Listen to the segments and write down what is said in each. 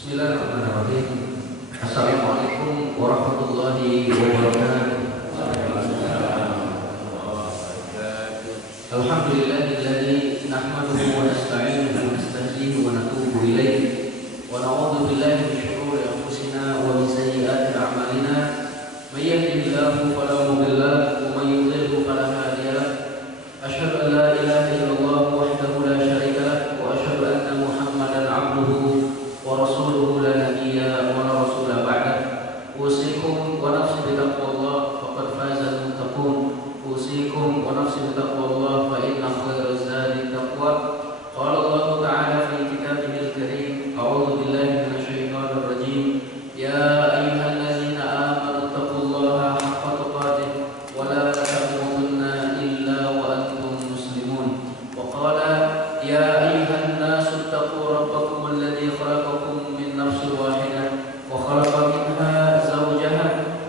Bismillahirrahmanirrahim. Assalamualaikum warahmatullahi wabarakatuh. Alhamdulillahilladzi nahmaduhu wa nasta'inuhu wa nastahdihi wa natubu ilaihi wa na'udzu billahi min shururi anfusina wa min sayyiati a'malina. May yahdihillahu fala mudilla lahu wa may yudlilhu fala hadiya lahu. Asyhadu an la ilaha illallah wahdahu la syarika lahu wa asyhadu anna Muhammadan 'abduhu wa rasuluhu la nabiyya wa la rasula ba'dah. Usikum wa nafsi bitaqwallah faqad faza al-muttaqun. Usikum wa nafsi bitaqwallah fa inna khairaz zadi taqwa. Qala Allah ta'ala fi kitabihil karim, a'udzu billahi minasyaitonir rajim. Ya ayyuhallazina amanu taqullaha haqqa tuqatih wa la tamutunna illa wa antum muslimun. Wa qala ya ayyuhan nasu taqu rabbakum alladzi khalaqakum min nafsin wahidah wa khalaqa minha zawjaha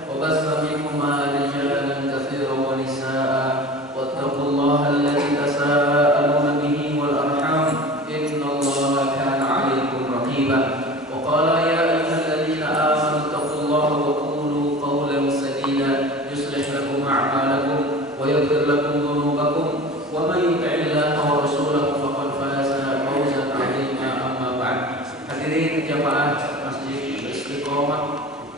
wa bassa minhuma rijalan katsiran wa nisaa'a wattaqullaha alladzi tasaaluna bihi wal arham innallaha kana 'alaykum raqiba. Wa qala ya ayyuhalladzina amanu taqullaha wa qulu qawlan sadida yuslih lakum a'malakum wa yaghfir lakum dhunubakum wa may yuti'illaha wa rasulahu faqad faza fawzan 'azima. Amma ba'd. Hadirin jamaah Masjid Istiqomah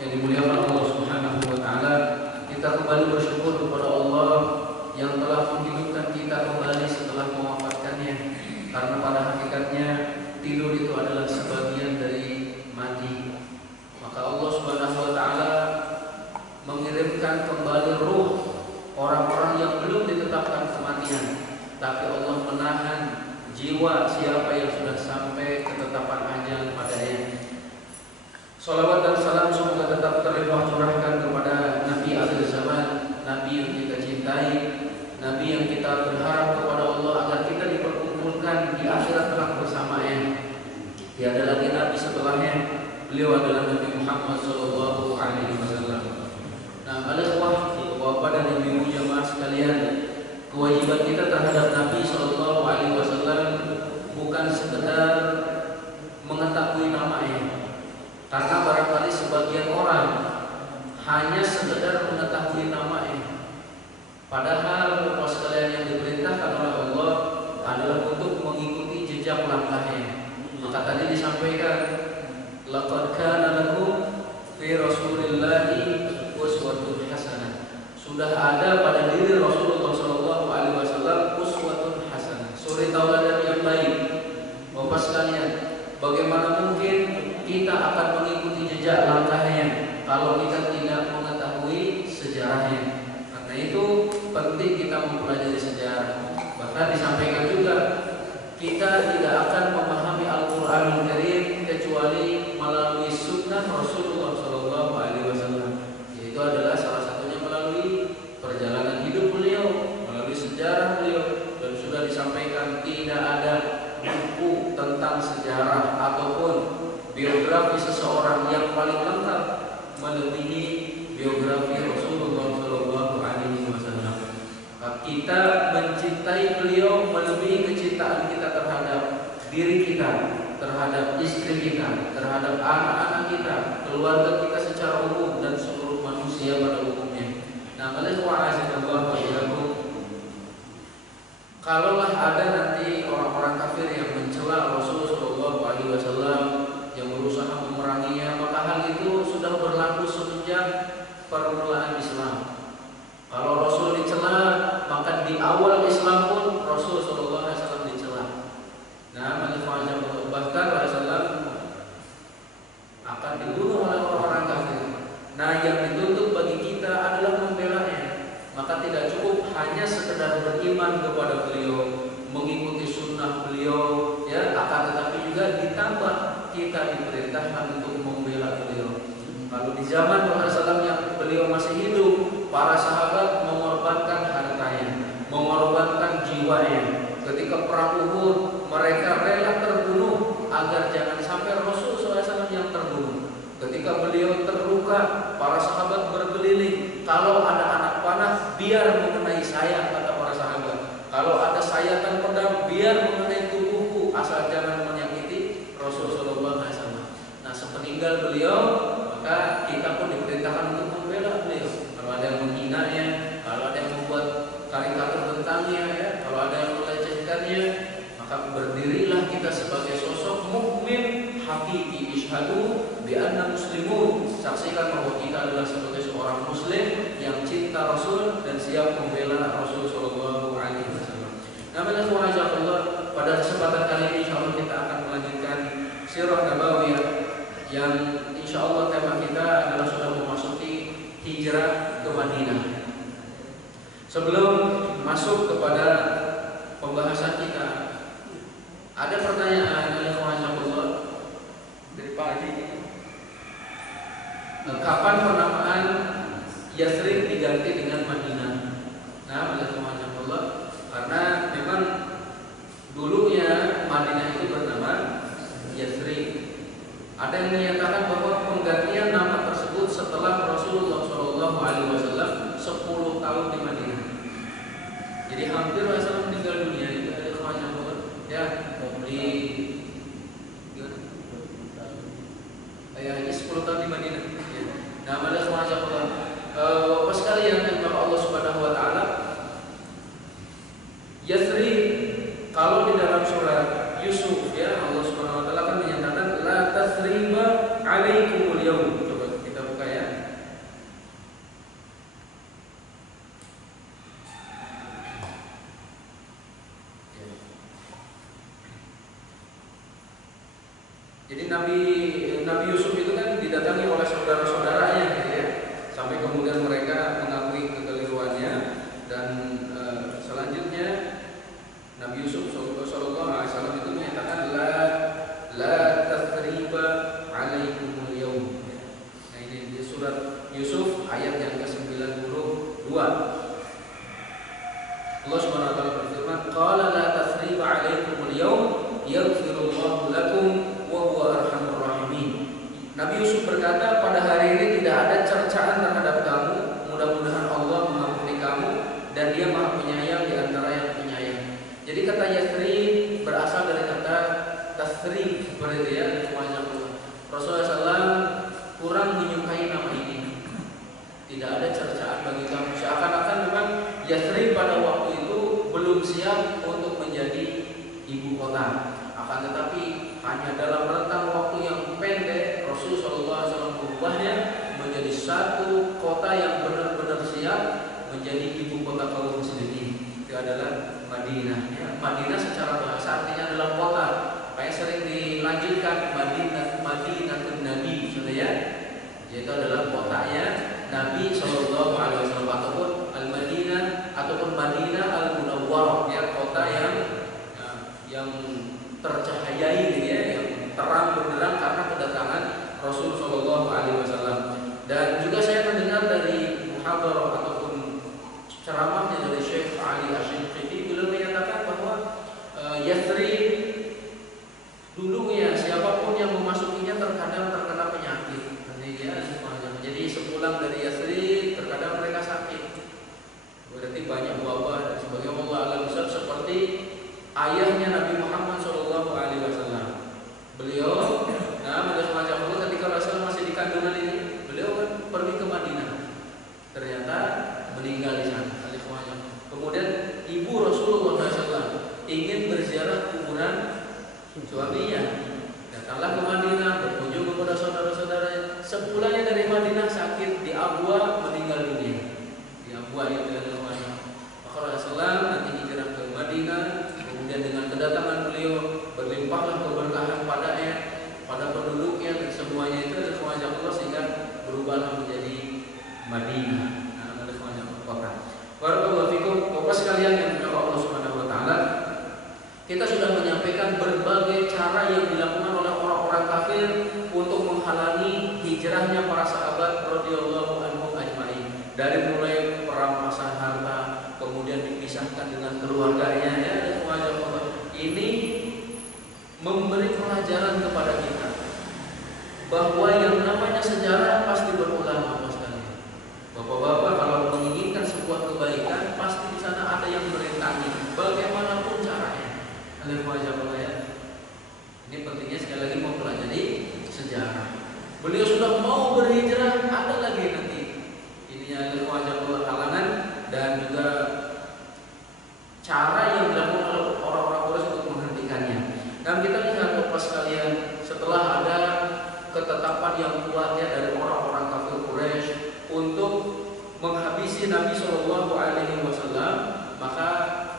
yang dimuliakan Allah Subhanahu wa taala, kita kembali bersyukur kepada Allah yang telah menghidupkan kita kembali setelah mewafatkannya, karena pada hakikatnya tidur itu adalah sebagian dari mati. Maka Allah Subhanahu wa taala mengirimkan kembali ruh orang-orang yang belum ditetapkan kematian, tapi Allah menahan jiwa siapa yang sudah sampai ketetapan ajal padanya. Salawat dan salam semoga tetap terlimpah curahkan kepada Nabi akhir zaman, Nabi yang kita cintai, Nabi yang kita berharap kepada Allah agar kita diperkumpulkan di akhirat kelak bersamanya. Tiada lagi Nabi setelahnya, beliau adalah Nabi Muhammad sallallahu alaihi wasallam. Nah, al-ikhwah, bapak dan ibu jamaah sekalian, kewajiban kita terhadap Nabi sallallahu alaihi wasallam bukan sekedar mengetahui namanya. Karena barangkali sebagian orang hanya sekedar mengetahui namanya. Padahal bapak sekalian yang diperintahkan oleh Allah adalah untuk mengikuti jejak langkahnya. Maka tadi disampaikan, laqad kana lakum fi Rasulillahi uswatun hasanah. Sudah ada pada diri Rasulullah sallallahu alaihi wasallam uswatun hasanah, suri tauladan yang baik. Bapak sekalian, bagaimana mungkin kita akan mengikuti jejak langkahnya kalau kita tidak mengetahui sejarahnya? Karena itu penting kita mempelajari sejarah. Bahkan disampaikan juga, kita tidak akan memahami Al-Qur'anul Karim kecuali melalui sunnah Rasulullah sallallahu alaihi wasallam. Yaitu adalah salah satunya melalui perjalanan hidup beliau, melalui sejarah beliau. Dan sudah disampaikan, tidak ada buku tentang sejarah ataupun biografi seseorang yang paling lengkap melebihi biografi Rasulullah sallallahu alaihi wasallam. Kita mencintai beliau melebihi kecintaan kita terhadap diri kita, terhadap istri kita, terhadap anak-anak kita, keluarga kita secara umum dan seluruh manusia pada umumnya. Nah, kalaulah ada nanti orang-orang kafir yang mencela Rasulullah sallallahu alaihi wasallam, yang berusaha memeranginya, maka hal itu sudah berlaku semenjak permulaan Islam. Kalau Rasul dicela, maka di awal Islam pun Rasul sallallahu alaihi wasallam dicela. Nah, bahkan Rasulullah akan dibunuh oleh orang-orang kafir. Nah, yang dituntut bagi kita adalah membelanya. Maka tidak cukup hanya sekedar beriman kepada beliau, mengikuti sunnah beliau, ya, akan tetapi juga ditambah kita diperintahkan untuk membela beliau. Kalau di zaman Rasulullah yang beliau masih hidup, para sahabat mengorbankan hartanya, mengorbankan jiwanya. Ketika perang Uhud, mereka rela terbunuh agar jangan sampai Rasul SAW yang terbunuh. Ketika beliau terluka, para sahabat berkeliling. Kalau ada anak panah, biar mengenai saya, kata para sahabat. Kalau ada sayatan pedang, biar mengenai tubuhku, asal jangan menyakiti Rasul sallallahu alaihi wasallam. Nah, meninggal beliau, maka kita pun diperintahkan untuk membela beliau. Kalau ada yang menghinanya, kalau ada yang membuat karikatur tentangnya, ya, kalau ada yang melecehkannya, maka berdirilah kita sebagai sosok mukmin hakiki. Isyhadu bi anna muslimun, saksikan bahwa kita adalah sebagai seorang muslim yang cinta Rasul dan siap membela Rasul sallallahu alaihi wasallam. Namun pada kesempatan kali ini insyaallah kita akan melanjutkan sirah nabawiyah yang insyaallah tema kita adalah sudah memasuki hijrah ke Madinah. Sebelum masuk kepada pembahasan kita, ada pertanyaan dari Pak Haji. Kapan penamaan Yathrib diganti dengan Madinah? Nah, karena memang dulunya Madinah itu bernama Yathrib. Ada yang menyatakan bahwa penggantian nama tersebut setelah Rasulullah SAW 10 tahun di Madinah. Jadi hampir Rasulullah meninggal dunia itu ada kewajiban ya di 10 tahun di Madinah. Ya. Nah, ada kewajiban Bapak sekalian yang Allah Subhanahu wa taala, Yathrib kalau di dalam surat Yusuf ya Allah Subhanahu wa taala kan menyatakan la tathriba alaikumul yaum. Coba kita buka ya. Jadi Nabi Yusuf itu kan didatangi oleh saudara-saudaranya gitu ya. Sampai kemudian mereka mengakui kekeliruannya dan selanjutnya Nabi Yusuf sallallahu alaihi wasallam itu menyatakan la tathriba alaikumul yaum. Nah, ini di surat Yusuf ayat yang ke-92. Allah Subhanahu wa taala berfirman, "Qala la tathriba alaikumul yaum, yaghfirullahu lakum wa huwa arhamur rahimin." Nabi Yusuf berkata, pada hari ini tidak ada cercaan terhadap kamu, mudah-mudahan Allah mengampuni kamu dan Dia Maha Penyayang di antara yang penyayang. Jadi kata Yathrib berasal dari kata tasrib, seperti itu ya. Rasulullah SAW kurang menyukai nama ini. Tidak ada cercaan bagi kamu. Seakan-akan memang Yathrib pada waktu itu belum siap untuk menjadi ibu kota. Akan tetapi hanya dalam rentang waktu yang pendek Rasulullah SAW berubahnya menjadi satu kota yang benar-benar siap menjadi ibu kota kaum muslimin. Itu adalah Madinah. Ya, Madinah secara bahasa artinya adalah kota. Kayak sering dilanjutkan Madinatun Nabi, sudah ya. Yaitu adalah kotanya Nabi Shallallahu Alaihi Wasallam ataupun Al-Madinah ataupun Madinah Al-Munawwarah, ya, kota yang tercahayai ya, yang terang benderang karena kedatangan Rasul Shallallahu Alaihi Wasallam. Dan juga saya mendengar dari muhadarah ataupun ceramahnya dari Syekh Ali Asy-Syinkiti, beliau menyatakan bahwa Yathrib dulu ya siapapun yang memasukinya terkadang terkena penyakit. Jadi sepulang dari Yathrib terkadang mereka sakit. Berarti banyak wabah dan sebagainya. Allah alam seperti ayahnya Nabi Muhammad SAW. Beliau, semacam itu ketika Rasul masih di kandungan ini, beliau kan pergi ke Madinah. Ternyata meninggal di sana. Kemudian ibu Rasulullah SAW ingin berziarah kuburan suaminya. Datanglah ke Madinah, berkunjung kepada saudara-saudaranya. Sepulangnya dari Madinah sakit di Abwa, meninggal dunia. Di Abwa itu adalah maka Rasulullah nanti hijrah ke Madinah. Kemudian dengan kedatangan beliau berlimpahlah keberkahan padanya, pada penduduknya dan semuanya itu ada wajah Allah sehingga berubahlah menjadi Madinah. Nah, ada wajah kota. Barakallahu fikum, Bapak sekalian yang dimuliakan Allah Subhanahu wa taala. Kita sudah menyampaikan berbagai cara yang dilakukan oleh orang-orang kafir untuk menghalangi hijrahnya para sahabat radhiyallahu anhum ajmain. Dari mulai perampasan harta, kemudian dipisahkan dengan keluarganya, ya, dan wajah Allah. Ini memberi pelajaran kepada kita bahwa yang namanya sejarah pasti berulang, Bapak sekalian. Bapak-bapak kalau menginginkan sebuah kebaikan, pasti di sana ada yang merintangi, bagaimanapun caranya. Alif wajah Allah ya. Ini pentingnya sekali lagi mempelajari sejarah. Beliau sudah mau berhijrah, ada lagi nanti ininya halangan dan juga cara yang dilakukan oleh orang-orang Quraisy untuk menghentikannya. Dan kita lihat Bapak sekalian, setelah ada ketetapan yang kuat ya dari orang-orang kafir Quraisy untuk menghabisi Nabi Shallallahu Alaihi Wasallam, maka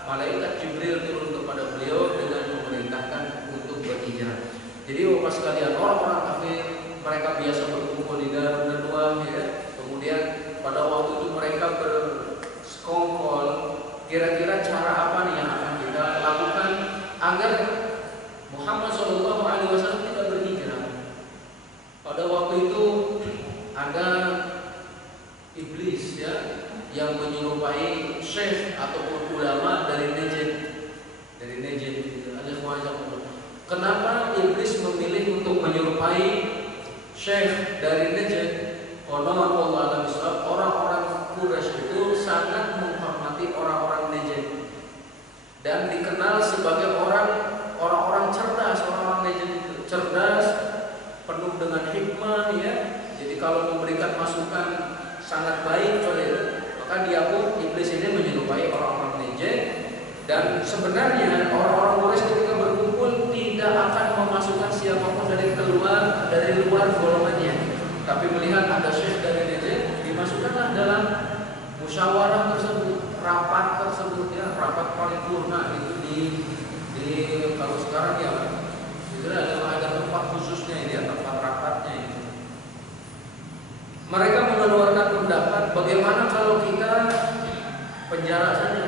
malaikat Jibril turun kepada beliau dengan memerintahkan untuk berhijrah. Jadi Bapak sekalian, orang-orang kafir mereka biasa berkumpul di Darun Nadwah ya. Kemudian pada waktu itu mereka bersekongkol, kira-kira cara apa nih yang akan kita lakukan agar Muhammad Shallallahu Alaihi Wasallam tidak berhijrah. Pada waktu itu ada iblis ya yang menyerupai syekh ataupun ulama dari Najd. Kenapa iblis memilih untuk menyerupai syekh dari Najd? Orang-orang Quraisy itu sangat menghormati orang-orang Najd dan dikenal sebagai orang-orang cerdas. Orang-orang Najd itu cerdas, penuh dengan hikmah ya. Jadi kalau memberikan masukan sangat baik, maka dia pun iblis ini menyerupai orang-orang Najd. Dan sebenarnya orang-orang Quraisy ketika berkumpul tidak akan memasukkan siapapun dari luar golongannya. Tapi melihat ada syekh dari Najd, dimasukkanlah dalam musyawarah tersebut, rapat tersebut ya, rapat paripurna itu di kalau sekarang ya itu ada tempat khususnya ini ya, tempat rapatnya ini. Mereka mengeluarkan pendapat bagaimana kalau kita penjara saja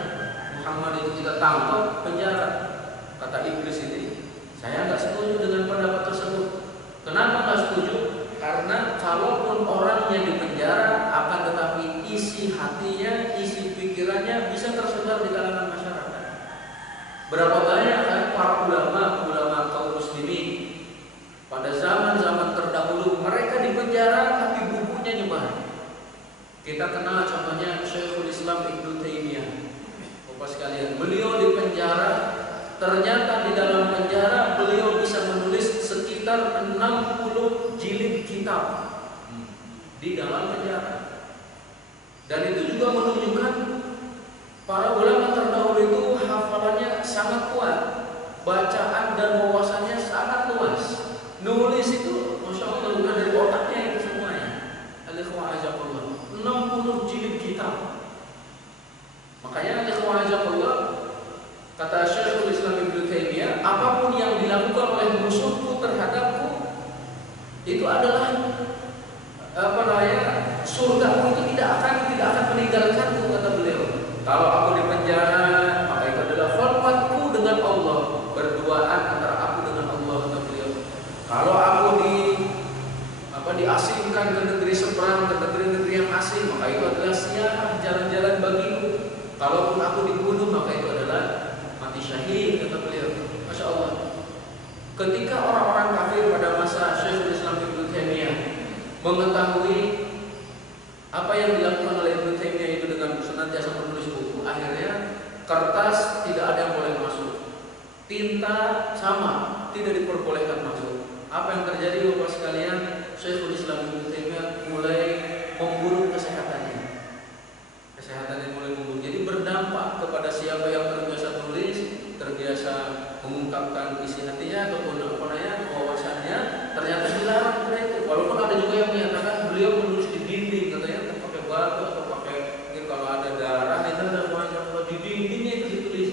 Muhammad itu, kita tangkap penjara. Kata iblis ini, saya nggak setuju dengan pendapat tersebut. Kenapa nggak setuju? Karena kalaupun orang yang dipenjara akan tetapi isi hatinya, isi pikirannya bisa tersebar di kalangan masyarakat. Berapa banyak kan para ulama kaum muslimin pada zaman-zaman terdahulu mereka dipenjara tapi bukunya nyebar. Kita kenal contohnya Syekhul Islam Ibnu Taimiyah. Bapak sekalian, beliau dipenjara, ternyata di dalam penjara beliau bisa menulis sekitar 60 jilid kitab di dalam penjara. Dan itu juga menunjukkan para ulama terdahulu itu hafalannya sangat kuat, bacaan dan wawasannya sangat luas. Nulis itu Masya Allah bukan dari otaknya itu semuanya. Al-ikhwa azakullah 60 jilid kitab. Makanya al-ikhwa azakullah, kata Syekhul Islam Ibnu Taimiyah, apapun yang dilakukan oleh musuhku terhadapku itu adalah surgaku itu tidak akan meninggalkanku, kata beliau. Kalau aku di penjara, maka itu adalah khalwatku dengan Allah, berduaan antara aku dengan Allah, kata beliau. Kalau aku diasingkan ke negeri seberang, ke negeri-negeri yang asing, maka itu adalah siap jalan-jalan bagiku. Kalaupun aku dibunuh, maka itu adalah mati syahid, kata beliau. Masya Allah. Ketika orang-orang kafir pada masa Syekhul Islam Ibnu Taimiyah mengetahui apa yang dilakukan oleh Ibnu Taimiyah itu dengan senantiasa menulis buku, akhirnya kertas tidak ada yang boleh masuk, tinta sama tidak diperbolehkan masuk. Apa yang terjadi Bapak sekalian? Syekhul Islam Ibnu Taimiyah mulai memburuk kesehatannya. Kesehatannya mulai memburuk. Jadi berdampak kepada siapa yang terbiasa tulis, terbiasa mengungkapkan isi hatinya ataupun wawasannya, ternyata dilarang itu. Walaupun ada juga yang menyatakan beliau menulis di dinding, katanya pakai batu atau pakai mungkin kalau ada darah itu ada wajah, di dindingnya itu ditulis.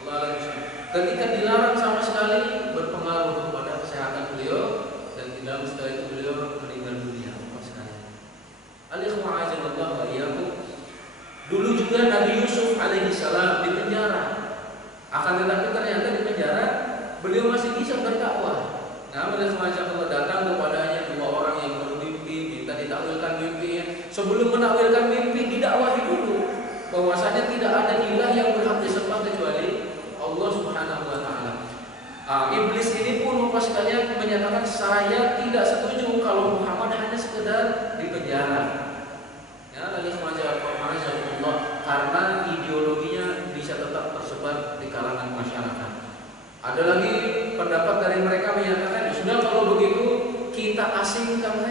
Allah Alaihi. Ketika dilarang sama sekali, berpengaruh kepada kesehatan beliau dan tidak setelah itu beliau meninggal dunia. Al-ikhwa azallahu wa iyyakum. Dulu juga Nabi Yusuf alaihi salam di penjara. Akan tetapi ternyata di penjara beliau masih bisa berdakwah. Nah, beliau semacam datang kepadanya dua orang yang bermimpi, minta ditakwilkan mimpinya. Sebelum menakwilkan mimpi, didakwahi dulu bahwasanya tidak ada ilah yang berhak disembah kecuali Allah Subhanahu wa taala. Iblis ini pun pas sekalian menyatakan saya tidak setuju kalau Muhammad hanya sekedar di penjara. Ya, lalu Allah karena ideologinya bisa tetap tersebar di kalangan masyarakat. Ada lagi pendapat dari mereka menyatakan sudah kalau begitu kita asingkan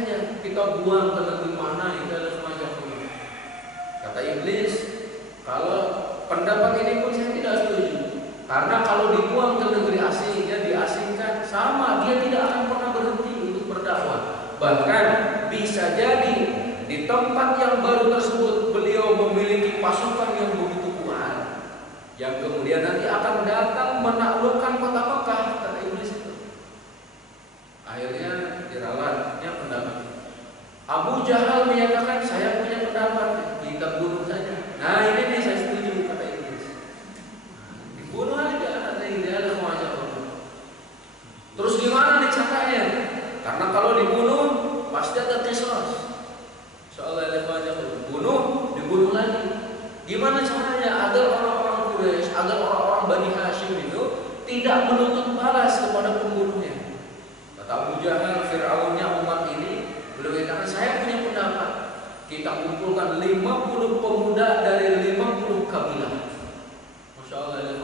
Kalau pendapat ini pun saya tidak setuju. Karena kalau dibuang ke negeri asing, ya diasingkan, sama dia tidak akan pernah berhenti untuk berdakwah. Bahkan bisa jadi di tempat yang baru tersebut beliau memiliki pasukan yang begitu kuat, yang kemudian nanti akan datang menaklukkan kota Mekah, kata iblis itu. Akhirnya diralatnya pendapat. Abu Jahal menyatakan, saya punya pendapat, kita bunuh saja. Nah ini nih saya setuju, kata iblis. Dibunuh aja, kata dia ada semuanya. Terus gimana nih caranya? Karena kalau dibunuh pasti ada qisas. Soalnya dibunuh, dibunuh lagi. Gimana caranya agar orang-orang Quraisy, agar orang-orang Bani Hashim itu tidak menuntut balas kepada pembunuhnya? Kata Abu Jahal, Fir'aunnya umat ini, beliau katakan, saya punya pendapat. Kita kumpulkan 50 pemuda dari 50 kabilah. Masya Allah,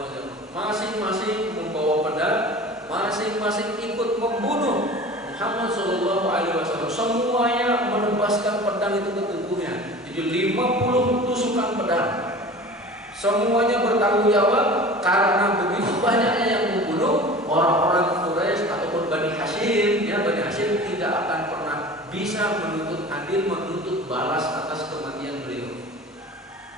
masing-masing membawa pedang, masing-masing ikut membunuh Muhammad Shallallahu Alaihi Wasallam. Semuanya menembaskan pedang itu ke tubuhnya. Jadi 50 tusukan pedang. Semuanya bertanggung jawab karena begitu banyaknya yang membunuh orang-orang Quraisy ataupun Bani Hashim. Ya, Bani Hashim tidak akan pernah bisa menuntut adil, menuntut balas atas kematian beliau.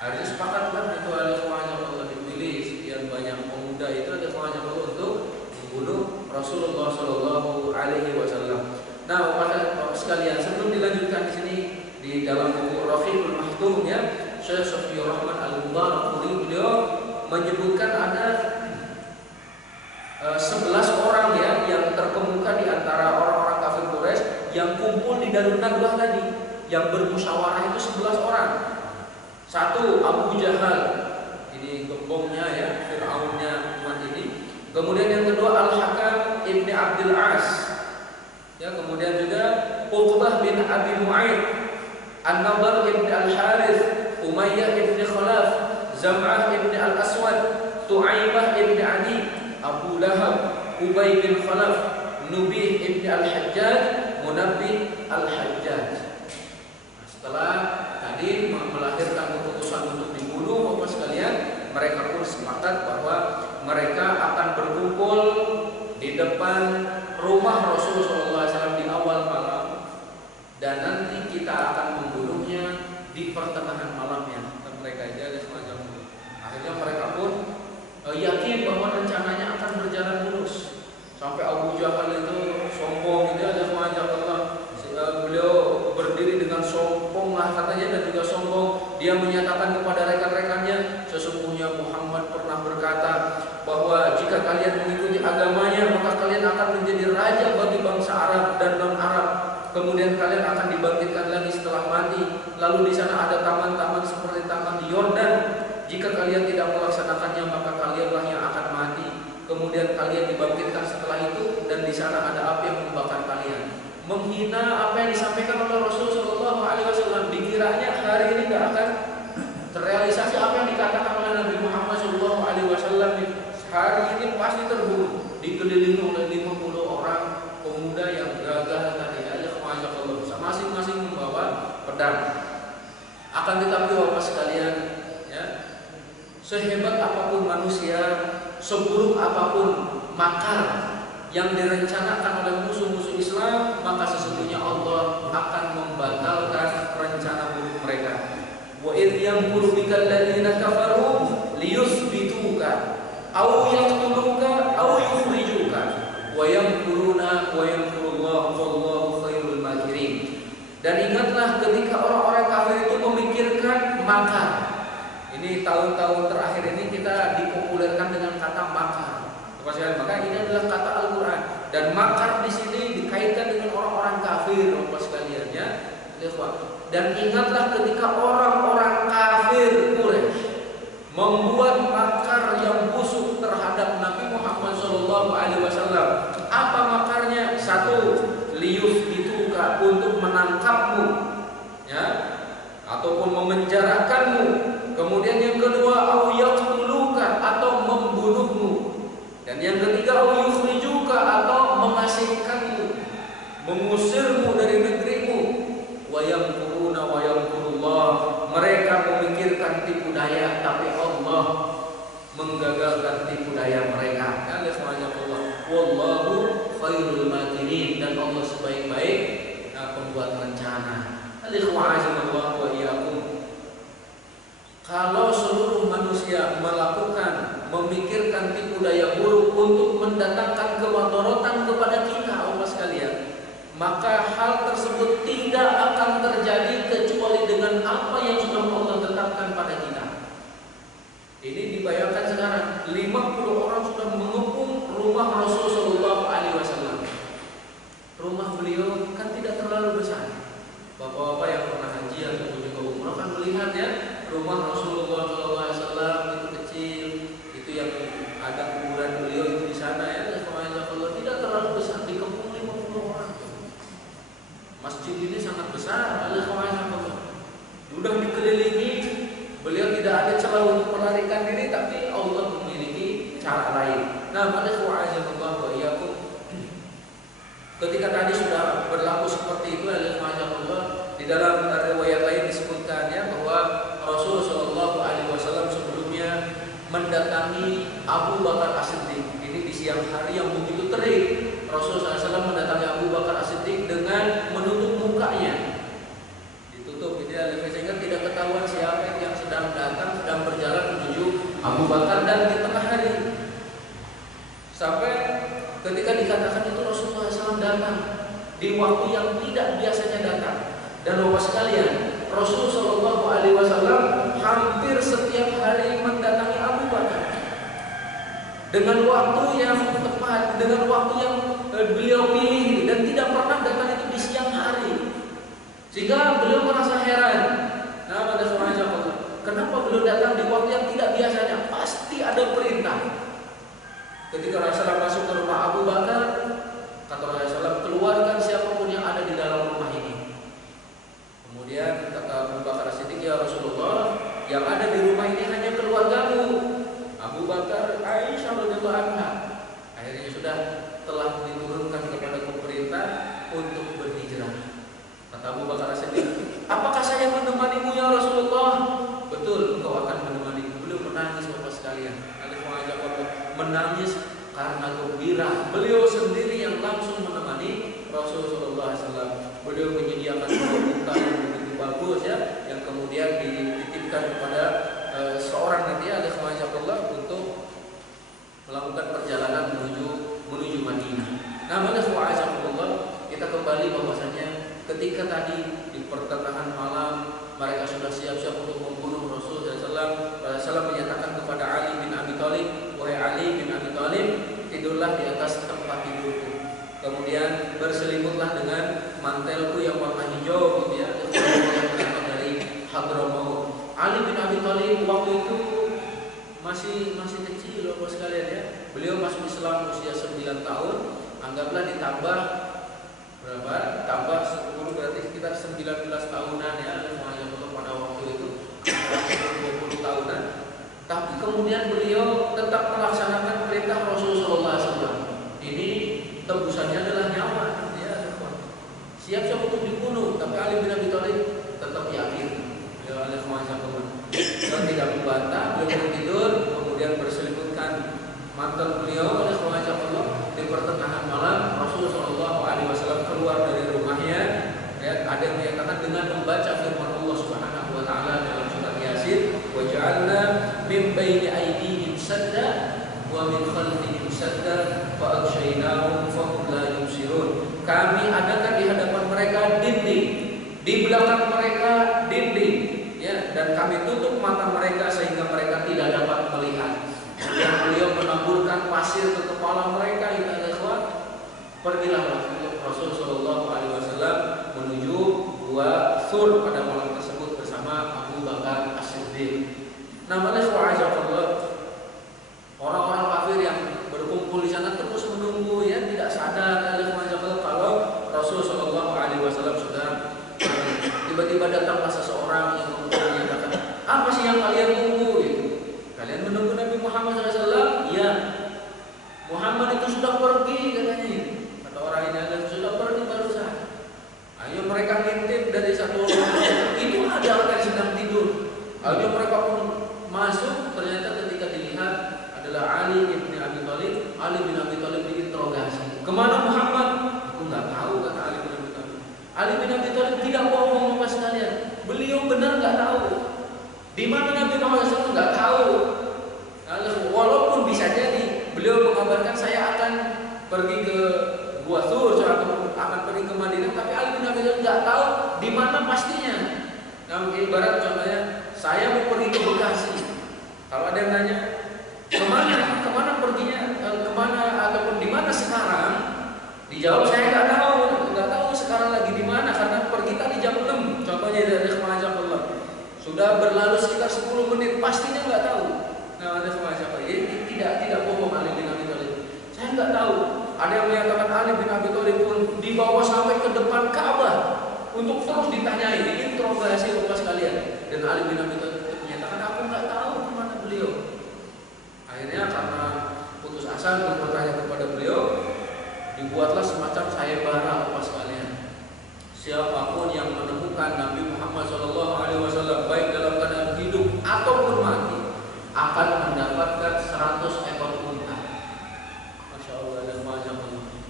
Akhirnya sepakatlah itu ada Allah dipilih sekian banyak pemuda itu ada Allah untuk membunuh Rasulullah Shallallahu Alaihi Wasallam. Nah, Bapak sekalian, sebelum dilanjutkan di sini di dalam buku Rafiqul Mahtum, ya, Syekh Sofiyur Rahman Al-Mubarakpuri beliau menyebutkan ada 11 orang ya yang terkemuka di antara orang-orang kafir Quraisy yang kumpul di Darun Nadwah tadi, yang bermusyawarah itu 11 orang. Satu, Abu Jahal, ini gembongnya ya, Fir'aunnya umat ini. Kemudian yang kedua Al-Hakam ibn Abdul As, ya, kemudian juga Uqbah bin Abi Mu'aid, An-Nadhr ibn Al-Harith, Umayyah ibn Khalaf, Zam'ah ibn Al-Aswad, Tu'aimah ibn Adi, Abu Lahab, Ubay bin Khalaf, Nubih ibn Al-Hajjaj, Munabbih Al-Hajjaj. Nah, setelah tadi melahirkan keputusan untuk dibunuh, Bapak sekalian, mereka pun sepakat bahwa mereka akan berkumpul di depan rumah Rasulullah SAW di awal malam, dan nanti kita akan membunuhnya di pertengahan malamnya. Dan mereka ada semacam itu. Akhirnya mereka pun yakin bahwa rencananya akan berjalan mulus. Sampai Abu Jahal itu sombong, gitu ada semacam Allah. Beliau berdiri dengan sombong lah katanya, dan juga sombong dia menyatakan kepada rekan-rekannya, sesungguhnya Muhammad pernah berkata bahwa jika kalian mengikuti agamanya maka kalian akan menjadi raja bagi bangsa Arab dan non-Arab. Kemudian kalian akan dibangkitkan lagi setelah mati. Lalu di sana ada taman-taman seperti taman di Yordan. Jika kalian tidak melaksanakannya maka kalianlah yang akan mati. Kemudian kalian dibangkitkan setelah itu, dan di sana ada api yang membakar kalian. Menghina apa yang disampaikan oleh Rasulullah Shallallahu Alaihi Wasallam. Dikiranya hari ini tidak akan terrealisasi apa yang dikatakan oleh Nabi Muhammad Shallallahu Alaihi Wasallam. Hari ini pasti terbunuh, dikelilingi oleh 50 orang pemuda yang gagah tadi aja kemajak Allah, masing-masing membawa pedang. Akan tetapi Bapak sekalian, ya, sehebat apapun manusia, seburuk apapun makar yang direncanakan oleh musuh-musuh Islam, maka sesungguhnya Allah akan membatalkan rencana buruk mereka. Wa idh yamkuru bikal ladzina kafaru liyuthbituka aw yaqtuluka aw yukhrijuka wa yamkuruna wa yamkurullahu wallahu khairul makirin. Dan ingatlah ketika orang-orang kafir itu memikirkan makar. Ini tahun-tahun terakhir ini kita dipopulerkan dengan kata makar. Maka ini adalah kata Al-Quran, dan makar di sini dikaitkan dengan orang-orang kafir, Bapak sekalian, ya. Dan ingatlah ketika orang-orang kafir Quraisy membuat makar yang busuk terhadap Nabi Muhammad SAW. Apa makarnya? Satu, liyuthbituka, untuk menangkapmu, ya, ataupun memenjarakanmu. Kemudian yang kedua, au yaqtuluka, atau membunuhmu. Dan yang ketiga, yukhrijuka, atau mengasingkanmu, mengusirmu dari negerimu. Wa yamkuruna wa yamkurullah, mereka memikirkan tipu daya daya, tapi Allah menggagalkan tipu daya mereka. Ya semuanya Allah. Wallahu khairul makirin, dan Allah sebaik-baik pembuat rencana. Alhamdulillah wa iyyakum. Kalau seluruh manusia melakukan, memikirkan tipu daya buruk untuk mendatangkan kemadharatan kepada kita, Allah sekalian, maka hal tersebut tidak akan terjadi kecuali dengan apa yang sudah Allah tetapkan pada kita. Ini dibayangkan sekarang 50 orang sudah mengepung rumah Rasulullah SAW. Rumah beliau kan tidak terlalu besar. Bapak-bapak yang pernah haji atau juga umrah kan melihat ya, rumah Rasulullah SAW itu kecil, itu yang ada kuburan beliau itu di sana ya. Kalau tidak terlalu besar, dikepung 50 orang. Masjid ini sangat besar, sudah dikelilingi. Beliau tidak ada celah untuk melarikan diri, tapi Allah memiliki cara lain. Nah, pada wa'azakumullah wa iyyakum. Ketika tadi sudah berlaku seperti itu, alhamdulillah, di dalam riwayat lain disebutkan ya bahwa Rasul Shallallahu Alaihi Wasallam sebelumnya mendatangi Abu Bakar As-Siddiq. Ini di siang hari yang begitu terik, Rasul SAW mendatangi Abu Bakar As-Siddiq dengan menutup mukanya. Ditutup, sehingga tidak ketahuan siapa yang sedang datang, sedang berjalan menuju Abu Bakar, dan di tengah hari. Sampai ketika dikatakan itu Rasulullah SAW datang di waktu yang tidak biasanya datang. Dan Bapak sekalian, Rasul Shallallahu Alaihi Wasallam hampir setiap hari mendatangi Abu Bakar dengan waktu yang tepat, dengan waktu yang beliau pilih, dan tidak pernah datang itu di siang hari. Sehingga beliau merasa heran. Nah, pada semuanya kenapa beliau datang di waktu yang tidak biasanya? Pasti ada perintah. Ketika Rasulullah masuk ke rumah Abu Bakar, kata Rasulullah, keluarkan siapapun yang ada di dalam rumah ini. Kemudian kata Abu Bakar As-Siddiq, ya Rasulullah, yang ada di rumah ini hanya keluargamu. Abu Bakar, Aisyah radhiyallahu anha. Akhirnya sudah telah diturunkan kepada perintah untuk berhijrah. Kata Abu Bakar As-Siddiq, apakah saya menemanimu ya Rasulullah? Betul, engkau akan menemaniku. Beliau menangis Bapak sekalian. Menangis karena gembira. Beliau sendiri yang langsung menemani Rasulullah SAW. Beliau menyediakan unta yang begitu bagus ya, yang kemudian dititipkan kepada seorang nanti alhamdulillah untuk melakukan perjalanan menuju Madinah. Nah, alhamdulillah, kita kembali bahwasanya ketika tadi di pertengahan malam mereka sudah siap-siap untuk membunuh Rasulullah SAW. Rasulullah menyatakan kepada Ali bin Abi Thalib, wahai Ali bin Abi Thalib, tidurlah di atas tempat tidurku. Kemudian berselimutlah dengan mantelku yang warna hijau, gitu ya, yang berasal dari Hadramaut. Ali bin Abi Thalib waktu itu masih kecil, Bapak sekalian ya. Beliau masuk Islam usia 9 tahun. Anggaplah ditambah berapa? Tambah 10 berarti sekitar 19 tahunan ya. Pada waktu itu 20 tahunan. Tapi kemudian beliau tetap melaksanakan perintah Rasulullah SAW. Ini tebusannya adalah nyawa ya. Siap-siap untuk dibunuh, tapi Ali bin Abi Thalib tetap yakin. Ya Dia tidak membantah, beliau tidur, kemudian berselimutkan mantel beliau oleh Allah. Di pertengahan malam Rasulullah SAW keluar dari rumahnya. Ya, ada yang menyatakan dengan membaca firman Allah Subhanahu wa taala dalam surat Yasin, wa ja'alna min baini aydihim sadda wa min khalfihim sadda fa aghshaynahum fa hum la yubsirun. Kami adakan di hadapan mereka dinding, di belakang mereka dinding, ya, dan kami tutup mata mereka sehingga mereka tidak dapat melihat. Yang beliau menaburkan pasir ke kepala mereka, ya ikhwan. Pergilah Rasul sallallahu alaihi wasallam menuju Gua Thur pada malam tersebut bersama Abu Bakar As-Siddiq. Namanya wa'azakallah. Orang-orang kafir yang berkumpul di sana terus menunggu ya, tidak sadar kalau Rasul sallallahu alaihi wasallam sudah tiba-tiba datanglah seseorang yang menyatakan, "Apa sih yang kalian tunggu itu? Kalian menunggu Nabi Muhammad SAW?" "Ya. Muhammad itu sudah pergi," katanya. Kata orang ini, "Anda sudah pergi barusan." Ayo mereka ngintip dari satu orang itu ada orang yang sedang tidur. Ayo mereka pun berlalu sekitar 10 menit, pastinya nggak tahu. Nah, ada sama siapa? Ini tidak bohong Ali bin Abi Thalib. Saya nggak tahu. Ada yang menyatakan Ali bin Abi Thalib pun dibawa sampai ke depan Ka'bah untuk terus ditanyai, diinterogasi Bapak sekalian. Dan Ali bin Abi Thalib menyatakan, aku nggak tahu kemana beliau. Akhirnya karena putus asa untuk bertanya kepada beliau, dibuatlah semacam sayembara Bapak sekalian. Siapapun yang menemukan Nabi Muhammad SAW baik dalam keadaan hidup ataupun mati akan mendapatkan 100 ekor unta. Masya Allah, dan macam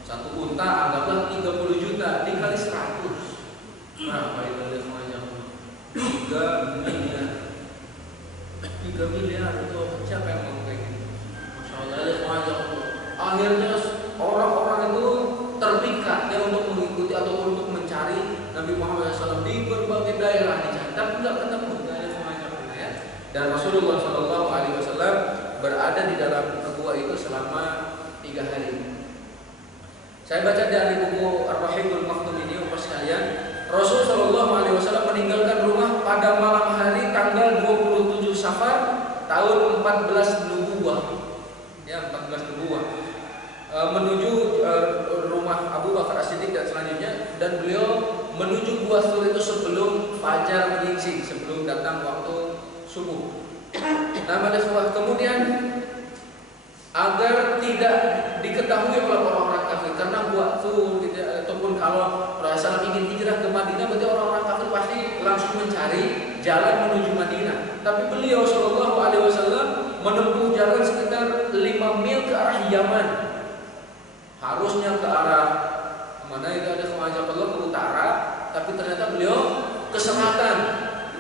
satu unta anggaplah 30 juta dikali 100. Berapa itu ada macam 3 miliar. 3 miliar itu siapa yang mau kayak gitu? Masya Allah, ada macam. Akhirnya orang-orang itu terpikat ya untuk mengikuti ataupun untuk mencari Nabi Muhammad SAW di berbagai daerah dicari, tapi nggak ketemu, nggak ada semacamnya ya. Dan Rasulullah SAW berada di dalam gua itu selama 3 hari. Saya baca dari buku Ar-Rahiqul Maktum ini, Bapak sekalian, Rasul SAW meninggalkan rumah pada malam hari tanggal 27 Safar tahun 14 Nubuwah, ya 14 Nubuwah. Menuju rumah Abu Bakar As-Siddiq dan selanjutnya, dan beliau menuju Gua Thur itu sebelum fajar menyingsing, sebelum datang waktu subuh. Nah, kemudian agar tidak diketahui oleh orang-orang kafir, karena Gua Thur gitu, ataupun kalau Rasulullah ingin hijrah ke Madinah, berarti orang-orang kafir pasti langsung mencari jalan menuju Madinah. Tapi beliau Shallallahu Alaihi Wasallam menempuh jalan sekitar 5 mil ke arah Yaman. Harusnya ke arah mana itu ada kemajak Allah ke utara, tapi ternyata beliau ke selatan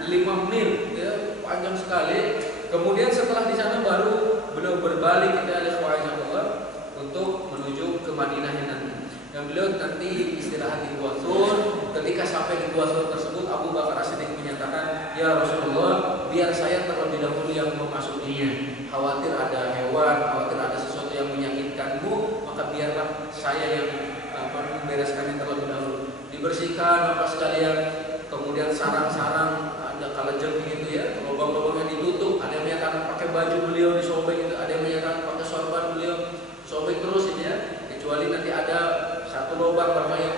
5 mil, ya, panjang sekali. Kemudian setelah di sana baru beliau berbalik ke arah kemajak Allah untuk menuju ke Madinah nanti. Dan beliau nanti istirahat di Gua Thur. Ketika sampai di Gua Thur tersebut, Abu Bakar As-Siddiq menyatakan, ya Rasulullah, biar saya terlebih dahulu yang memasukinya. Khawatir ada hewan, khawatir ada sesuatu yang menyakitkanmu, maka biarlah saya yang membereskannya terlebih dahulu. Dibersihkan Bapak sekalian, kemudian sarang-sarang ada kalajengking itu ya, lubang-lubang yang ditutup. Ada yang menyatakan pakai baju beliau disobek itu, ada yang menyatakan pakai sorban beliau sobek terus ini ya, kecuali nanti ada satu lubang Bapak yang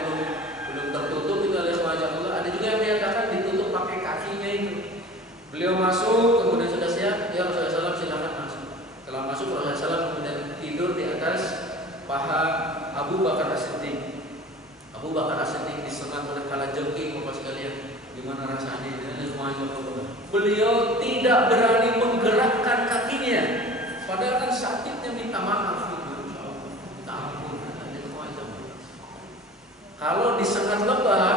belum tertutup itu oleh semacam itu. Ada juga yang menyatakan ditutup pakai kakinya itu. Beliau masuk, kemudian sudah siap, ya Rasulullah SAW silakan masuk. Setelah masuk Rasulullah SAW kemudian tidur di atas paha Abu Bakar As-Siddiq. Abu Bakar As-Siddiq disengat oleh kalajengking Bapak sekalian. Gimana rasanya? Beliau tidak berani menggerakkan kakinya. Padahal kan sakitnya minta maaf gitu. Minta ampun. Kalau disengat lebah,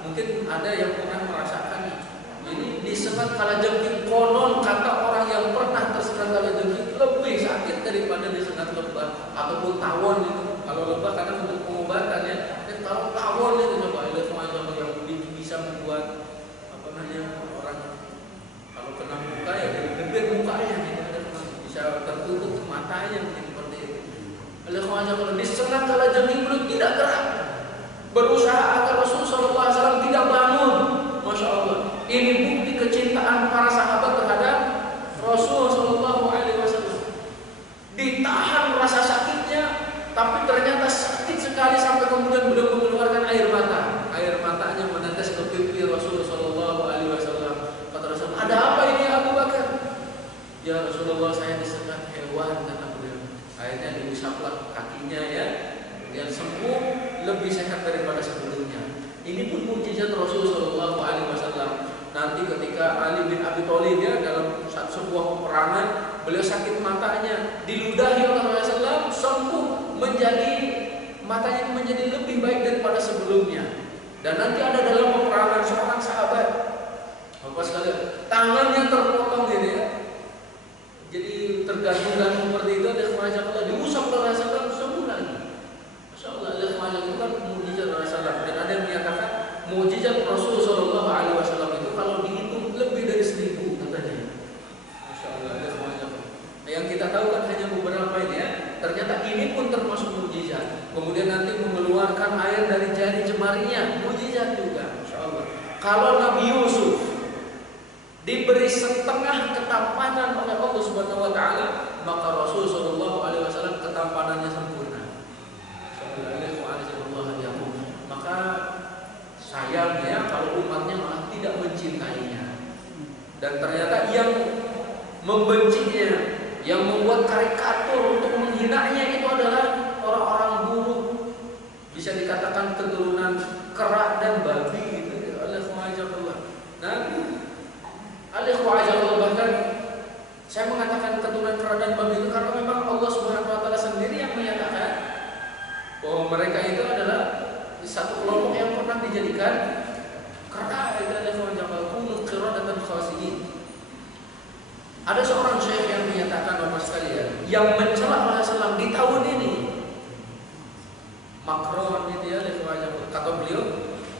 mungkin ada yang pernah merasakan. Ini disengat kalajengking, konon kata orang yang pernah tersengat kalajengking lebih sakit daripada disengat lebah ataupun tawon itu. Kalau lebah karena untuk pengobatan ya. Dan kalau tawon itu coba ada semacam yang bisa membuat apa namanya orang kalau kena muka ya dari bibir mukanya gitu, ada bisa tertutup matanya mungkin seperti itu. Ada semacam kalau disengat kalajengking beliau tidak gerak. Berusaha agar Rasulullah SAW tidak bangun. Masya Allah. Ini bukti kecintaan para sahabat terhadap Rasulullah SAW. Ditahan rasa sakitnya, tapi ternyata sakit sekali sampai kemudian beliau mengeluarkan air mata. Air matanya menetes ke pipi Rasulullah SAW. Kata Rasulullah, ada apa ini Abu Bakar? Ya Rasulullah, saya disengat hewan, kata beliau. Akhirnya diusaplah kakinya ya, kemudian sembuh, lebih sehat daripada sebelumnya. Ini pun mukjizat Rasulullah SAW. Nanti ketika Ali bin Abi Thalib ya dalam sebuah peperangan, beliau sakit matanya, diludahi oleh Rasulullah, sembuh, menjadi matanya menjadi lebih baik daripada sebelumnya. Dan nanti ada dalam peperangan seorang sahabat, Bapak sekalian, tangannya terpotong gitu ya, jadi tergantung-gantung seperti itu. Ada semacam Allah diusap oleh Rasulullah, sembuh lagi. Masya Allah, ada semacam itu kan mukjizat Rasulullah. Dan ada yang menyatakan mukjizat Rasulullah SAW itu kalau dihitung lebih dari 1000 katanya. Masya Allah, ada semacam. Nah, yang kita tahu kan hanya beberapa ini ya. Ternyata ini pun termasuk mukjizat. Kemudian nanti mengeluarkan air dari jari jemarinya, mukjizat juga. Masya Allah. Kalau Nabi Yusuf diberi setengah ketampanan oleh Allah Subhanahu wa taala, maka Rasul sallallahu alaihi wasallam ketampanannya sempurna. Maka sayangnya kalau umatnya malah tidak mencintainya. Dan ternyata yang membencinya, yang membuat karikatur untuk menghinanya itu adalah orang-orang buruk. Bisa dikatakan keturunan kera dan babi gitu. Nah, bahkan saya mengatakan keturunan kera dan babi itu karena memang Allah Subhanahu wa taala sendiri yang menyatakan bahwa mereka itu adalah satu kelompok yang pernah dijadikan kera. Itu adalah kunut qiradatan khasiin. Ada seorang syekh yang menyatakan, Bapak sekalian, yang mencela Rasulullah di tahun ini, Macron itu ya, kata beliau,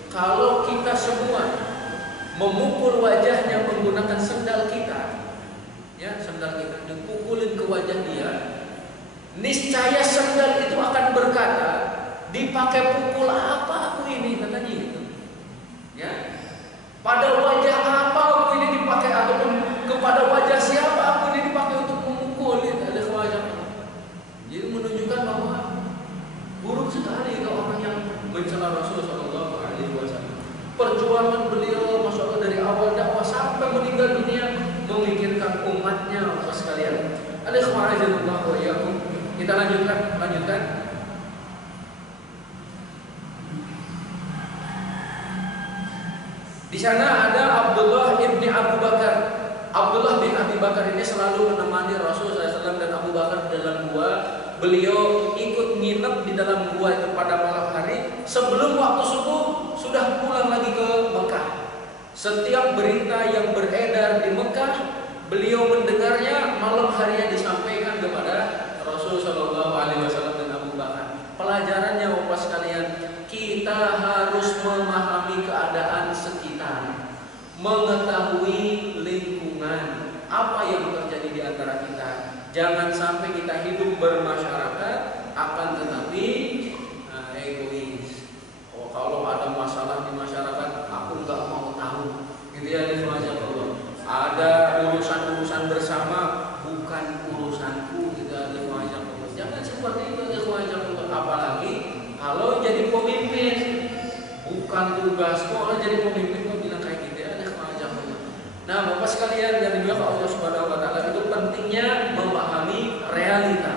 kalau kita semua memukul wajahnya menggunakan sendal kita, ya sendal kita dipukulin ke wajah dia, niscaya sendal itu akan berkata, dipakai pukul apa aku ini, katanya itu, ya, pada wajah apa aku ini dipakai, ataupun kepada wajah siapa aku ini dipakai untuk memukul, itu ada wajah. Jadi menunjukkan bahwa buruk sekali kalau orang yang mencela Rasulullah SAW. Perjuangan beliau, masya Allah, dari awal dakwah sampai meninggal dunia memikirkan umatnya, Bapak sekalian. Alhamdulillah wa iyyakum. Kita lanjutkan. Di sana ada Abdullah ibni Abu Bakar. Abdullah bin Abi Bakar ini selalu menemani Rasulullah SAW dan Abu Bakar dalam gua. Beliau ikut nginep di dalam gua itu pada malam hari. Sebelum waktu subuh sudah pulang lagi ke Mekah. Setiap berita yang beredar di Mekah, beliau mendengarnya malam harinya disampaikan kepada Rasulullah SAW dan Abu Bakar. Pelajarannya, Bapak sekalian, kita harus memahami keadaan sekitar, mengetahui lingkungan, apa yang terjadi di antara kita. Jangan sampai kita hidup bermasyarakat, akan tetapi egois. Oh, kalau ada masalah di masyarakat, aku nggak mau tahu. Gitu ya, Allah. Ada urusan-urusan bersama, bukan urusanku. Gitu ya, Allah. Jangan seperti itu, Allah. Apalagi kalau jadi pemimpin, bukan tugasku. Orang jadi pemimpin kok bilang kayak gitu ya, Allah. Nah, Bapak sekalian yang dibilang Allah Subhanahu wa taala, itu pentingnya memahami realita.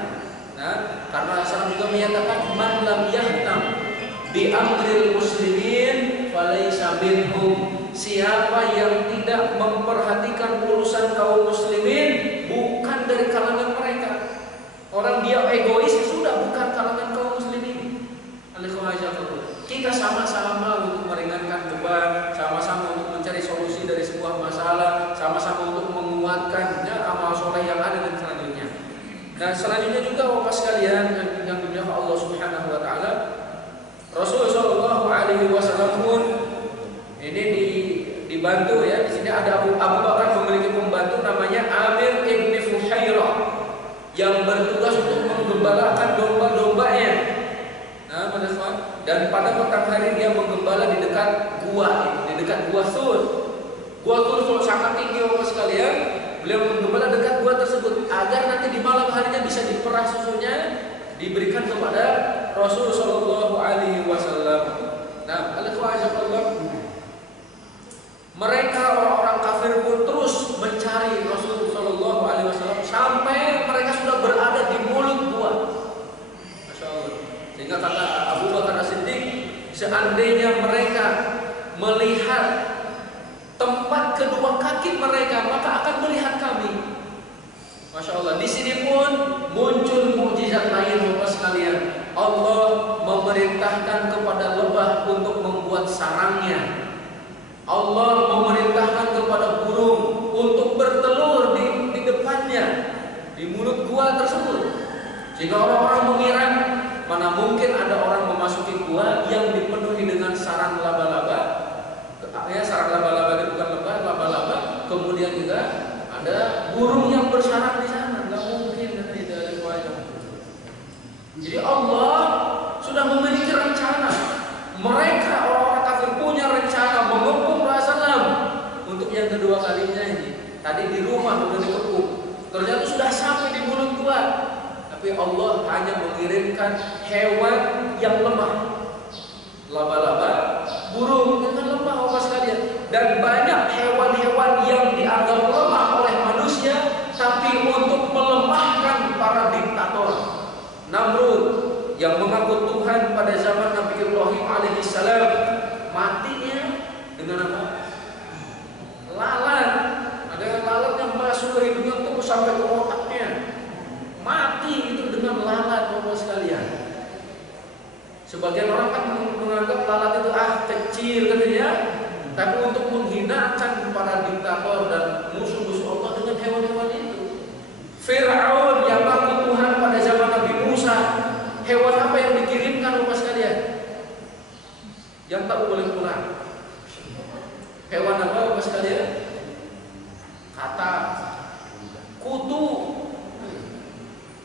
Nah, karena Rasul juga menyatakan man lam yahtam bi amril muslimin falaysa minhum. Siapa yang tidak memperhatikan urusan kaum muslimin bukan dari kalangan mereka. Orang dia egois sudah bukan kalangan kaum muslimin. Kita sama-sama untuk meringankan beban, sama-sama untuk mencari solusi dari sebuah masalah, sama-sama untuk menguatkan amal soleh yang ada dan selanjutnya. Dan selanjutnya juga Bapak sekalian yang dimuliakan Allah Subhanahu wa taala, Rasulullah Shallallahu alaihi wasallam pun ini dibantu ya. Di sini ada Abu Bakar memiliki pembantu namanya Amir ibn Fuhairah yang bertugas untuk menggembalakan domba-dombanya. Nah, dan pada petang hari dia menggembala di dekat gua, di dekat gua Thur. Gua Thur sangat tinggi Bapak sekalian. Beliau menggembala dekat gua tersebut agar nanti di malam harinya bisa diperah susunya, diberikan kepada Rasulullah Shallallahu alaihi wasallam. Nah, Allah, mereka orang-orang kafir pun terus mencari Rasulullah Shallallahu alaihi wasallam sampai mereka sudah berada di mulut gua. Masya Allah. Sehingga kata Abu Bakar As-Siddiq, seandainya mereka melihat tempat kedua kaki mereka, maka akan melihat kami. Masya Allah. Di sini pun muncul mukjizat lain Bapak sekalian. Allah memerintahkan kepada lebah untuk membuat sarangnya. Allah memerintahkan kepada burung untuk bertelur di depannya, di mulut gua tersebut. Jika orang-orang mengira mana mungkin ada orang memasuki gua yang dipenuhi dengan sarang laba-laba. Ya, sarang laba-laba itu bukan lebah, laba-laba. Kemudian juga ada burung yang bersarang di sana. Nggak mungkin tidak ada wajah. Jadi Allah sudah memiliki rencana. Mereka orang-orang kafir punya rencana mengepung Rasulullah untuk yang kedua kalinya ini. Tapi Allah hanya mengirimkan hewan yang lemah. Laba-laba, burung yang lemah Bapak sekalian. Dan banyak hewan-hewan yang dianggap lemah oleh manusia, tapi untuk melemahkan para diktator. Namrud yang mengaku Tuhan pada zaman Nabi Ibrahim alaihissalam, matinya dengan apa? Lalat. Ada lalat yang masuk ke hidungnya terus sampai ke otaknya. Mati itu dengan lalat Bapak sekalian. Sebagian orang kan menganggap lalat itu kecil katanya, tapi untuk menghinakan para diktator dan musuh-musuh Allah dengan hewan-hewan itu. Fir'aun yang mengaku Tuhan pada zaman Nabi Musa, hewan apa yang dikirimkan Bapak sekalian? Yang tahu boleh pulang. Hewan apa Bapak sekalian? Katak, kutu.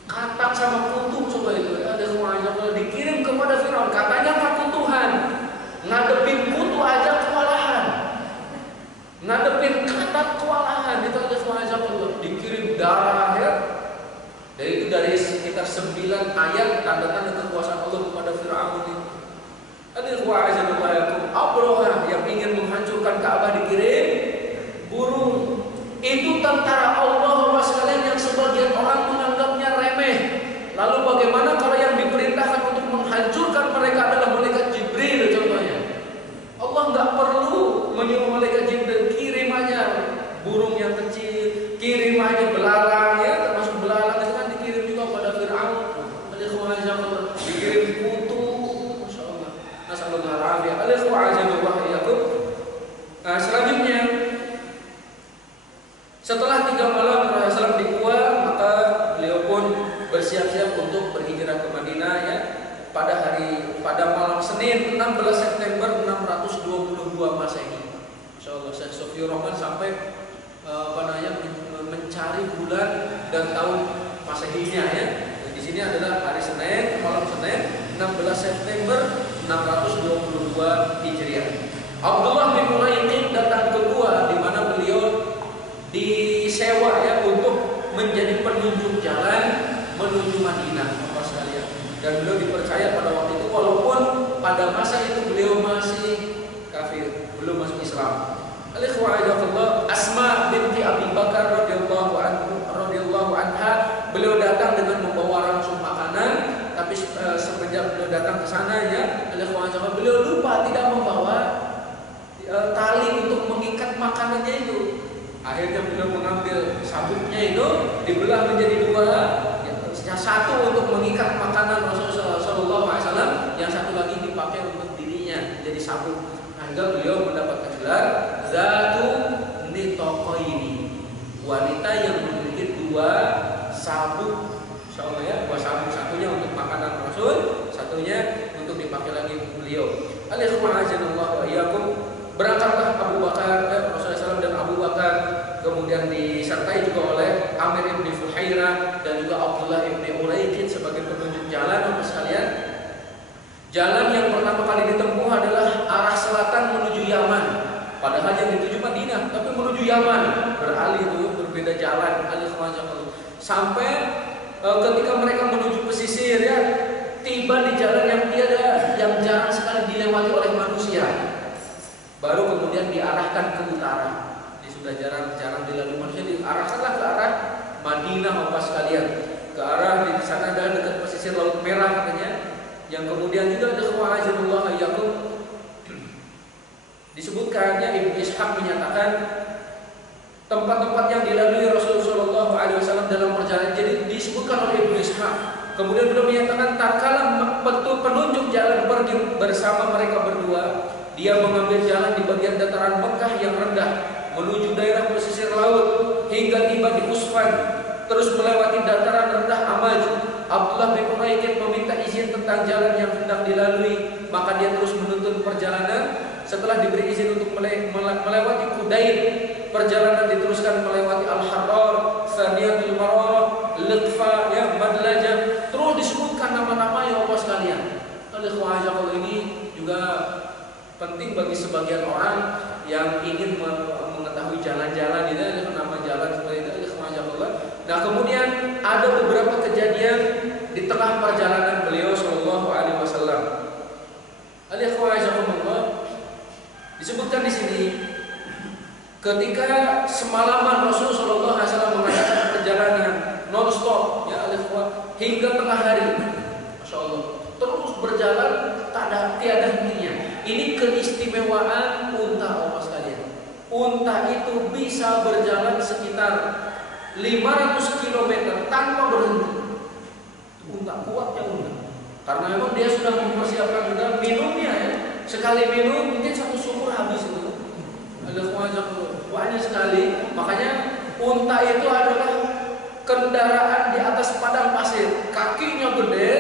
Katak sama kutu coba itu ada semuanya dikirim kepada Firaun. Katanya ngaku Tuhan, ngadepin kutu aja kewalahan, ngadepin katak kewalahan. Itu ada semuanya dikirim darah ya. Dan itu dari sekitar 9 ayat tanda-tanda kekuasaan Allah kepada Firaun itu. Ada wa'azanallahikum Abraha yang ingin menghancurkan Ka'bah dikirim burung. Itu tentara Allah Bapak sekalian yang sebagian orang menganggapnya remeh. Lalu bagaimana kalau yang diperintahkan untuk menghancurkan mereka adalah malaikat Jibril contohnya? Allah nggak perlu menyuruh malaikat Jibril, kirim aja burung yang kecil, kirim aja belalang ya, termasuk belalang itu kan dikirim juga pada Fir'aun. Dikirim kutu, Masya Allah. Nasallallahu alaihi wasallam. Nah, selanjutnya setelah 3 malam Rasulullah di Gua, maka beliau pun bersiap-siap untuk berhijrah ke Madinah ya. Pada malam Senin 16 September 622 Masehi. Insyaallah Syekh Sofiyur Rahman sampai mencari bulan dan tahun Masehinya ya. Di sini adalah hari Senin, malam Senin 16 September 622 Hijriah. Abdullah bin Mulaikin datang ke Gua di mana beliau disewa ya untuk menjadi penunjuk jalan menuju Madinah Bapak sekalian. Dan beliau dipercaya pada waktu itu walaupun pada masa itu beliau masih kafir, belum masuk Islam. Asma binti Abi Bakar radhiyallahu anha, beliau datang dengan membawa langsung makanan, tapi semenjak beliau datang ke sana ya, beliau lupa tidak membawa tali untuk mengikat makanannya itu. Akhirnya beliau mengambil sabuknya itu dibelah menjadi 2, yang satu untuk mengikat makanan Rasulullah SAW, yang satu lagi dipakai untuk dirinya jadi sabuk. Sehingga beliau mendapatkan gelar Zatu Nitokoini, wanita yang memiliki 2 sabuk. Insyaallah ya, 2 sabuk, satunya untuk makanan Rasul, satunya untuk dipakai lagi beliau. Alhamdulillah wa iyyakum. Berangkatlah Abu Bakar, Rasulullah SAW dan Abu Bakar, kemudian disertai juga oleh Amir bin Fuhairah dan juga Abdullah bin Ulaikin sebagai penunjuk jalan Bapak sekalian. Jalan yang pertama kali ditempuh adalah arah selatan menuju Yaman. Padahal yang dituju Madinah, tapi menuju Yaman, beralih itu berbeda jalan, sampai ketika mereka menuju pesisir ya, tiba di jalan yang tiada, yang jarang sekali dilewati oleh manusia. Baru kemudian diarahkan ke utara. Ini sudah jarang dilalui manusia, diarahkanlah ke arah Madinah Bapak sekalian. Ke arah di sana ada dekat pesisir Laut Merah katanya. Yang kemudian juga ada wa'azanullah yakum. Disebutkannya Ibnu Ishaq menyatakan tempat-tempat yang dilalui Rasulullah SAW dalam perjalanan. Jadi disebutkan oleh Ibnu Ishaq. Kemudian beliau menyatakan tatkala penunjuk jalan pergi bersama mereka berdua, dia mengambil jalan di bagian dataran Mekah yang rendah menuju daerah pesisir laut hingga tiba di Usfan, terus melewati dataran rendah Amaj. Abdullah bin Ulaikin meminta izin tentang jalan yang hendak dilalui, maka dia terus menuntun perjalanan. Setelah diberi izin untuk melewati Kudain, perjalanan diteruskan melewati Al-Harrar, Thaniyatul Mararah, Lutfa, ya, Madlajah. Terus disebutkan nama-nama ya Bapak sekalian. Kalau ini juga penting bagi sebagian orang yang ingin mengetahui jalan-jalan itu, nama jalan seperti itu. Nah kemudian ada beberapa kejadian Disebutkan di sini ketika semalaman Rasul Shallallahu Alaihi Wasallam mengadakan perjalanan non-stop ya hingga tengah hari, Masya Allah, terus berjalan tiada hentinya. Ini keistimewaan unta, Bapak sekalian. Unta itu bisa berjalan sekitar 500 km tanpa berhenti. Unta, kuatnya unta. Karena memang dia sudah mempersiapkan juga minumnya ya. Sekali minum mungkin satu sumur habis itu. Ada banyak sekali. Makanya unta itu adalah kendaraan di atas padang pasir. Kakinya gede,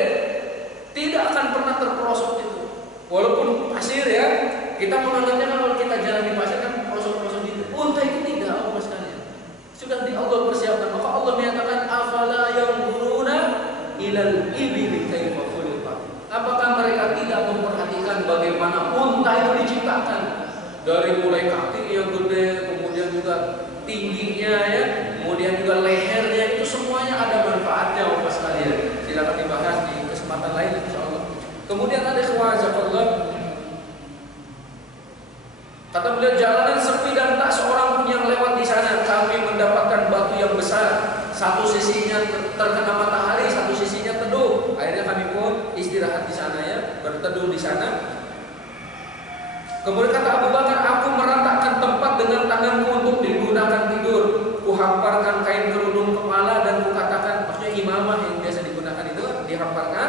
tidak akan pernah terperosok itu. Walaupun pasir ya, kita menganggapnya kalau kita jalan di pasir kan perosok-perosok gitu. Unta itu tidak, Allah sekalian. Sudah di Allah persiapkan. Maka Allah menyatakan afala yanzuruna ilal ibili kaifa khuliqat. Apakah mereka tidak memperhatikan bagaimana unta itu diciptakan? Dari mulai kaki yang gede, kemudian juga tingginya ya, kemudian juga lehernya, itu semuanya ada manfaatnya, Bapak sekalian. Silakan dibahas di kesempatan lain insyaallah. Kemudian ada Allah, kata beliau, jalanan sepi dan tak seorang pun yang lewat di sana. Kami mendapatkan batu yang besar, satu sisinya terkena matahari, satu sisinya teduh. Akhirnya kami pun istirahat di sana ya, berteduh di sana. Kemudian kata Abu Bakar, aku meratakan tempat dengan tanganku untuk digunakan tidur. Kuhamparkan kain kerudung kepala dan kukatakan, maksudnya imamah yang biasa digunakan itu dihamparkan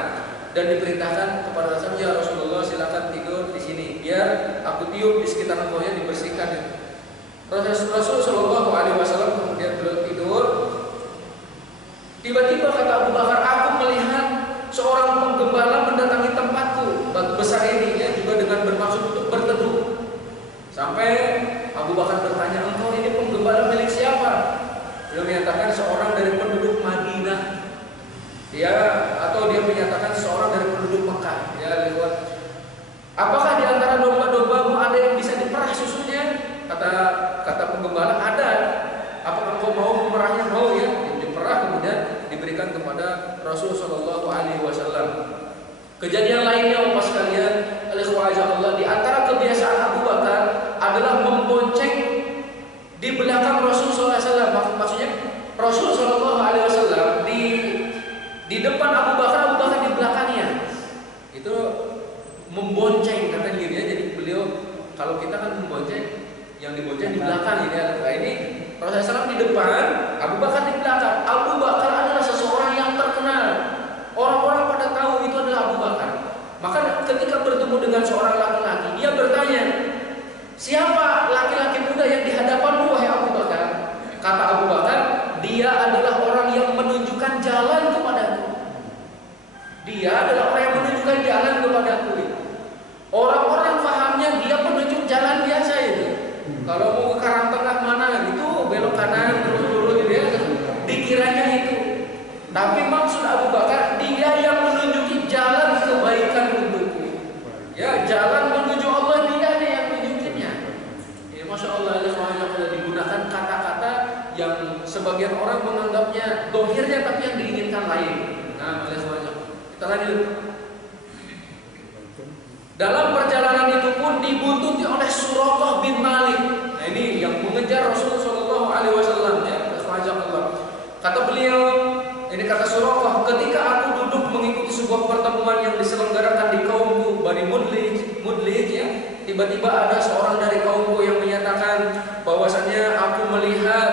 dan diperintahkan kepada Rasul, ya Rasulullah silakan tidur di sini biar aku tiup di sekitar engkau ya, dibersihkan. Rasul Shallallahu Alaihi Wasallam kemudian beliau tidur. Tiba-tiba kata Abu Bakar, aku melihat seorang penggembala mendatangi tempatku, batu besar ini ya, juga dengan bermaksud untuk berteduh. Sampai Abu Bakar bertanya, engkau ini penggembala milik siapa? Beliau menyatakan seorang dari penduduk Madinah. Dia atau dia menyatakan seorang dari penduduk Mekah. Ya, lihat. Apakah di antara domba-dombamu ada yang bisa diperah susunya? Kata penggembala, ada. Apakah engkau mau memerahnya? Mau ya. Diperah kemudian diberikan kepada Rasul Shallallahu Alaihi Wasallam. Kejadian lainnya, Bapak sekalian, Allah, di antara kebiasaan Abu Bakar adalah membonceng di belakang Rasul SAW. Maksudnya Rasul SAW di depan Abu Bakar di belakangnya. Itu membonceng katanya gitu ya. Jadi beliau, kalau kita kan membonceng, yang dibonceng di belakang ini. Nah, ini Rasulullah SAW di depan, Abu Bakar di belakang. Abu Bakar adalah seseorang yang terkenal. Orang-orang pada tahu itu adalah Abu Bakar. Maka ketika bertemu dengan seorang laki-laki, dia bertanya, siapa laki-laki muda yang di hadapanmu, wahai Abu Bakar? Kata Abu Bakar, dia adalah orang yang menunjukkan jalan kepadaku. Dia adalah orang yang menunjukkan jalan kepadaku. Orang-orang pahamnya dia penunjuk jalan biasa itu. Kalau mau ke Karang Tengah mana itu belok kanan terus gitu ya, dikiranya itu. Tapi maksud Abu Bakar, dia yang menunjuki jalan kebaikan untukku. Ya, jalan menuju Allah dia yang menunjukinya. Ya, Masya Allah, sudah digunakan kata-kata yang sebagian orang menganggapnya dohirnya, tapi yang diinginkan lain. Nah, kita lanjut. Dalam perjalanan itu pun dibuntuti oleh Suraqah bin Malik. Nah, ini yang mengejar Rasulullah SAW ya, Allah. Kata beliau, ini kata Suraqah, ketika aku duduk mengikuti sebuah pertemuan yang diselenggarakan di kaumku Bani Mudlij ya, tiba-tiba ada seorang dari kaumku yang menyatakan bahwasannya aku melihat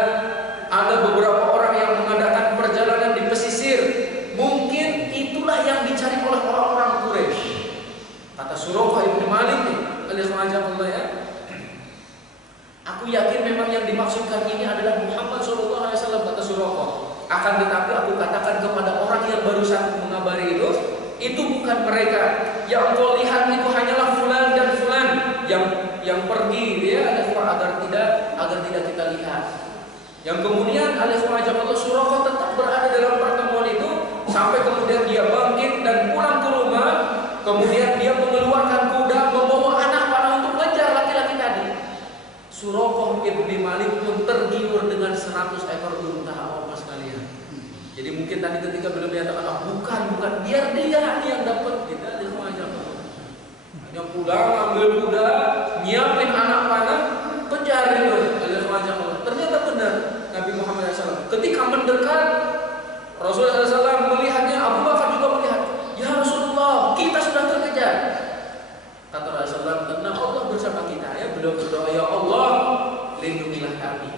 ada beberapa orang yang mengadakan perjalanan di pesisir. Mungkin itulah yang dicari oleh orang-orang Quraisy. Kata Suraqah bin Malik nih, Allah ya. Aku yakin memang yang dimaksudkan ini adalah Muhammad SAW, kata Suraqah. Akan tetapi aku katakan kepada orang yang barusan mengabari itu bukan mereka. Yang kau lihat itu hanyalah fulan dan fulan yang pergi dia agar tidak kita lihat. Yang kemudian Allah Suraqah tetap berada dalam pertemuan itu sampai kemudian dia bangkit dan pulang ke rumah. Kemudian dia mengeluarkan kuda, membawa anak panah untuk mengejar laki-laki tadi. Suraqah bin Malik pun tergiur dengan 100 ekor unta, Bapak sekalian. Jadi mungkin tadi ketika beliau menyatakan, bukan, biar dia yang dapat, kita hanya pulang ambil kuda, nyiapin anak panah, kejar gitu. Ternyata benar Nabi Muhammad SAW. Ketika mendekat, Rasulullah SAW melihatnya, Abu Bakar juga melihat. Ya Rasulullah, kita sudah terkejar. Kata Rasulullah, tenang, Allah bersama kita. Ya, beliau berdoa, ya Allah, lindungilah kami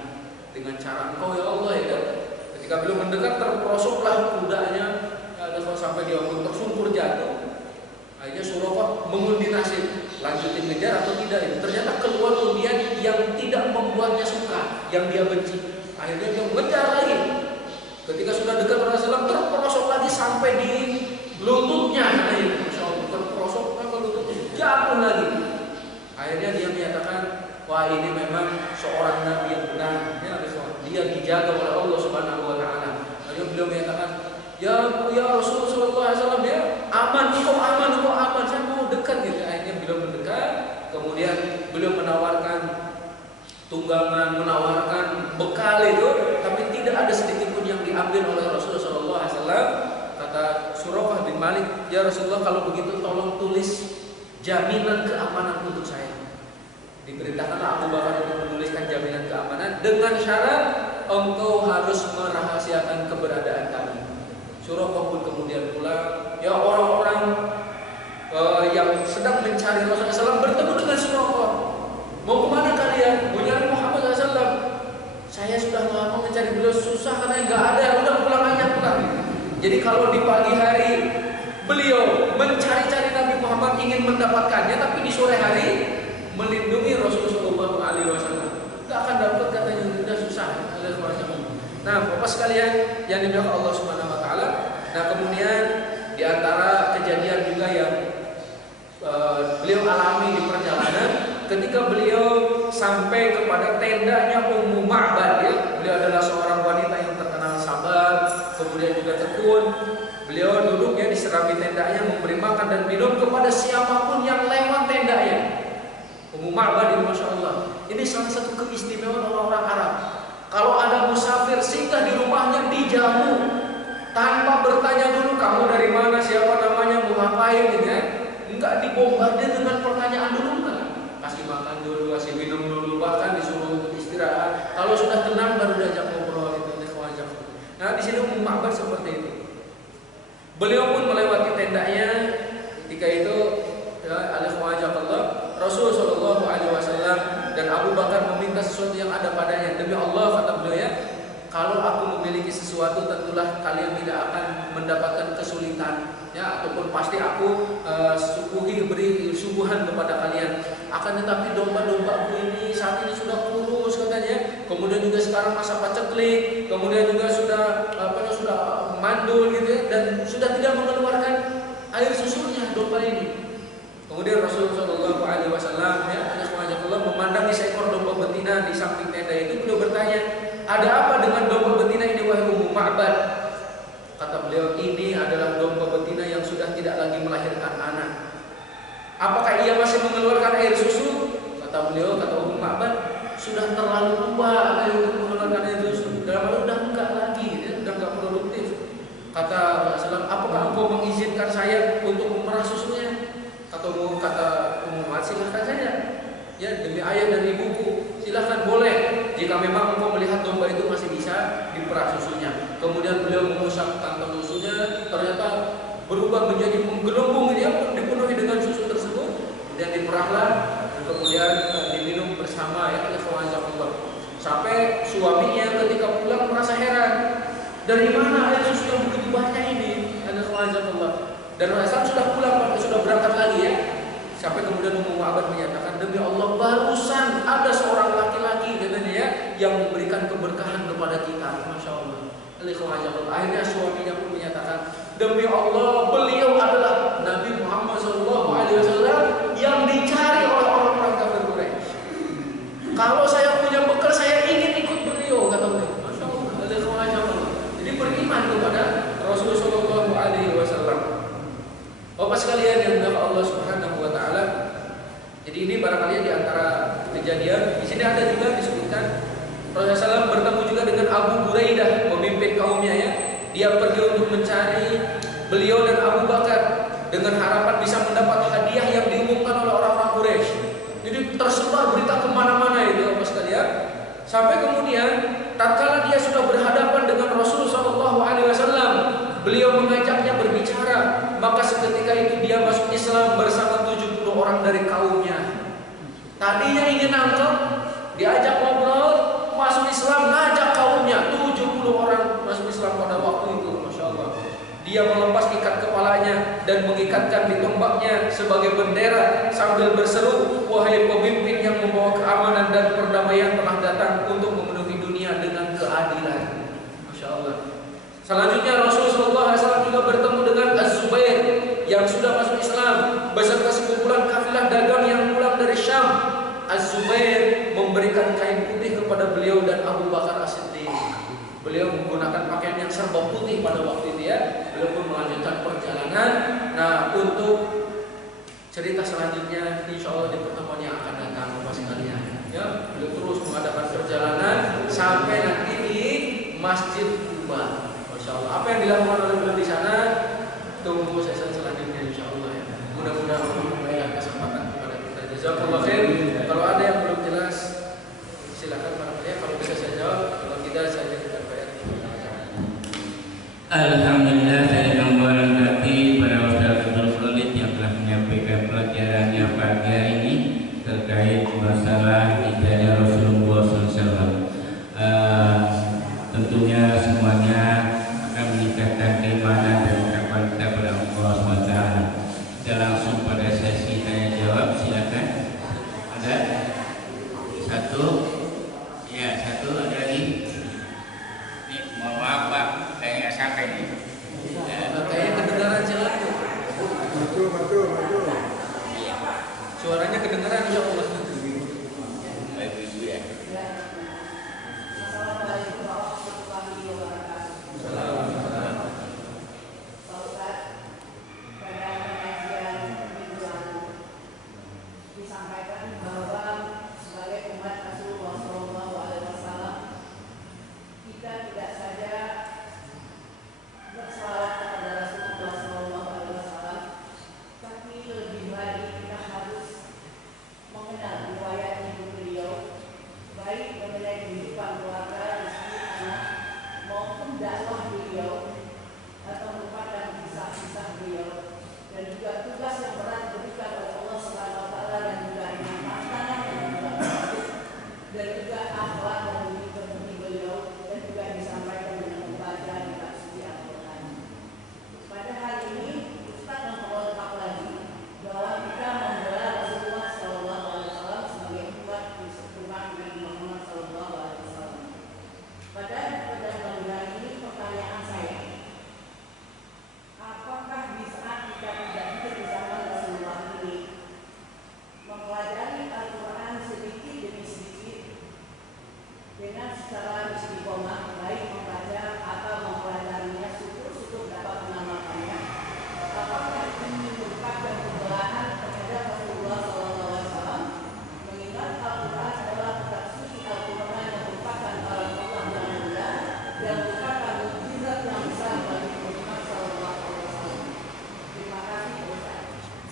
dengan cara Engkau ya Allah ya. Ketika beliau mendekat, terperosoklah kudanya, sampai dia pun tersungkur jatuh. Akhirnya Suraqah mengundi nasib, lanjutin ngejar atau tidak itu. Ternyata keluar kemudian yang tidak membuatnya suka, yang dia benci. Akhirnya dia mengejar lagi. Ketika sudah dekat Rasulullah, terperosok lagi sampai di lututnya. Masya Allah, terperosok sampai lututnya, jatuh lagi. Akhirnya dia menyatakan, wah ini memang seorang nabi yang benar. Dia dijaga oleh Allah Subhanahu Wa Taala. Lalu beliau menyatakan, ya Rasulullah SAW, ya aman, kok aman, saya mau dekat gitu. Akhirnya beliau mendekat, kemudian beliau menawarkan tunggangan, menawarkan bekal itu, tapi tidak ada sedikit pun yang diambil oleh Rasulullah SAW. Kata Suraqah bin Malik, ya Rasulullah kalau begitu tolong tulis jaminan keamanan untuk saya. Diperintahkanlah Abu Bakar untuk menuliskan jaminan keamanan dengan syarat engkau harus merahasiakan keberadaan kami. Suraqah pun kemudian pulang. Ya orang-orang yang sedang mencari Rasulullah SAW bertemu dengan Suraqah. Mau kemana kalian? Mau nyari Muhammad SAW? Saya sudah lama mencari beliau, susah karena nggak ada. Udah pulang aja pulang. Jadi kalau di pagi hari beliau mencari-cari Nabi Muhammad ingin mendapatkannya, tapi di sore hari melindungi Rasulullah SAW, nggak akan dapat katanya, udah susah. Nah, Bapak sekalian yang dimuliakan Allah Subhanahu Wa Taala. Nah, kemudian di antara kejadian juga yang beliau alami di perjalanan, ketika beliau sampai kepada tendanya Ummu Ma'bad, ya, beliau adalah seorang wanita yang terkenal sabar, kemudian juga tekun. Beliau duduk ya di serambi tendanya, memberi makan dan minum kepada siapapun yang lewat tendanya. Ummu Ma'bad ini Masya Allah, ini salah satu keistimewaan orang-orang Arab. Kalau ada musafir singgah di rumahnya, dijamu tanpa bertanya dulu kamu dari mana, siapa namanya, mau ngapain gitu ya. Enggak dibombardir dengan pertanyaan dulu, enggak. Kasih makan dulu, kasih minum dulu, bahkan disuruh istirahat. Kalau sudah tenang baru diajak ngobrol gitu. Nah, di sini Ummu Ma'bad seperti itu. Beliau pun melewati tendanya. Ketika itu Rasul Shallallahu Alaihi Wasallam dan Abu Bakar meminta sesuatu yang ada padanya. Demi Allah, kata beliau ya, kalau aku memiliki sesuatu, tentulah kalian tidak akan mendapatkan kesulitan, ya, ataupun pasti aku beri suguhan kepada kalian. Akan tetapi domba-dombaku ini saat ini sudah kurus katanya. Kemudian juga sekarang masa paceklik, kemudian juga sudah mandul gitu ya, dan sudah tidak mengeluarkan air susunya domba ini. Kemudian Rasulullah Shallallahu Alaihi Wasallam memandangi seekor domba betina di samping tenda itu. Beliau bertanya, ada apa dengan domba betina ini wahai Ummu Ma'bad? Kata beliau, ini adalah domba betina yang sudah tidak lagi melahirkan anak. Apakah ia masih mengeluarkan air susu? Kata beliau, kata Ummu Ma'bad, sudah terlalu tua untuk mengeluarkan air susu. Dalam hal udah enggak lagi, udah enggak produktif. Kata Rasulullah, apakah engkau mengizinkan saya untuk memerah susunya? Kata Ummu Ma'bad, silahkan saja. Ya, demi ayah dan ibuku, silahkan boleh. Jika memang engkau melihat domba itu masih bisa diperah susunya. Kemudian beliau mengusap kantong susunya, ternyata berubah menjadi menggelembung, dia dipenuhi dengan susu tersebut. Kemudian diperahlah, dan kemudian diminum bersama ya oleh Allah. Sampai suaminya ketika pulang merasa heran, dari mana air susu yang begitu banyak ini? Allah. Dan Rasul sudah pulang, sudah berangkat lagi ya. Sampai kemudian Ummu Ma'bad menyatakan, demi Allah barusan ada seorang laki-laki katanya ya, yang memberikan keberkahan kepada kita. Masya Allah. Akhirnya suaminya pun menyatakan, demi Allah beliau adalah Nabi Muhammad SAW yang dicari oleh orang-orang kafir Quraisy. Kalau saya punya bekal, saya ingin ikut beliau, kata beliau. Masya Allah. Jadi beriman kepada Rasulullah SAW. Bapak sekalian yang dimuliakan Allah Subhanahu Wa Taala. Jadi ini barangkali di antara kejadian. Di sini ada juga disebutkan Rasulullah SAW bertemu juga dengan Abu Buraidah, pemimpin kaumnya ya. Dia pergi untuk mencari beliau dan Abu Bakar dengan harapan bisa mendapat hadiah yang diumumkan oleh orang-orang Quraisy. Jadi Sampai kemudian tatkala dia sudah berhadapan dengan Rasul sallallahu alaihi wasallam, beliau mengajaknya berbicara, maka seketika itu dia masuk Islam bersama 70 orang dari kaumnya. Tadinya ingin nangkep, diajak ngobrol, masuk Islam, ngajak kaumnya, 70 orang masuk Islam pada waktu itu, Masya Allah. Dia melepas ikat kepalanya dan mengikatkan di tombaknya sebagai bendera sambil berseru, wahai pemimpin yang membawa keamanan dan perdamaian telah datang untuk memenuhi dunia dengan keadilan. Masya Allah. Selanjutnya Rasulullah SAW juga bertemu dengan Az-Zubair yang sudah masuk Islam beserta sekumpulan kafilah dagang yang pulang dari Syam. Az-Zubair memberikan kain putih kepada beliau dan Abu Bakar As-Siddiq. Beliau menggunakan pakaian yang serba putih pada waktu itu ya. Beliau pun melanjutkan perjalanan. Nah, untuk cerita selanjutnya insya Allah di pertemuan yang akan datang Bapak sekalian. Ya, beliau terus mengadakan perjalanan sampai nanti di Masjid Kuba. Masya Allah. Apa yang dilakukan oleh beliau di sana? Tunggu sesi selanjutnya insya Allah ya. Mudah-mudahan Allah memberikan kesempatan kepada kita. Jazakallah khair. Kalau ada yang belum jelas, silakan Pak Arya. Kalau bisa saya jawab, kalau tidak saya jadikan Pak Arya. Alhamdulillah, saya memberkati para ustaz Khalid yang telah menyampaikan pelajarannya pagi hari ini terkait masalah hidayah Rasulullah SAW. Tentunya semuanya akan meningkatkan keimanan dan ketakwaan kita kepada Allah SWT. Kita langsung pada sesi tanya jawab, silakan. Ada satu, ya satu ada lagi. Ini mohon maaf Pak, saya nggak sampai nih. Kayaknya kedengaran jelas tuh. Betul. Suaranya kedengaran insya Allah. Baik ibu ya. Disampaikan bahwa sebagai umat Rasulullah SAW kita tidak saja bersalawat kepada Rasulullah SAW, tapi lebih lagi kita harus mengenal riwayat hidup beliau, baik mengenai kehidupan keluarga, rezeki anak, maupun dakwah beliau atau merupakan kisah-kisah beliau, dan juga tugas yang berat diberikan oleh Allah Subhanahu wa taala dan juga dengan tantangan yang juga bagus, dan juga akhlak dan budi beliau, dan juga disampaikan dengan membaca kitab suci Al-Qur'an. Pada hari ini Ustaz memperlengkap lagi bahwa kita membela Rasulullah SAW sebagai umat Tuhan Nabi Muhammad SAW. Pada pagi hari ini pertanyaan saya, apakah di saat kita tidak hidup bersama Rasulullah ini mempelajari Al-Quran sedikit demi sedikit dengan secara istiqomah, baik membaca atau mempelajarinya syukur-syukur dapat mengamalkannya, apakah ini merupakan pembelahan terhadap Rasulullah SAW, mengingat Al-Quran adalah kitab suci Al-Quran yang merupakan kalam Allah yang mulia dan merupakan mukjizat yang besar bagi Muhammad SAW. Terima kasih Ustaz.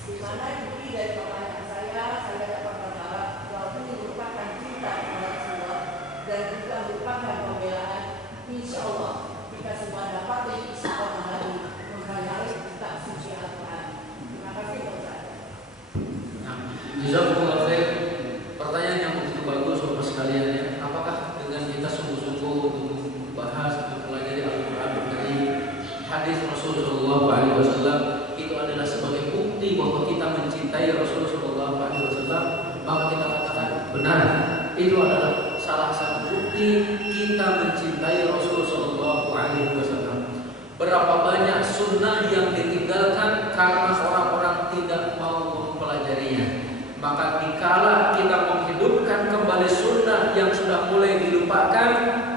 Di mana inti dari pertanyaan saya dapat berkata bahwa ini merupakan cinta kepada Rasulullah dan juga merupakan pembelaan. Insya Allah kita semua dapat menjadi istiqomah lagi mempelajari kitab suci Al-Quran. Terima kasih Ustaz. Nah, jazakumullah khair. Pertanyaan yang begitu bagus Bapak sekalian ya. Apakah dengan kita sungguh-sungguh untuk membahas atau mempelajari Al-Quran dari hadis Rasulullah SAW itu adalah sebagai bukti bahwa kita mencintai Rasulullah SAW, maka kita katakan benar, itu adalah salah satu bukti kita mencintai Rasulullah SAW. Berapa banyak sunnah yang ditinggalkan karena orang-orang tidak mau mempelajarinya. Maka dikala kita menghidupkan kembali sunnah yang sudah mulai dilupakan,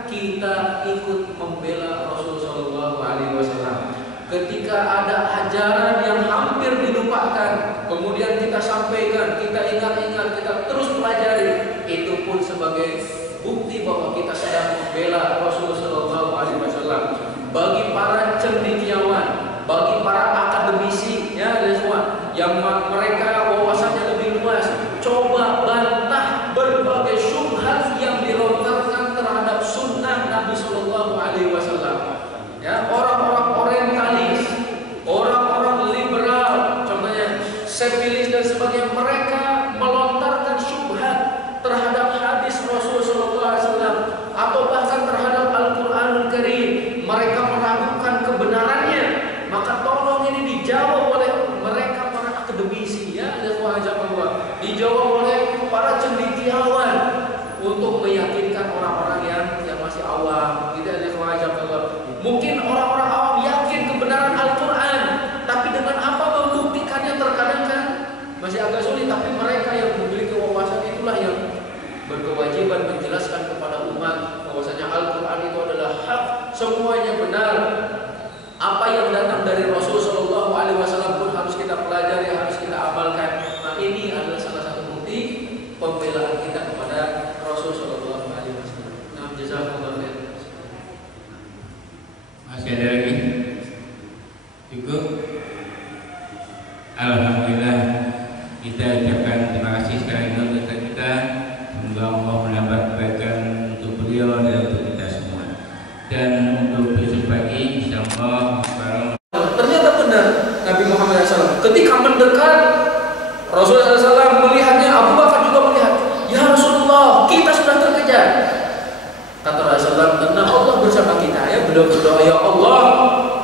kita ikut membela Rasulullah SAW. Ketika ada ajaran yang hampir dilupakan, kemudian kita sampaikan, kita ingat-ingat, kita terus pelajari, itu pun sebagai bukti bahwa kita sedang membela Rasulullah SAW. Bagi para cendekiawan, bagi para akademisi, ya semua yang mereka wawasannya lebih luas, coba bantah berbagai syubhat yang dilontarkan yang datang dari Rasul Shallallahu Alaihi Wasallam pun harus kita pelajari, harus kita amalkan. Nah, ini adalah salah satu bukti pembelaan kita kepada Rasul Shallallahu Alaihi Wasallam. Nah, jazakallahu khair. Masih ada lagi? Cukup? Alhamdulillah, kita ucapkan terima kasih sekali lagi untuk kita. Semoga Allah menambah kebaikan untuk beliau dan untuk kita semua. Dan untuk besok pagi, insyaallah Ternyata benar Nabi Muhammad SAW ketika mendekat, Rasulullah SAW melihatnya, Abu Bakar juga melihat. Ya Rasulullah, kita sudah terkejar. Kata Rasulullah, tenang, Allah bersama kita. Ya, beliau berdoa, ya Allah,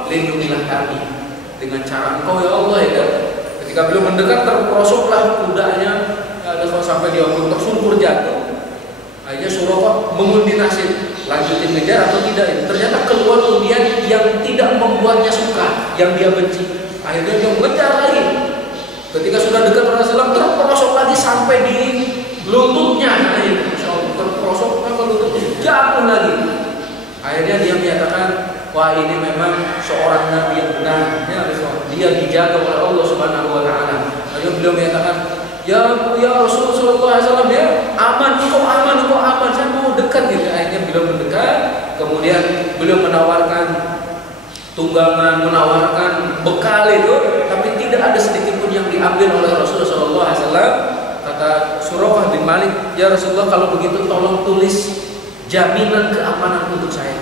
lindungilah kami dengan cara Engkau ya Allah ya. Ketika beliau mendekat, terperosoklah kudanya, sampai dia pun tersungkur jatuh. Akhirnya Suraqah mengundi nasib, lanjutin ngejar atau tidak itu. Ternyata keluar undian yang tidak membuatnya suka, yang dia benci. Akhirnya dia mengejar lagi. Ketika sudah dekat Rasulullah, terperosok lagi sampai di lututnya. Masya Allah, terperosok sampai lututnya, jatuh lagi. Akhirnya dia menyatakan, wah ini memang seorang nabi yang benar. Dia dijaga oleh Allah Subhanahu Wa Taala. Lalu beliau menyatakan, ya Rasulullah SAW, ya aman, engkau aman, saya mau dekat gitu. Akhirnya beliau mendekat, kemudian beliau menawarkan tunggangan, menawarkan bekal itu, tapi tidak ada sedikit pun yang diambil oleh Rasulullah SAW. Kata Suraqah bin Malik, ya Rasulullah, kalau begitu tolong tulis jaminan keamanan untuk saya.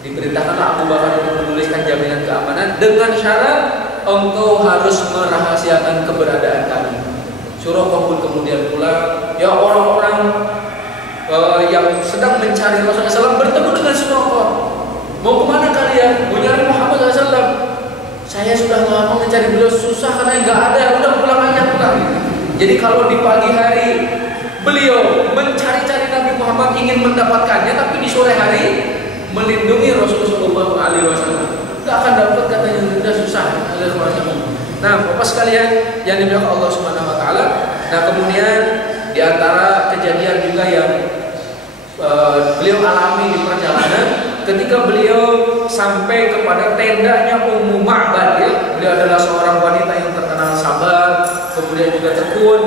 Diperintahkanlah Abu Bakar untuk menuliskan jaminan keamanan dengan syarat engkau harus merahasiakan keberadaan kami. Suraqah pun kemudian pulang. Ya orang-orang yang sedang mencari Rasulullah SAW bertemu dengan Suraqah. Mau kemana kalian? Mau nyari Muhammad SAW? Saya sudah lama mencari beliau, susah karena nggak ada. Udah pulang aja pulang. Jadi kalau di pagi hari beliau mencari-cari Nabi Muhammad ingin mendapatkannya, tapi di sore hari melindungi Rasulullah SAW, nggak akan dapat katanya, sudah susah. Nah, Bapak sekalian yang dimuliakan Allah Subhanahu Wa Taala. Nah, kemudian di antara kejadian juga yang beliau alami di perjalanan, ketika beliau sampai kepada tendanya Ummu Ma'bad, ya, beliau adalah seorang wanita yang terkenal sabar, kemudian juga tekun.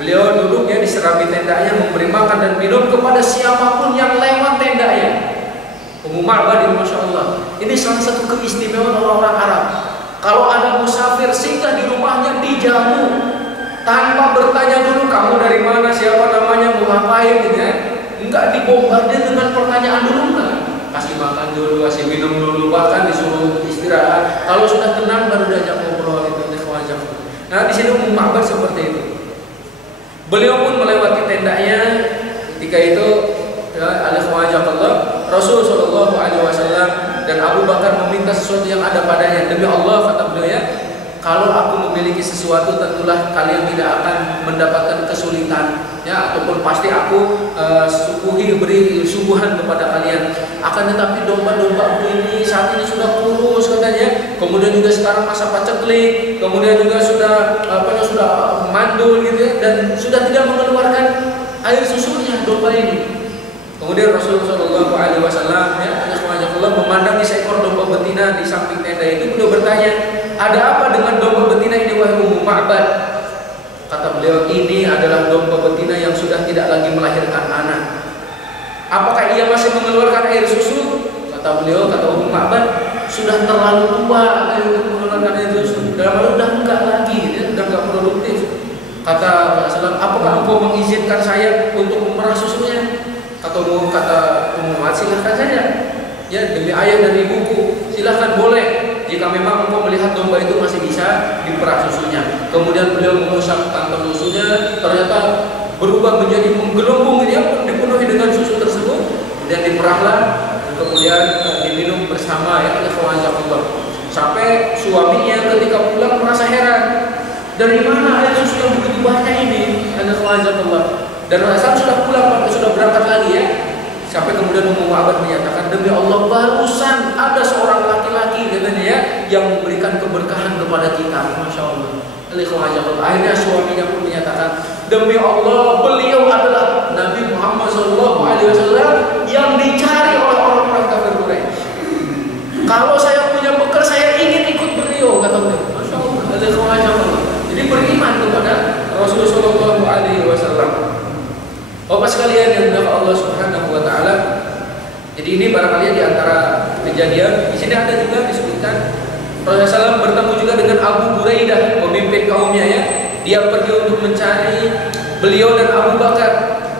Beliau duduk ya di serambi tendanya, memberi makan dan minum kepada siapapun yang lewat tendanya. Ummu Ma'bad ini Masya Allah, ini salah satu keistimewaan orang-orang Arab. Kalau ada musafir singgah di rumahnya, dijamu tanpa bertanya dulu kamu dari mana, siapa namanya, mau ngapain gitu ya. Enggak dibombardir dengan pertanyaan dulu, enggak. Kasih makan dulu, kasih minum dulu, bahkan disuruh istirahat. Kalau sudah tenang baru diajak ngobrol gitu. Nah, di sini Ummu Ma'bad seperti itu. Beliau pun melewati tendanya. Ketika itu Rasul Shallallahu Alaihi Wasallam dan Abu Bakar meminta sesuatu yang ada padanya. Demi Allah, kata beliau, ya, kalau aku memiliki sesuatu, tentulah kalian tidak akan mendapatkan kesulitan, ya, ataupun pasti aku beri suguhan kepada kalian. Akan tetapi domba-domba ini saat ini sudah kurus katanya. Kemudian juga sekarang masa paceklik, kemudian juga sudah mandul gitu ya, dan sudah tidak mengeluarkan air susunya domba ini. Kemudian Rasulullah Shallallahu Alaihi Wasallam, ya, memandangi seekor domba betina di samping tenda itu, beliau bertanya, ada apa dengan domba betina ini wahai Ummu Ma'bad? Kata beliau, ini adalah domba betina yang sudah tidak lagi melahirkan anak. Apakah ia masih mengeluarkan air susu? Kata beliau, kata Ummu Ma'bad, sudah terlalu tua untuk mengeluarkan air susu. Dalam hal sudah enggak lagi, ya, sudah enggak produktif. Kata Rasulullah, apakah engkau mengizinkan saya untuk memerah susunya? Kata Ummu Ma'bad, silahkan saja. Ya, demi ayah dan ibuku, silahkan boleh. Jika memang engkau melihat domba itu masih bisa diperah susunya. Kemudian beliau mengusap kantong susunya, ternyata berubah menjadi menggelembung, dia dipenuhi dengan susu tersebut. Kemudian diperahlah, kemudian diminum bersama, ya, sampai suaminya ketika pulang merasa heran, dari mana air susu yang begitu banyak ini? Dan Rasul sudah pulang, sudah berangkat lagi, ya. Sampai kemudian Ummu Ma'bad menyatakan, demi Allah, barusan ada seorang laki-laki katanya, ya, yang memberikan keberkahan kepada kita. Masya Allah. Akhirnya suaminya pun menyatakan, demi Allah, beliau adalah Nabi Muhammad SAW yang dicari oleh orang-orang kafir Quraisy. Kalau saya punya bekal, saya disebutkan Rasulullah SAW bertemu juga dengan Abu Buraidah, pemimpin kaumnya ya. Dia pergi untuk mencari beliau dan Abu Bakar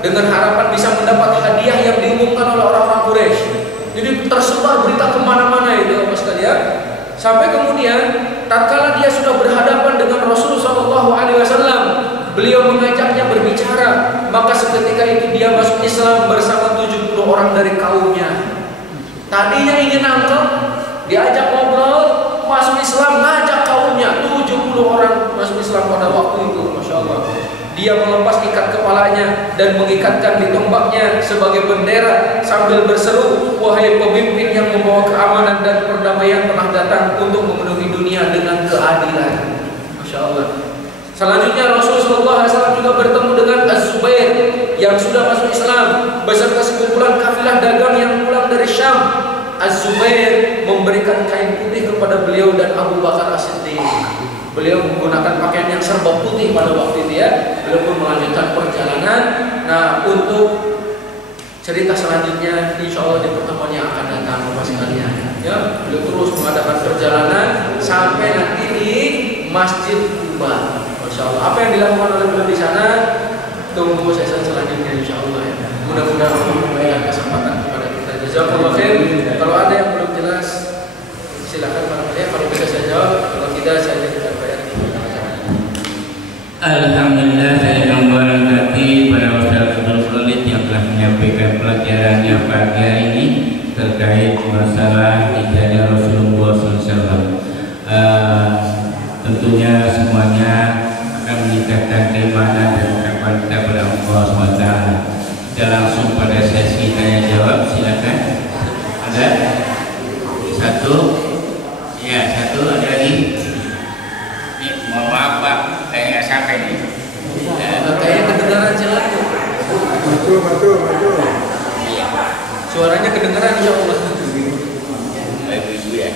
dengan harapan bisa mendapat hadiah yang diumumkan oleh orang-orang Quraisy. Jadi tersebar berita kemana-mana itu Bapak sekalian. Sampai kemudian tatkala dia sudah berhadapan dengan Rasulullah SAW, beliau mengajaknya berbicara. Maka seketika itu dia masuk Islam bersama 70 orang dari kaumnya. Tadinya ingin nangkep, diajak ngobrol, masuk Islam, ngajak kaumnya 70 orang masuk Islam pada waktu itu, Masya Allah. Dia melepas ikat kepalanya dan mengikatkan di tombaknya sebagai bendera sambil berseru, wahai pemimpin yang membawa keamanan dan perdamaian telah datang untuk memenuhi dunia dengan keadilan. Masya Allah. Selanjutnya Rasulullah SAW juga bertemu dengan Az-Zubair yang sudah masuk Islam beserta sekumpulan kafilah dagang yang pulang dari Syam. Az-Zubair memberikan kain putih kepada beliau dan Abu Bakar As-Siddiq. Beliau menggunakan pakaian yang serba putih pada waktu itu ya. Beliau pun melanjutkan perjalanan. Nah, untuk cerita selanjutnya insya Allah di pertemuan yang akan datang Bapak sekalian. Ya, beliau terus mengadakan perjalanan sampai nanti di Masjid Kuba. Masya Allah. Apa yang dilakukan oleh beliau di sana? Tunggu sesi selanjutnya insya Allah ya. Mudah-mudahan Allah memberikan kesempatan kepada kita. Jazakallah khair. Kalau ada yang belum jelas silakan Pak Mulia. Kalau bisa saya jawab. Kalau tidak saya jadikan bayar. Alhamdulillah, saya memberkati para ustaz Khalid yang telah menyampaikan pelajarannya pagi hari ini terkait masalah ijazah Rasulullah SAW. Tentunya semuanya akan meningkatkan keimanan dan ketakwaan kita kepada Allah SWT. Kita langsung pada sesi tanya jawab, silakan. Ada satu, ya satu ada lagi. Mohon maaf Pak, saya nggak sampai nih. Kayaknya kedengaran jelas tuh. Betul. Iya Pak. Suaranya kedengaran insya Allah. Baik Ibu ya.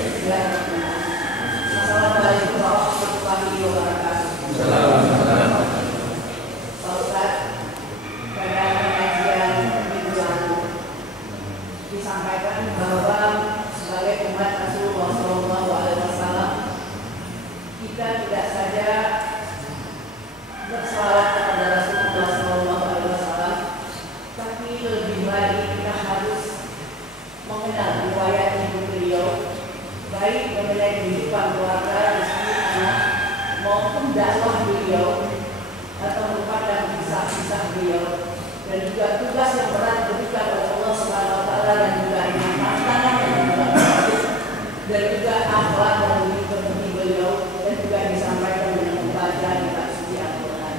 Assalamualaikum warahmatullahi wabarakatuh. Assalamualaikum. Pak Ustaz, pada pengajian minggu lalu disampaikan bahwa sebagai umat Rasulullah SAW kita tidak saja berselawat kepada Rasulullah SAW, tapi lebih lagi kita harus mengenal riwayat hidup beliau, baik mengenai kehidupan keluarga, rezeki anak, maupun dakwah beliau atau merupakan kisah-kisah beliau, dan juga tugas yang berat diberikan oleh Allah Subhanahu Wa Taala dan juga dengan tantangan yang juga bagus, dan juga akhlak dan budi beliau, dan juga disampaikan dengan membaca kitab suci Al-Quran.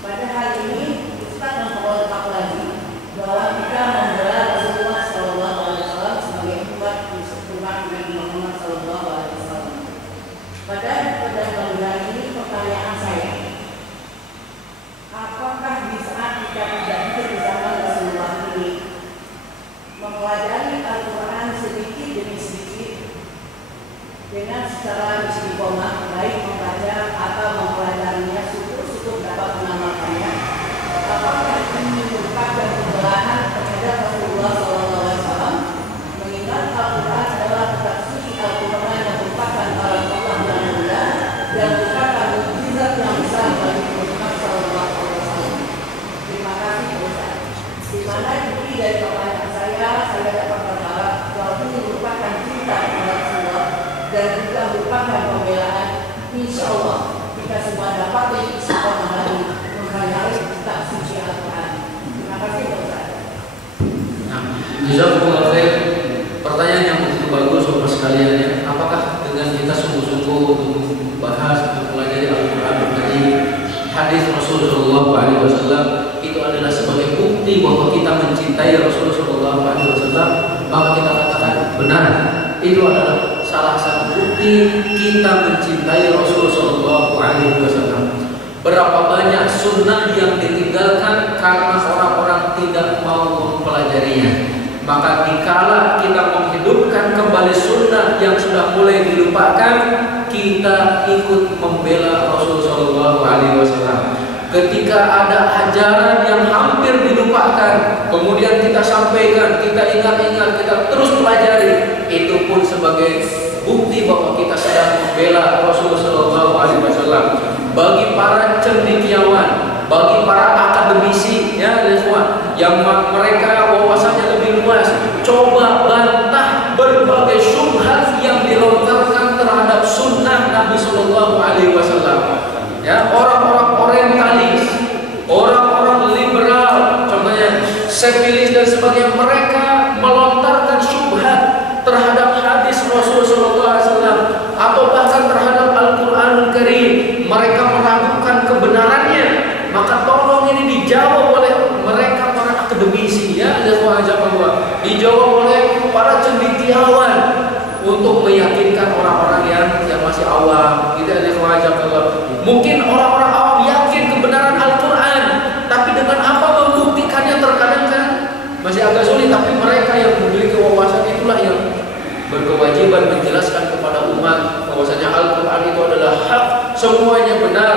Pada hari ini Ustaz memperlengkap lagi bahwa kita membela Rasulullah SAW sebagai umat Nabi Muhammad SAW. Pada pagi ini pertanyaan saya, apakah di saat kita tidak hidup di zaman Rasulullah ini mempelajari Al-Quran sedikit demi sedikit dengan secara istiqomah, baik membaca atau mempelajarinya syukur-syukur dapat mengamalkannya, apakah ini merupakan pembelahan terhadap Rasulullah SAW? Mengingat Al-Quran adalah kitab suci Al-Quran yang merupakan kalam Allah yang mulia dan merupakan mukjizat yang besar bagi Muhammad SAW. Terima kasih Ustaz. Di mana inti dari pertanyaan saya dapat berharap bahwa ini merupakan cinta kepada Rasulullah dan juga merupakan pembelaan. Insya Allah kita semua dapat istiqomah lagi mempelajari kitab suci Al-Quran. Terima kasih Ustaz. Nah, jazakumullah khair. Pertanyaan yang begitu bagus Bapak sekalian ya. Apakah dengan kita sungguh-sungguh untuk membahas, untuk mempelajari Al-Quran dari hadis Rasulullah SAW itu adalah sebagai bukti bahwa kita mencintai Rasulullah SAW? Maka kita katakan benar, itu adalah salah satu bukti kita mencintai Rasulullah SAW. Berapa banyak sunnah yang ditinggalkan karena orang-orang tidak mau mempelajarinya. Maka dikala kita menghidupkan kembali sunnah yang sudah mulai dilupakan, kita ikut membela Rasulullah SAW. Ketika ada ajaran yang hampir dilupakan, kemudian kita sampaikan, kita ingat-ingat, kita terus pelajari, itu pun sebagai bukti bahwa kita sedang membela Rasulullah SAW. Bagi para cendekiawan, bagi para akademisi, ya semua, yang mereka wawasannya lebih luas, coba bantah berbagai syubhat yang dilontarkan terhadap sunnah Nabi SAW. Ya, orang-orang orientalis, orang-orang liberal, contohnya sepilis dan sebagainya, mereka melontarkan syubhat terhadap hadis Rasulullah SAW atau bahkan terhadap Al-Quranul Karim. Mereka meragukan kebenarannya, maka tolong ini dijawab oleh mereka para akademisi, ya, dijawab oleh para cendekiawan untuk meyakinkan orang-orang yang masih awam. Tidak ada wajah Allah. Mungkin orang-orang awam yakin kebenaran Al-Quran, tapi dengan apa membuktikannya terkadang kan masih agak sulit. Tapi mereka yang memiliki wawasan itulah yang berkewajiban menjelaskan kepada umat bahwasanya Al-Quran itu adalah hak, semuanya benar.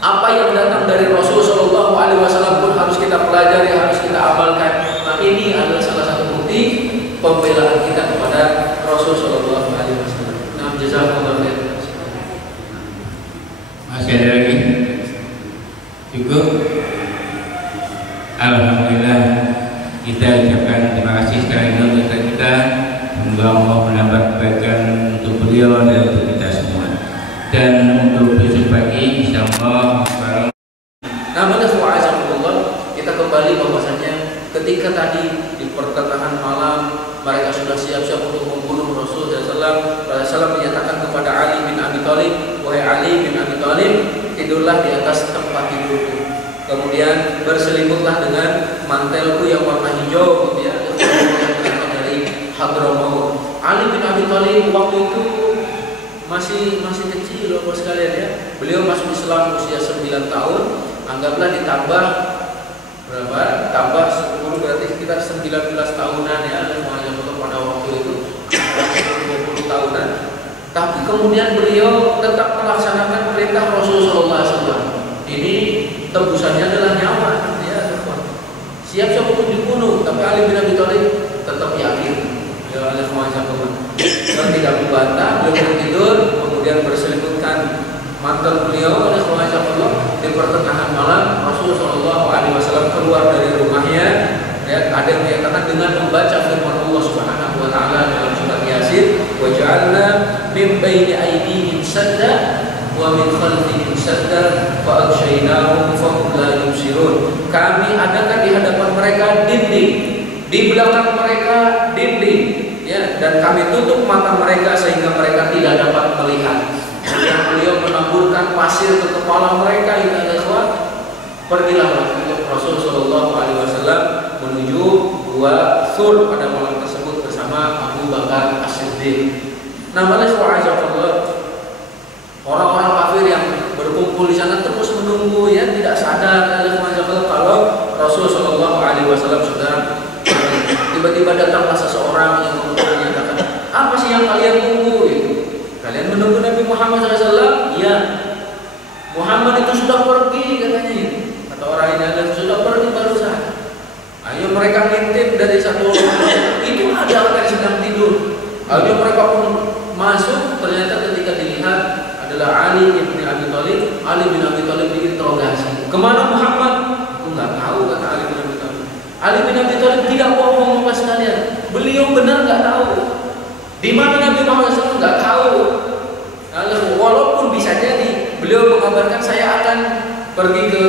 Apa yang datang dari Rasulullah SAW pun harus kita pelajari, harus kita amalkan. Nah, ini adalah salah satu bukti pembelaan kita kepada Rasulullah SAW. Nah, jazakallahu khairan. Masih ada lagi? Cukup? Alhamdulillah, kita ucapkan terima kasih sekali lagi untuk kita. Semoga Allah menambah kebaikan untuk beliau dan untuk kita semua. Dan untuk besok pagi, insyaallah bareng. Namanya wa'azakumullah, kita kembali bahwasanya ketika tadi di pertengahan malam mereka sudah siap-siap untuk membunuh Rasul SAW. Rasulullah menyatakan kepada Ali bin Abi Thalib, wahai Ali bin Abi Thalib, tidurlah di atas tempat tidurku. Kemudian berselimutlah dengan mantelku yang warna hijau, gitu ya, dari Hadramaut. Ali bin Abi Thalib waktu itu masih kecil, Bapak sekalian, ya. Beliau masuk Islam usia 9 tahun. Anggaplah ditambah berapa? Tambah 10 berarti sekitar 19 tahunan, ya. Pada waktu itu 20 tahunan. Tapi kemudian beliau tetap melaksanakan perintah Rasulullah SAW. Ini tebusannya adalah nyawa, ya. Siap-siap untuk dibunuh, tapi Ali bin Abi Thalib tetap yakin. Ya, oleh dan tidak membantah, beliau tidur, kemudian berselimutkan mantel beliau oleh Allah. Di pertengahan malam Rasulullah SAW keluar dari rumahnya, ya, ada yang menyatakan dengan membaca firman Allah Subhanahu wa taala dalam surat Yasin, wa ja'alna min baini aydihim sadda wa min khalfihim sadda fa aghshaynahum fa hum la yubsirun. Kami adakan di hadapan mereka dinding, di belakang mereka dinding, ya, dan kami tutup mata mereka sehingga mereka tidak dapat melihat. Kemudian beliau menaburkan pasir ke kepala mereka. Pergilah Rasulullah SAW menuju Gua Thur pada malam tersebut bersama Abu Bakar As-Siddiq. Namanya orang-orang kafir yang berkumpul di sana terus menunggu, ya, tidak sadar kalau Rasulullah SAW sudah. Tiba-tiba datanglah seseorang yang menyatakan, apa sih yang kalian tunggu? Kalian menunggu Nabi Muhammad SAW? Ya, Muhammad itu sudah pergi, katanya. Kata orang ini, ada sudah pergi barusan. Ayo mereka ngintip dari satu orang, itu ada yang sedang tidur. Ayo mereka pun masuk, ternyata ketika dilihat adalah Ali bin Abi Thalib. Ali bin Abi Thalib diinterogasi. Kemana Muhammad? Aku nggak tahu, kata Ali bin Abi Thalib. Ali bin Abi Thalib tidak bohong, Bapak sekalian. Beliau benar nggak tahu. Di mana Nabi Muhammad SAW nggak tahu. Walaupun bisa jadi beliau mengabarkan saya akan pergi ke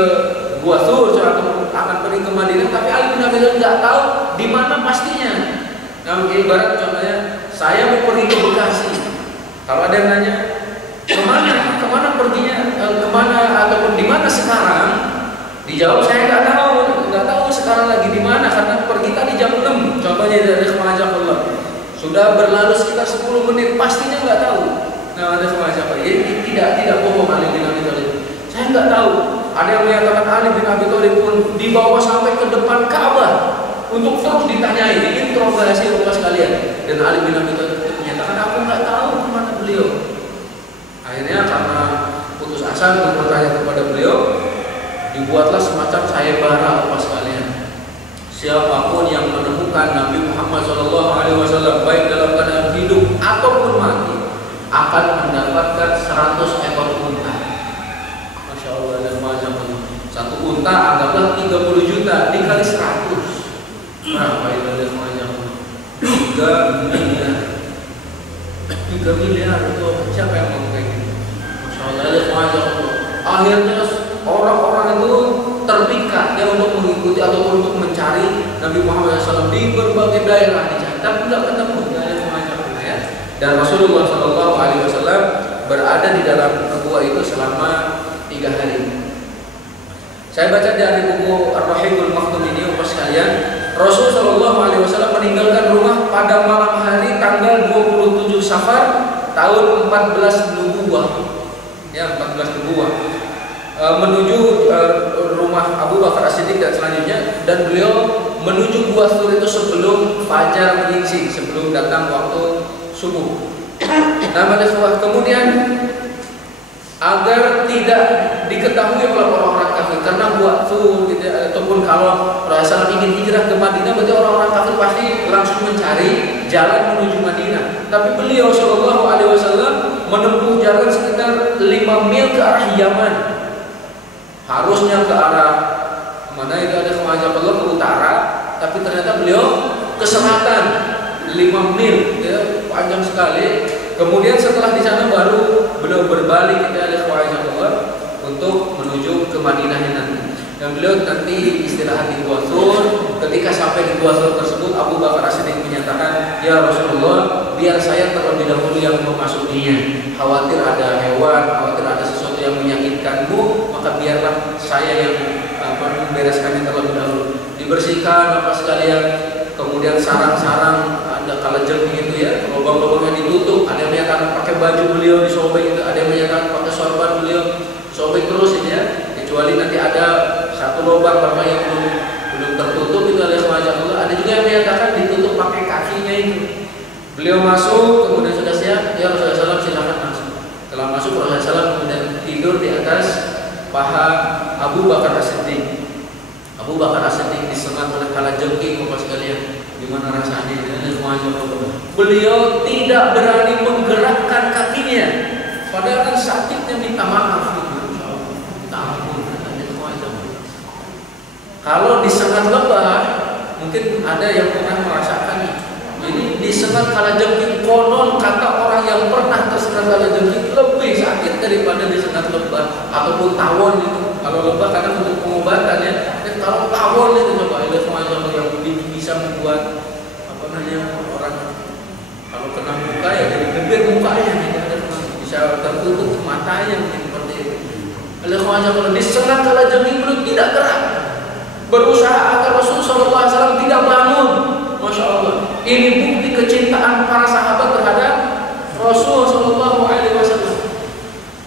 Gua Thur atau akan pergi ke Madinah, tapi Ali bin Abi Thalib nggak tahu di mana pastinya. Nah, ibarat contohnya saya mau pergi ke Bekasi. Kalau ada yang nanya kemana perginya, kemana ataupun di mana sekarang, dijawab saya nggak tahu sekarang lagi di mana karena pergi tadi jam 6. Contohnya dari Allah. Sudah berlalu sekitar 10 menit, pastinya nggak tahu. Nah, ada semacam apa? Jadi tidak bohong Ali bin Abi Thalib. Saya nggak tahu. Ada yang menyatakan Ali bin Abi Thalib pun dibawa sampai ke depan Ka'bah untuk terus ditanyai, diinterogasi oleh sekalian. Dan Ali bin Abi Thalib menyatakan, aku nggak tahu kemana beliau. Akhirnya karena putus asa untuk bertanya kepada beliau, dibuatlah semacam sayembara apa sekalian. Siapapun yang menemukan Nabi Muhammad SAW baik dalam keadaan hidup ataupun mati, 3 miliar itu siapa yang mau kayak gitu? Masya Allah. Akhirnya orang-orang itu terpikat ya untuk mengikuti ataupun untuk mencari Nabi Muhammad SAW di berbagai daerah dicari, tapi tidak ketemu, tidak ada semacam ya. Dan Rasulullah SAW berada di dalam gua itu selama 3 hari. Saya baca dari buku Ar-Rahiqul Maktum ini, Bapak sekalian, Rasul SAW meninggalkan rumah pada malam hari tanggal 27 Safar tahun 14 Nubuwah. Ya, 14 Nubuwah. Menuju rumah Abu Bakar As-Siddiq dan selanjutnya, dan beliau menuju Gua Thur itu sebelum fajar menyingsing, sebelum datang waktu subuh. Kemudian agar tidak diketahui oleh orang-orang kafir, karena Gua Thur gitu, ataupun kalau Rasulullah ingin hijrah ke Madinah, berarti orang-orang kafir pasti langsung mencari jalan menuju Madinah. Tapi beliau Shallallahu Alaihi Wasallam menempuh jalan sekitar 5 mil ke arah Yaman. Harusnya ke arah mana itu ada Kemajaballah ke utara, tapi ternyata beliau ke selatan 5 mil, ya, panjang sekali. Kemudian setelah di sana baru beliau berbalik ke arah Kemajaballah untuk menuju ke Madinah nanti. Dan beliau nanti istirahat di Gua Thur. Ketika sampai di Gua Thur tersebut, Abu Bakar As-Siddiq menyatakan, "Ya Rasulullah, biar saya terlebih dahulu yang memasukinya. Khawatir ada hewan, khawatir ada sesuatu yang menyakitkanmu, maka biarlah saya yang membereskannya terlebih dahulu." Dibersihkan Bapak sekalian, kemudian sarang-sarang ada kalajeng gitu ya, lubang-lubangnya ditutup. Ada yang menyatakan pakai baju beliau disobek itu, ada yang menyatakan pakai sorban beliau sobek terus ini ya, kecuali nanti ada satu lubang Bapak yang belum tertutup itu oleh wajah. Ada juga yang menyatakan ditutup pakai kakinya itu. Beliau masuk, kemudian sudah siap, ya Rasulullah SAW silakan masuk. Setelah masuk Rasulullah SAW kemudian tidur di atas paha Abu Bakar As-Siddiq. Abu Bakar As-Siddiq disengat oleh kalajengking Bapak sekalian. Gimana rasanya? Beliau tidak berani menggerakkan kakinya, padahal kan sakitnya minta maaf gitu. Kalau disengat lebah, mungkin ada yang pernah merasakannya. Jadi disengat kalajengking, konon kata orang yang pernah tersengat kalajengking lebih sakit daripada disengat lebah ataupun tawon itu. Kalau lebah kadang untuk pengobatan ya, kalau tawon itu coba ada semacam yang bisa membuat orang kalau kena muka ya jadi bibir mukanya bisa tertutup matanya seperti itu. Oleh semacam kalau disengat kalajengking belum tidak gerak. Berusaha agar Rasulullah SAW tidak bangun. Masya Allah. Ini bukti kecintaan para sahabat terhadap Rasulullah SAW.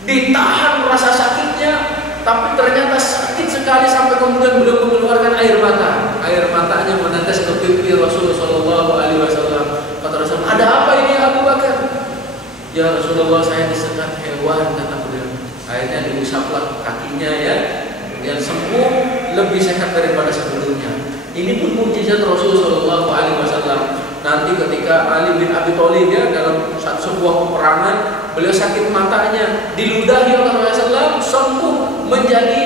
Ditahan rasa sakitnya, tapi ternyata sakit sekali sampai kemudian beliau mengeluarkan air mata. Air matanya menetes ke pipi Rasulullah SAW. Kata Rasulullah, ada apa ini Abu Bakar? Ya Rasulullah, saya disengat hewan, kata beliau. Akhirnya diusaplah kakinya ya. Yang sembuh lebih sehat daripada sebelumnya. Ini pun mukjizat Rasulullah SAW. Nanti ketika Ali bin Abi Thalib ya dalam sebuah peperangan, beliau sakit matanya, diludahi oleh Rasulullah, sembuh menjadi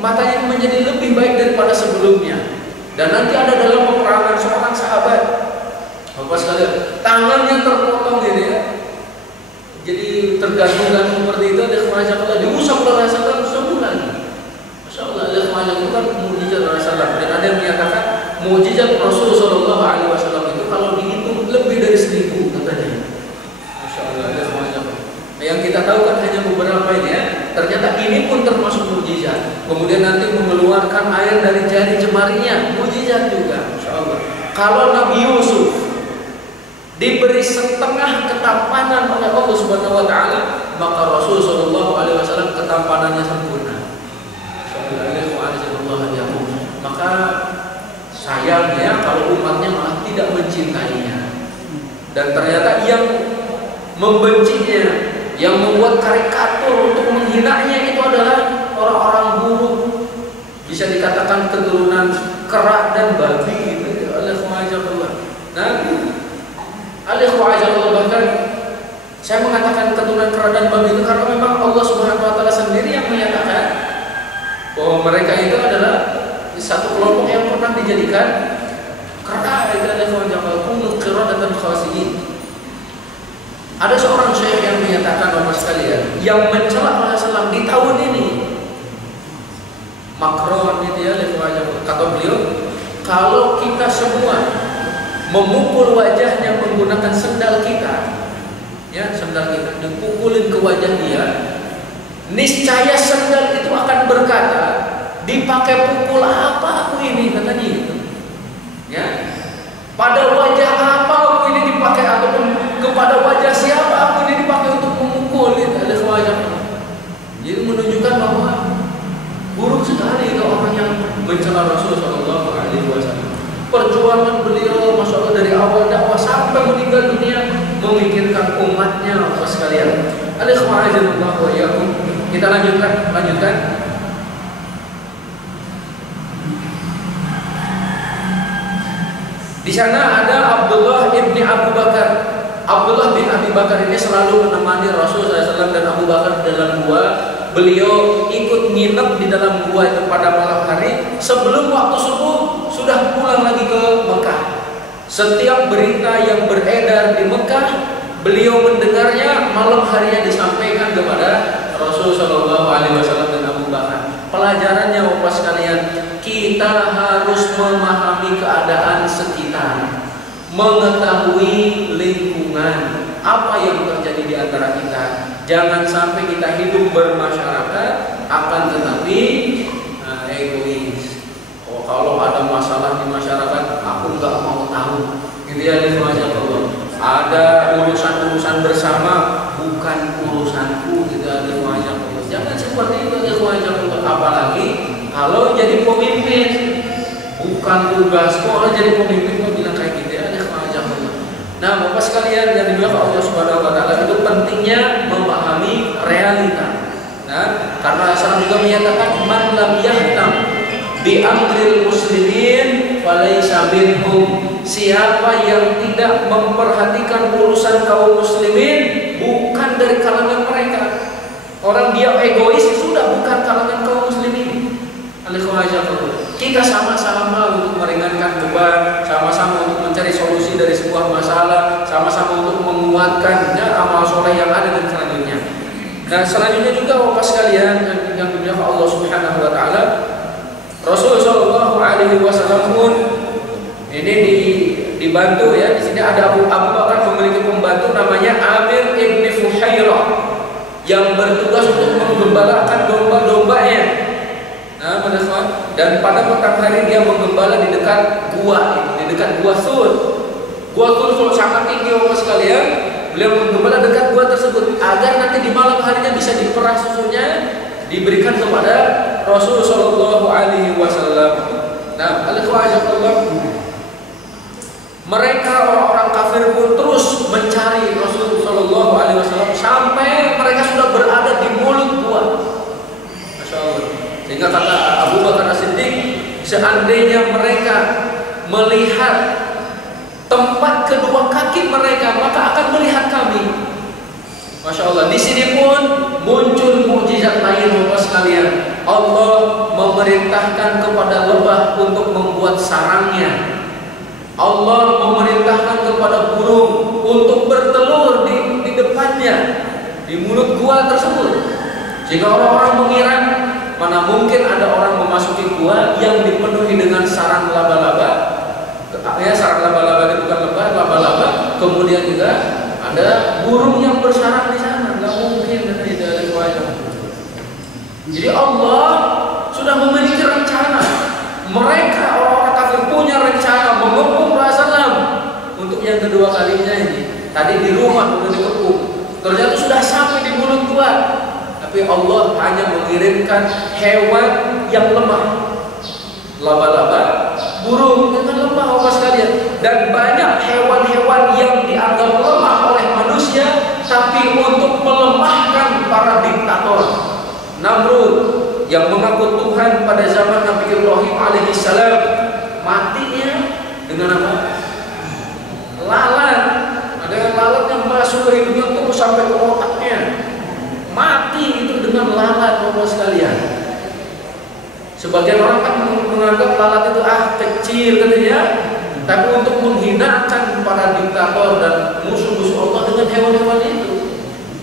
matanya menjadi lebih baik daripada sebelumnya. Dan nanti ada dalam peperangan seorang sahabat, Bapak sekalian, tangannya terpotong gitu ya. Jadi tergantung seperti itu, ada kemajuan diusap oleh Rasulullah, sembuh lagi. Allah itu kan mukjizat Rasulullah. Dan ada yang menyatakan mukjizat Rasulullah SAW itu kalau dihitung lebih dari 1000 katanya. Masya Allah, ada semuanya. Nah, yang kita tahu kan hanya beberapa ini ya. Ternyata ini pun termasuk mukjizat. Kemudian nanti mengeluarkan air dari jari jemarinya, mukjizat juga. Masya Allah. Kalau Nabi Yusuf diberi setengah ketampanan oleh Allah Subhanahu Wa Taala, maka Rasulullah SAW ketampanannya sempurna. Maka sayangnya kalau umatnya malah tidak mencintainya. Dan ternyata yang membencinya, yang membuat karikatur untuk menghinanya itu adalah orang-orang buruk. Bisa dikatakan keturunan kera dan babi gitu. Alhamdulillah. Nah, alhamdulillah, bahkan saya mengatakan keturunan kera dan babi itu karena memang Allah Subhanahu Wa Taala sendiri yang menyatakan bahwa mereka itu adalah satu kelompok yang pernah dijadikan kera. Itu adalah kira dan khasiin. Ada seorang syekh yang menyatakan Bapak sekalian, yang mencela Rasulullah di tahun ini, Macron gitu ya, kata beliau, kalau kita semua memukul wajahnya menggunakan sendal kita, ya sendal kita dipukulin ke wajah dia, niscaya sendal itu akan berkata, dipakai pukul apa aku ini, katanya gitu. Ya, pada wajah apa aku ini dipakai, ataupun kepada wajah siapa aku ini dipakai untuk memukul, itu ada wajah. Jadi menunjukkan bahwa buruk sekali kalau orang yang mencela Rasul Shallallahu Alaihi Wasallam. Perjuangan beliau, masya Allah, dari awal dakwah sampai meninggal dunia memikirkan umatnya, Bapak sekalian. Alhamdulillah wa iyyakum. Kita lanjutkan. Di sana ada Abdullah ibni Abu Bakar. Abdullah bin Abi Bakar ini selalu menemani Rasul SAW dan Abu Bakar dalam gua. Beliau ikut nginep di dalam gua itu pada malam hari sebelum waktu subuh sudah pulang lagi ke Mekah. Setiap berita yang beredar di Mekah, beliau mendengarnya malam harinya disampaikan kepada Rasul Shallallahu Alaihi Wasallam dan Abu Bakar. Pelajarannya, Bapak sekalian, kita harus memahami keadaan sekitar, mengetahui lingkungan, apa yang terjadi di antara kita. Jangan sampai kita hidup bermasyarakat, akan tetapi egois. Kalau ada masalah di masyarakat, aku nggak mau tahu. Gitu ya, Allah. Ada urusan-urusan bersama, bukan urusanku. Gitu ya, Allah. Jangan seperti itu, Allah. Apalagi kalau jadi pemimpin, bukan tugasku. Kalau jadi pemimpin, kok bilang kayak gitu ya, Allah. Nah, Bapak sekalian yang dibilang Allah Subhanahu Wa Taala, itu pentingnya memahami realita. Nah, karena Rasul juga menyatakan man lam yahtam bi amril muslimin falaysa minhum. Siapa yang tidak memperhatikan urusan kaum muslimin bukan dari kalangan mereka. Orang dia egois sudah bukan kalangan kaum muslimin. Kita sama-sama untuk meringankan beban, sama-sama untuk mencari solusi dari sebuah masalah, sama-sama untuk menguatkan amal soleh yang ada dan selanjutnya. Nah, selanjutnya juga Bapak sekalian yang dimuliakan Allah Subhanahu Wa Taala, Rasul Shallallahu Alaihi Wasallam pun ini dibantu ya. Di sini ada Abu Bakar memiliki pembantu namanya Amir ibni Fuhairah yang bertugas untuk menggembalakan domba-dombanya. Nah, dan pada petang hari dia menggembala di dekat gua, di dekat gua Sur. Gua Sur sangat tinggi Bapak sekalian. Beliau menggembala dekat gua tersebut agar nanti di malam harinya bisa diperah susunya, diberikan kepada Rasul Shallallahu Alaihi Wasallam. Nah, mereka orang-orang kafir pun terus mencari Rasul Shallallahu Alaihi Wasallam sampai mereka sudah berada di mulut gua. Masya Allah. Sehingga kata Abu Bakar As-Siddiq, seandainya mereka melihat tempat kedua kaki mereka, maka akan melihat kami. Masya Allah. Di sini pun muncul mukjizat lain, Bapak sekalian. Allah memerintahkan kepada lebah untuk membuat sarangnya. Allah memerintahkan kepada burung untuk bertelur di depannya, di mulut gua tersebut. Jika orang-orang mengira mana mungkin ada orang memasuki gua yang dipenuhi dengan sarang laba-laba, ya sarang laba-laba itu bukan lebah, laba-laba. Kemudian juga ada burung yang bersarang di sana, nggak mungkin dari wajah. Jadi Allah sudah memiliki rencana. Mereka orang-orang kafir punya rencana mengepung Rasulullah untuk yang kedua kalinya ini. Tadi di rumah udah dikepung, ternyata sudah sampai di mulut gua. Tapi Allah hanya mengirimkan hewan yang lemah, laba-laba, burung yang lemah, Bapak sekalian. Dan banyak hewan-hewan yang dianggap lemah oleh manusia, tapi untuk melemahkan para diktator. Namrud yang mengaku Tuhan pada zaman Nabi Ibrahim alaihissalam, matinya dengan apa? Lalat. Ada lalat yang masuk ke hidungnya terus sampai ke otaknya. Mati itu dengan lalat, Bapak sekalian. Sebagian orang kan menganggap lalat itu kecil katanya, tapi untuk menghinakan para diktator dan musuh-musuh Allah dengan hewan-hewan itu.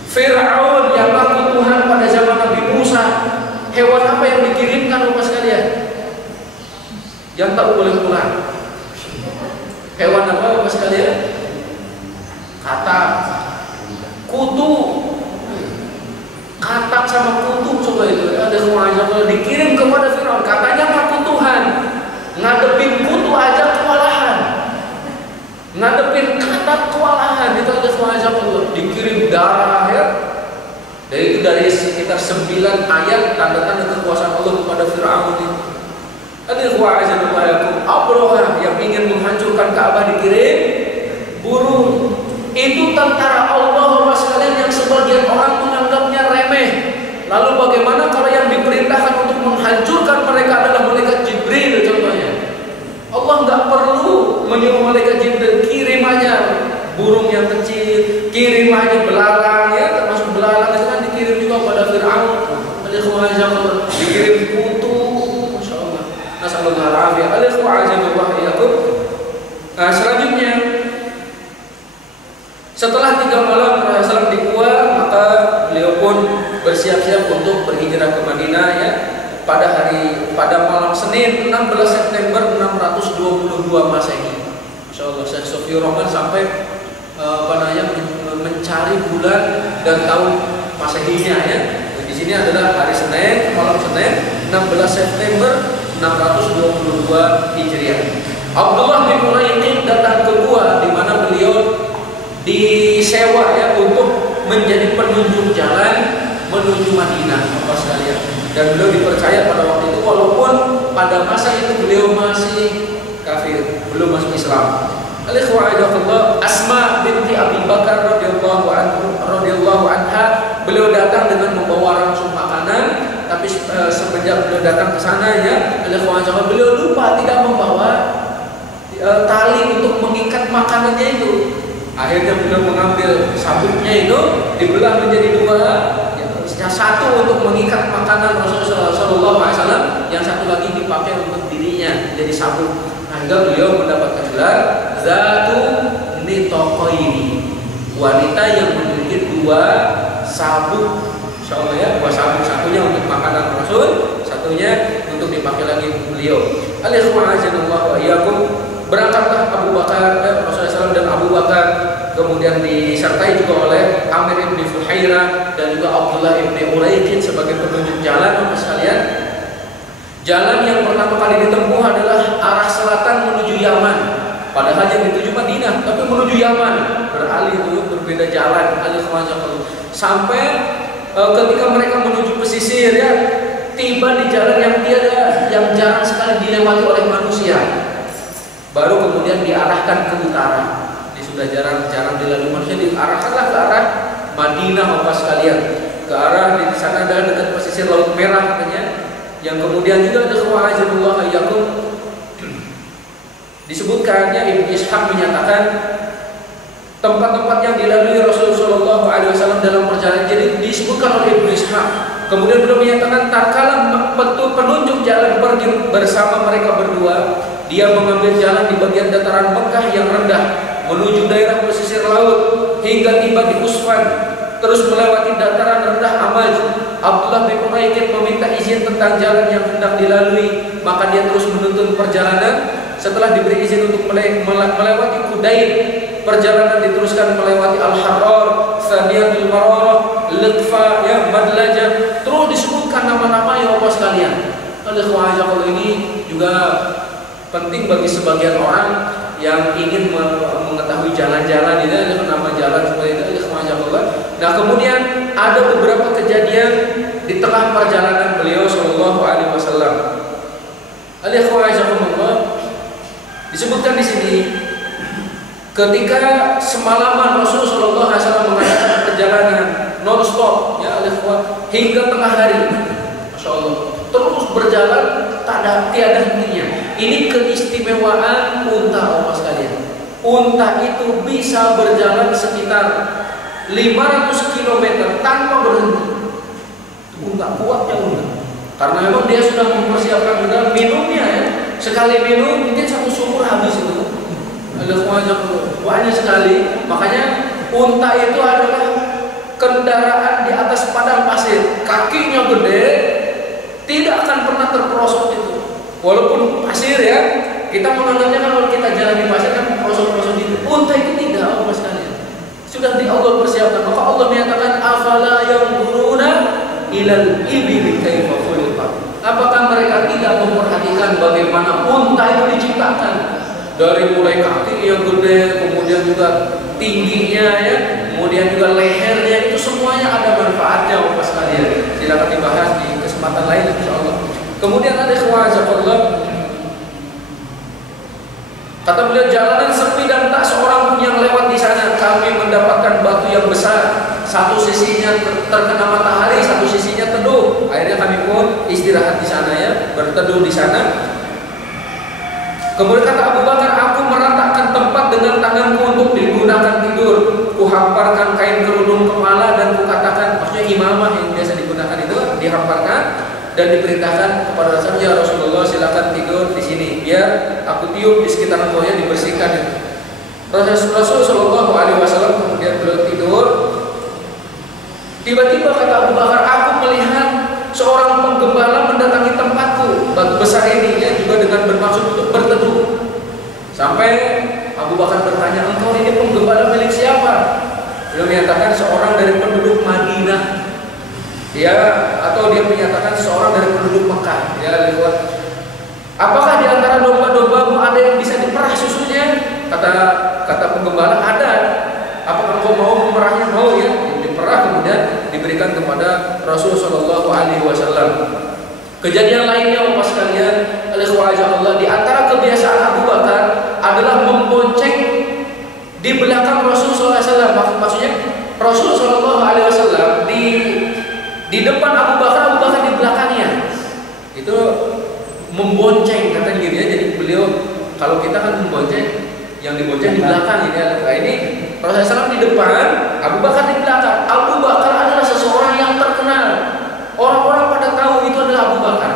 Fir'aun yang mengaku Tuhan pada zaman Nabi Musa, hewan apa yang dikirimkan Bapak sekalian? Yang tahu boleh pulang. Hewan apa Bapak sekalian? Katak, kutu. Katak sama kutu, coba itu ada semua dikirim kepada Fir'aun. Katanya ngaku Tuhan, ngadepin kutu aja kewalahan, ngadepin katak kewalahan. Itu ada semua dikirim darah ya. Dan itu dari sekitar 9 ayat tanda-tanda kekuasaan Allah kepada Fir'aun itu. Ada wa'azan Abraha yang ingin menghancurkan Ka'bah dikirim burung. Itu tentara Allah Bapak sekalian yang sebagian orang menganggapnya remeh. Lalu bagaimana kalau yang diperintahkan untuk menghancurkan mereka adalah malaikat Jibril contohnya? Allah nggak perlu menyuruh malaikat Jibril, kirim aja burung yang kecil, kirim aja belalang ya, termasuk belalang itu kan dikirim juga pada Fir'aun. Dikirim kutu, Masya Allah. Nasallallahu alaihi wasallam. Selanjutnya, setelah 3 malam Rasulullah di Gua, maka beliau pun bersiap-siap untuk berhijrah ke Madinah ya. Pada malam Senin 16 September 622 Masehi. Insyaallah Syekh Sofiur Rahman sampai mencari bulan dan tahun Masehinya ya. Di sini adalah hari Senin, malam Senin 16 September 622 Hijriah. Abdullah bin Uraiqin datang ke Gua di mana beliau disewa ya untuk menjadi penunjuk jalan menuju Madinah Bapak sekalian. Dan beliau dipercaya pada waktu itu walaupun pada masa itu beliau masih kafir, belum masuk Islam. Asma binti Abi Bakar radhiyallahu anha, beliau datang dengan membawa rangsum makanan, tapi semenjak beliau datang ke sana ya, beliau lupa tidak membawa tali untuk mengikat makanannya itu. Akhirnya beliau mengambil sabuknya itu, dibelah menjadi 2, yang satu untuk mengikat makanan Rasulullah SAW, yang satu lagi dipakai untuk dirinya jadi sabuk. Hingga beliau mendapatkan gelar Zatu Nitokoini, wanita yang memiliki 2 sabuk. Insyaallah ya, 2 sabuk, satunya untuk makanan Rasul, satunya untuk dipakai lagi beliau. Alhamdulillah wa iyyakum. Berangkatlah Abu Bakar, Rasulullah SAW dan Abu Bakar, kemudian disertai juga oleh Amir bin Fuhairah dan juga Abdullah bin Uraiqin sebagai penunjuk jalan Bapak sekalian. Jalan yang pertama kali ditempuh adalah arah selatan menuju Yaman. Padahal yang dituju Madinah, tapi menuju Yaman, beralih itu berbeda jalan. Sampai ketika mereka menuju pesisir ya, tiba di jalan yang jarang sekali dilewati oleh manusia. Baru kemudian diarahkan ke utara. Ini sudah jarang dilalui manusia, diarahkanlah ke arah Madinah Bapak sekalian. Ke arah di sana adalah dekat pesisir Laut Merah katanya. Yang kemudian juga ada wa'azallahu iyyakum. Disebutkannya Ibnu Ishaq menyatakan tempat-tempat yang dilalui Rasulullah SAW dalam perjalanan. Jadi disebutkan oleh Ibnu Ishaq. Kemudian beliau menyatakan tatkala penunjuk jalan pergi bersama mereka berdua, dia mengambil jalan di bagian dataran Mekah yang rendah menuju daerah pesisir laut hingga tiba di Usfan, terus melewati dataran rendah Amaj. Abdullah bin Uraiqin meminta izin tentang jalan yang hendak dilalui, maka dia terus menuntun perjalanan. Setelah diberi izin untuk melewati Kudain, perjalanan diteruskan melewati Al-Harrar, Thaniyatul Mararah, Liqfa, ya, Madlajah. Terus disebutkan nama-nama ya Bapak sekalian. Kalau ini juga penting bagi sebagian orang yang ingin mengetahui jalan-jalan ini, ada nama jalan seperti itu. Nah kemudian ada beberapa kejadian di tengah perjalanan beliau Shallallahu Alaihi Wasallam. Disebutkan di sini ketika semalaman Rasulullah Shallallahu Alaihi Wasallam mengadakan perjalanan non-stop ya hingga tengah hari, Masya Allah, terus berjalan tiada hentinya. Ini keistimewaan unta Bapak sekalian. Unta itu bisa berjalan sekitar 500 km tanpa berhenti. Unta, kuatnya unta. Karena memang dia sudah mempersiapkan dengan minumnya ya. Sekali minum mungkin 1 sumur habis itu. Ada banyak sekali. Makanya Unta itu adalah kendaraan di atas padang pasir, kakinya gede, tidak akan pernah terperosok itu. Walaupun pasir ya, kita menganggapnya kan kalau kita jalan di pasir kan perosok-perosok gitu. Unta itu tidak, Bapak sekalian. Sudah di Allah persiapkan. Maka Allah menyatakan afala yanzuruna ilal ibili kaifa khuliqat. Apakah mereka tidak memperhatikan bagaimana unta itu diciptakan? Dari mulai kaki yang gede, kemudian juga tingginya ya, kemudian juga lehernya, itu semuanya ada manfaatnya Bapak sekalian. Silakan dibahas di kesempatan lain insyaallah. Kemudian ada khawajah Allah. Kata beliau, jalanan sepi dan tak seorang pun yang lewat di sana. Kami mendapatkan batu yang besar, satu sisinya terkena matahari, satu sisinya teduh. Akhirnya kami pun istirahat di sana ya, berteduh di sana. Kemudian kata Abu Bakar, aku meratakan tempat dengan tanganku untuk digunakan tidur. Kuhamparkan kain kerudung kepala dan kukatakan, maksudnya imamah yang biasa digunakan itu dihamparkan dan diperintahkan kepada Rasulullah, ya Rasulullah silakan tidur di sini biar aku tiup di sekitar engkaunya dibersihkan. Rasul Shallallahu Alaihi Wasallam kemudian beliau tidur. Tiba-tiba kata Abu Bakar, aku melihat seorang penggembala mendatangi tempatku, batu besar ini ya, juga dengan bermaksud untuk berteduh. Sampai Abu Bakar bertanya, engkau ini penggembala milik siapa? Beliau menyatakan seorang dari penduduk Madinah. Dia atau dia menyatakan seorang dari penduduk Mekah. Ya, lewat. Apakah di antara domba-dombamu ada yang bisa diperah susunya? Kata penggembala, ada. Apakah engkau mau memerahnya? Mau ya. Diperah kemudian diberikan kepada Rasul Shallallahu Alaihi Wasallam. Kejadian lainnya Bapak sekalian, oleh wajah Allah, di antara kebiasaan Abu Bakar adalah membonceng di belakang Rasul Shallallahu Alaihi Wasallam. Maksudnya Rasul Shallallahu Alaihi Wasallam di depan Abu Bakar di belakangnya. Itu membonceng katanya gitu ya. Jadi beliau, kalau kita kan membonceng, yang dibonceng di belakang gitu ya. Nah, ini Rasulullah SAW di depan, Abu Bakar di belakang. Abu Bakar adalah seseorang yang terkenal. Orang-orang pada tahu itu adalah Abu Bakar.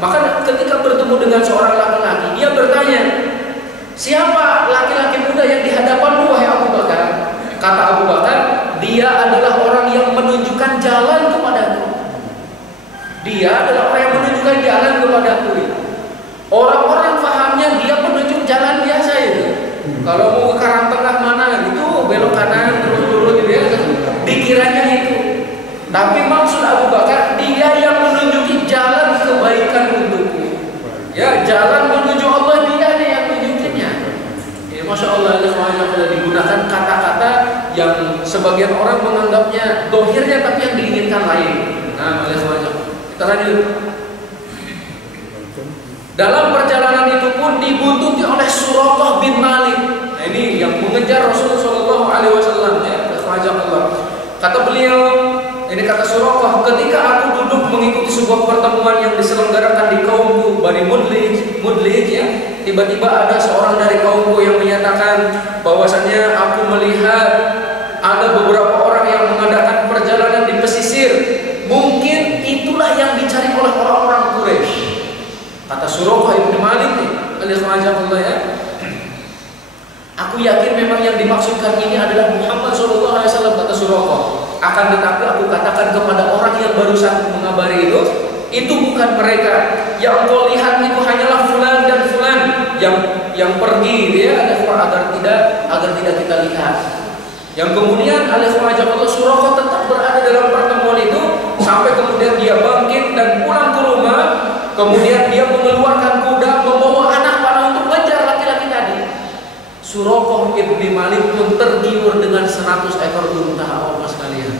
Maka ketika bertemu dengan seorang laki-laki, dia bertanya, siapa laki-laki muda yang di hadapanmu wahai Abu Bakar? Kata Abu Bakar, dia adalah orang yang menunjukkan jalan kepadaku. Dia adalah orang yang menunjukkan jalan kepadaku. Orang-orang fahamnya dia penunjuk jalan biasa itu. Kalau mau ke Karang Tengah mana gitu, belok kanan terus gitu ya. Dikiranya itu. Tapi maksud Abu Bakar, dia yang menunjuki jalan kebaikan untukku. Ya, jalan menuju Allah dia yang menunjukinya. Ya, Masya Allah, sudah digunakan kata-kata yang sebagian orang menganggapnya dohirnya tapi yang diinginkan lain. Nah, kita lanjut. Dalam perjalanan itu pun dibuntuti oleh Suraqah bin Malik. Nah, ini yang mengejar Rasulullah Shallallahu Alaihi Wasallam ya, Allah. Kata beliau, ini kata Suraqah, ketika aku duduk mengikuti sebuah pertemuan yang diselenggarakan di kaumku Bani Mudlij ya, tiba-tiba ada seorang dari kaumku yang menyatakan bahwasanya aku melihat ada beberapa orang yang mengadakan perjalanan di pesisir. Mungkin itulah yang dicari oleh orang-orang Quraisy. Kata Suraqah bin Malik nih, Allah ya. Aku yakin memang yang dimaksudkan ini adalah Muhammad SAW, kata Suraqah. Akan tetapi aku katakan kepada orang yang barusan mengabari itu bukan mereka. Yang kau lihat itu hanyalah fulan dan fulan yang pergi ya, agar tidak kita lihat. Yang kemudian Allah Suraqah tetap berada dalam pertemuan itu sampai kemudian dia bangkit dan pulang ke rumah. Kemudian dia mengeluarkan kuda, membawa anak panah untuk mengejar laki-laki tadi. Suraqah bin Malik pun tergiur dengan 100 ekor unta, Allah sekalian.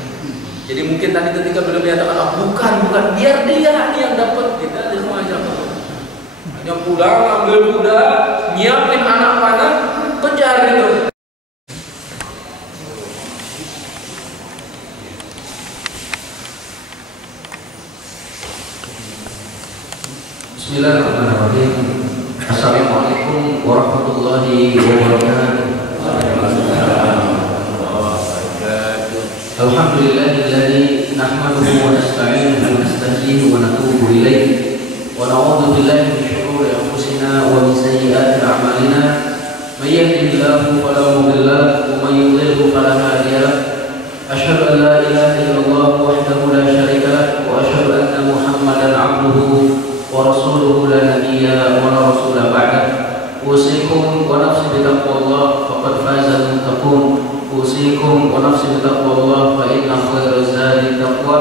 Jadi mungkin tadi ketika beliau menyatakan, bukan, biar dia yang dapat, kita hanya pulang, ambil kuda, nyiapin anak panah, kejar itu. Bismillahirrahmanirrahim. Assalamualaikum warahmatullahi wabarakatuh. Alhamdulillahilladzi nahmaduhu wa nasta'inuhu wa nasta'jinuhu wa natubu ilayh wa na'udzu billahi min shururi anfusina wa min sayyiati a'malina من يهده الله فلا مضل له ومن يضلل فلا هادي له أشهد أن لا إله إلا الله وحده لا شريك له وأشهد أن محمدا عبده ورسوله لا نبي ولا رسول بعده أوصيكم ونفسي بتقوى الله فقد فاز المتقون أوصيكم ونفسي بتقوى الله فإن خير الزاد التقوى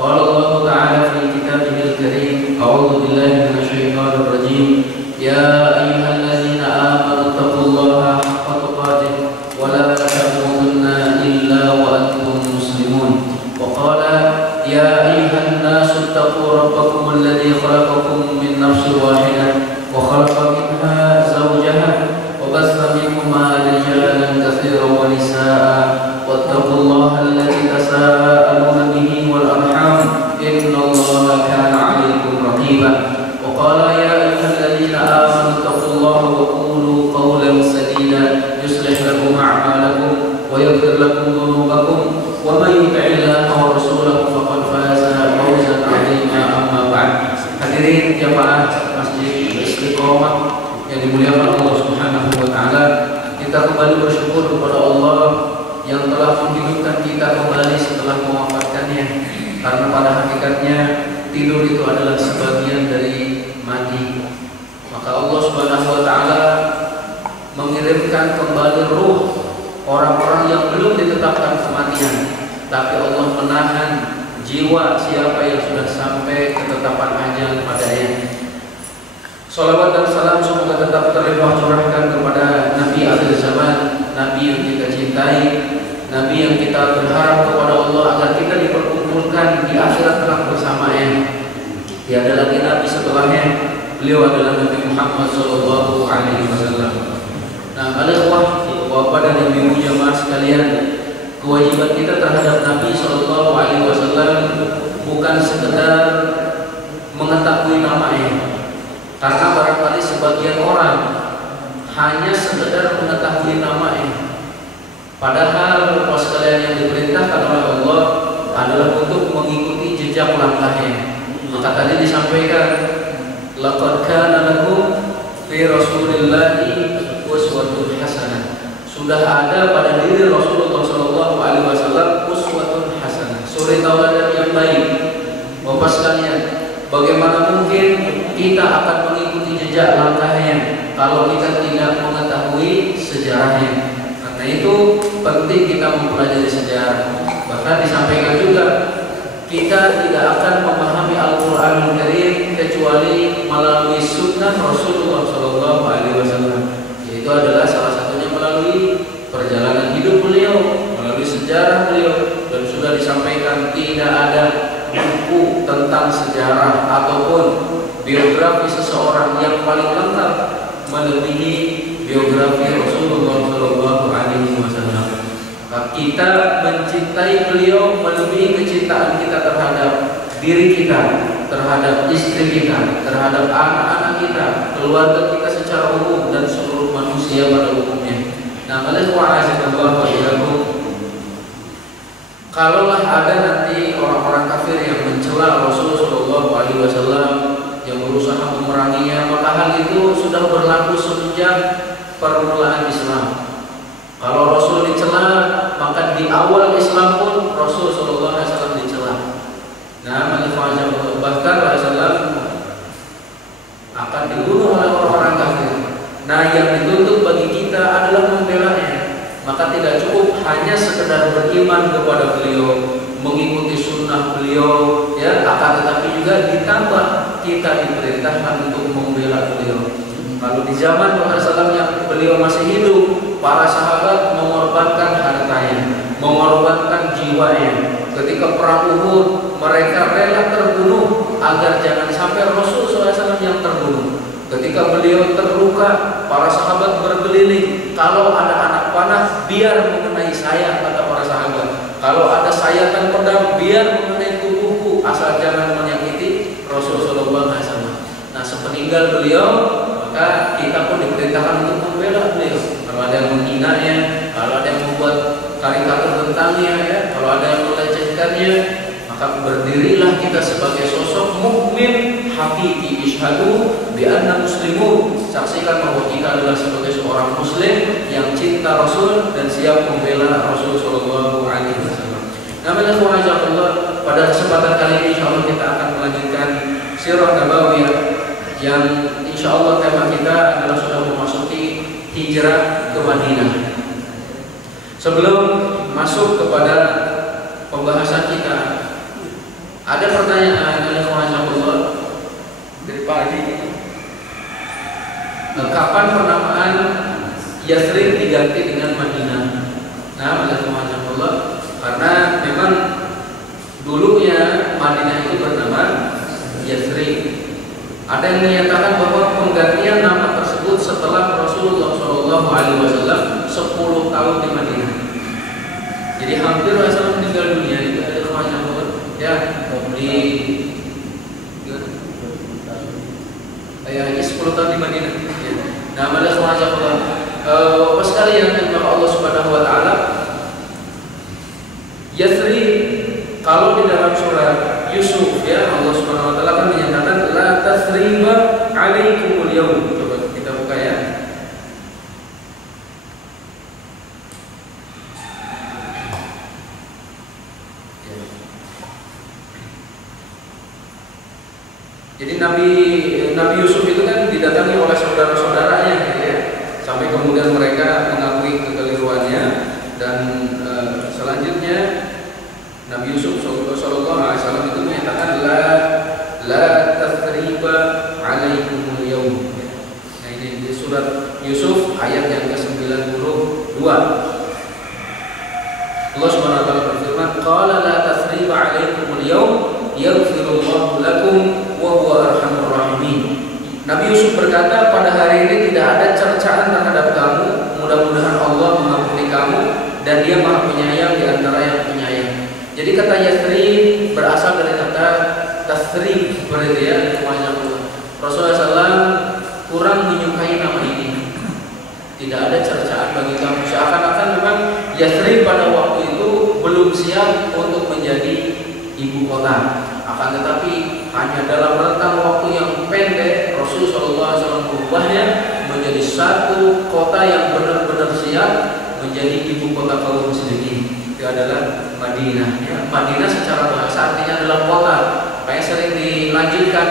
قال الله تعالى في كتابه الكريم أعوذ بالله من الشيطان الرجيم يا أيها الذين آمنوا اتقوا الله حق تقاته ولا تموتن إلا وأنتم مسلمون وقال يا أيها الناس اتقوا ربكم الذي خلقكم من نفس واحدة وخلق منها زوجها وبث منهما رجالا كثيرا ونساء واتقوا الله الذي تساءلون به والأرحام إن الله كان عليكم رقيبا وقال يا أيها الذين آمنوا اتقوا الله وقولوا قولا سديدا يصلح لكم أعمالكم ويغفر لكم ذنوبكم ومن يطع الله ورسوله فقد فاز فوزا عظيما أما بعد. Hadirin jamaah Masjid Istiqomah yang dimuliakan Allah Subhanahu wa taala, kita kembali bersyukur kepada Allah yang telah menghidupkan kita kembali setelah mewafatkannya, karena pada hakikatnya tidur itu adalah sebagian dari mati. Maka Allah Subhanahu wa taala mengirimkan kembali ruh orang-orang yang belum ditetapkan kematian, tapi Allah menahan jiwa siapa yang sudah sampai ketetapan ajal padanya. Salawat dan salam semoga tetap terlimpah curahkan kepada Nabi akhir zaman, Nabi yang kita cintai, Nabi yang kita berharap kepada Allah agar kita diperkumpulkan di akhirat kelak bersamanya. Tiada lagi Nabi setelahnya, beliau adalah Nabi Muhammad sallallahu alaihi wasallam. Nah, ikhwah, bapak dan ibu jamaah sekalian, kewajiban kita terhadap Nabi sallallahu alaihi wasallam bukan sekedar mengetahui namanya. Karena barangkali sebagian orang hanya sekedar mengetahui namanya. Padahal pas kalian yang diperintahkan oleh Allah adalah untuk mengikuti jejak langkahnya. Maka tadi disampaikan, laqad kana lakum fi Rasulillahi uswatun hasanah. Sudah ada pada diri Rasulullah sallallahu alaihi wasallam uswatun hasanah, suri tauladan yang baik. Bapak sekalian, bagaimana mungkin kita akan mengikuti jejak langkahnya kalau kita tidak mengetahui sejarahnya? Karena itu penting kita mempelajari sejarah. Bahkan disampaikan juga, kita tidak akan memahami Al-Quranul Karim kecuali melalui sunnah Rasulullah Sallallahu Alaihi Wasallam. Yaitu adalah salah satunya melalui perjalanan hidup beliau, melalui sejarah beliau. Dan sudah disampaikan tidak ada buku tentang sejarah ataupun biografi seseorang yang paling lengkap melebihi biografi Rasulullah Sallallahu Alaihi Wasallam. Kita mencintai beliau melebihi kecintaan kita terhadap diri kita, terhadap istri kita, terhadap anak-anak kita, keluarga kita secara umum dan seluruh manusia pada umumnya. Nah, kalaulah ada nanti orang-orang kafir yang mencela Rasulullah Shallallahu Alaihi Wasallam, yang berusaha memeranginya, maka hal itu sudah berlaku sejak permulaan Islam. Kalau Rasul dicela, maka di awal Islam pun Rasul Shallallahu Alaihi Wasallam dicela. Nah, bahkan Rasulullah akan dibunuh oleh orang-orang kafir. Nah, yang dituntut bagi kita adalah membelanya. Maka tidak cukup hanya sekedar beriman kepada beliau, mengikuti sunnah beliau, ya, akan tetapi juga ditambah kita diperintahkan untuk membela beliau. Kalau di zaman Rasulullah yang beliau masih hidup, para sahabat mengorbankan hartanya, mengorbankan jiwanya. Ketika perang Uhud, mereka rela terbunuh agar jangan sampai Rasul SAW yang terbunuh. Ketika beliau terluka, para sahabat berkeliling. Kalau ada anak panah, biar mengenai saya, kata para sahabat. Kalau ada sayatan pedang, biar mengenai tubuhku, asal jangan menyakiti Rasulullah SAW. Nah, sepeninggal beliau, maka kita pun diperintahkan untuk membela beliau. Kalau ada yang menghinanya, kalau ada yang membuat karikatur tentangnya, ya, kalau ada yang melecehkannya, maka berdirilah kita sebagai sosok mukmin hakiki ishadu bi anna muslimun, saksikan bahwa kita adalah sebagai seorang muslim yang cinta Rasul dan siap membela Rasul sallallahu alaihi wasallam. Namanya Allah, pada kesempatan kali ini insyaallah kita akan melanjutkan sirah nabawiyah yang insyaallah tema kita adalah sudah memasuki hijrah ke Madinah. Sebelum masuk kepada pembahasan kita, ada pertanyaan oleh Allah dari pagi. Kapan penamaan Yathrib diganti dengan Madinah? Nah, oleh Allah, karena memang dulunya Madinah itu bernama Yathrib. Ada yang menyatakan bahwa penggantian nama tersebut setelah Rasulullah SAW 10 tahun di Madinah. Jadi hampir Rasulullah meninggal dunia itu ada kemana ya di 10 tahun di Madinah. Nah, ada kemana Bapak sekalian yang maka Allah Subhanahu Wa Taala, Yathrib kalau di dalam surat Yusuf ya Allah Subhanahu Wa Taala kan menyatakan la tathriba alaikumul yaum. Coba kita buka ya. Jadi Nabi Yusuf itu kan didatangi oleh saudara-saudaranya gitu ya. Sampai kemudian mereka mengakui kekeliruannya dan selanjutnya Nabi Yusuf sallallahu alaihi wasallam itu menyatakan la tathriba alaikumul yaum. Nah, ini di surat Yusuf ayat yang ke-92. Allah Subhanahu wa taala berfirman, "Qala la tathriba alaikumul yaum yaghfirullahu lakum wa huwa arhamur rahimin." Nabi Yusuf berkata, pada hari ini tidak ada cercaan terhadap kamu, mudah-mudahan Allah mengampuni kamu dan Dia Maha Penyayang di antara yang penyayang. Jadi kata Yathrib berasal dari kata tasrib, seperti itu ya. Rasulullah SAW kurang menyukai nama ini. Tidak ada cercaan bagi kamu. Seakan-akan memang Yathrib pada waktu itu belum siap untuk menjadi ibu kota. Akan tetapi hanya dalam rentang waktu yang pendek Rasulullah SAW berubahnya menjadi satu kota yang benar-benar siap menjadi ibu kota kaum muslimin. Itu adalah Madinah. Ya, Madinah secara bahasa artinya adalah kota. Kayak sering dilanjutkan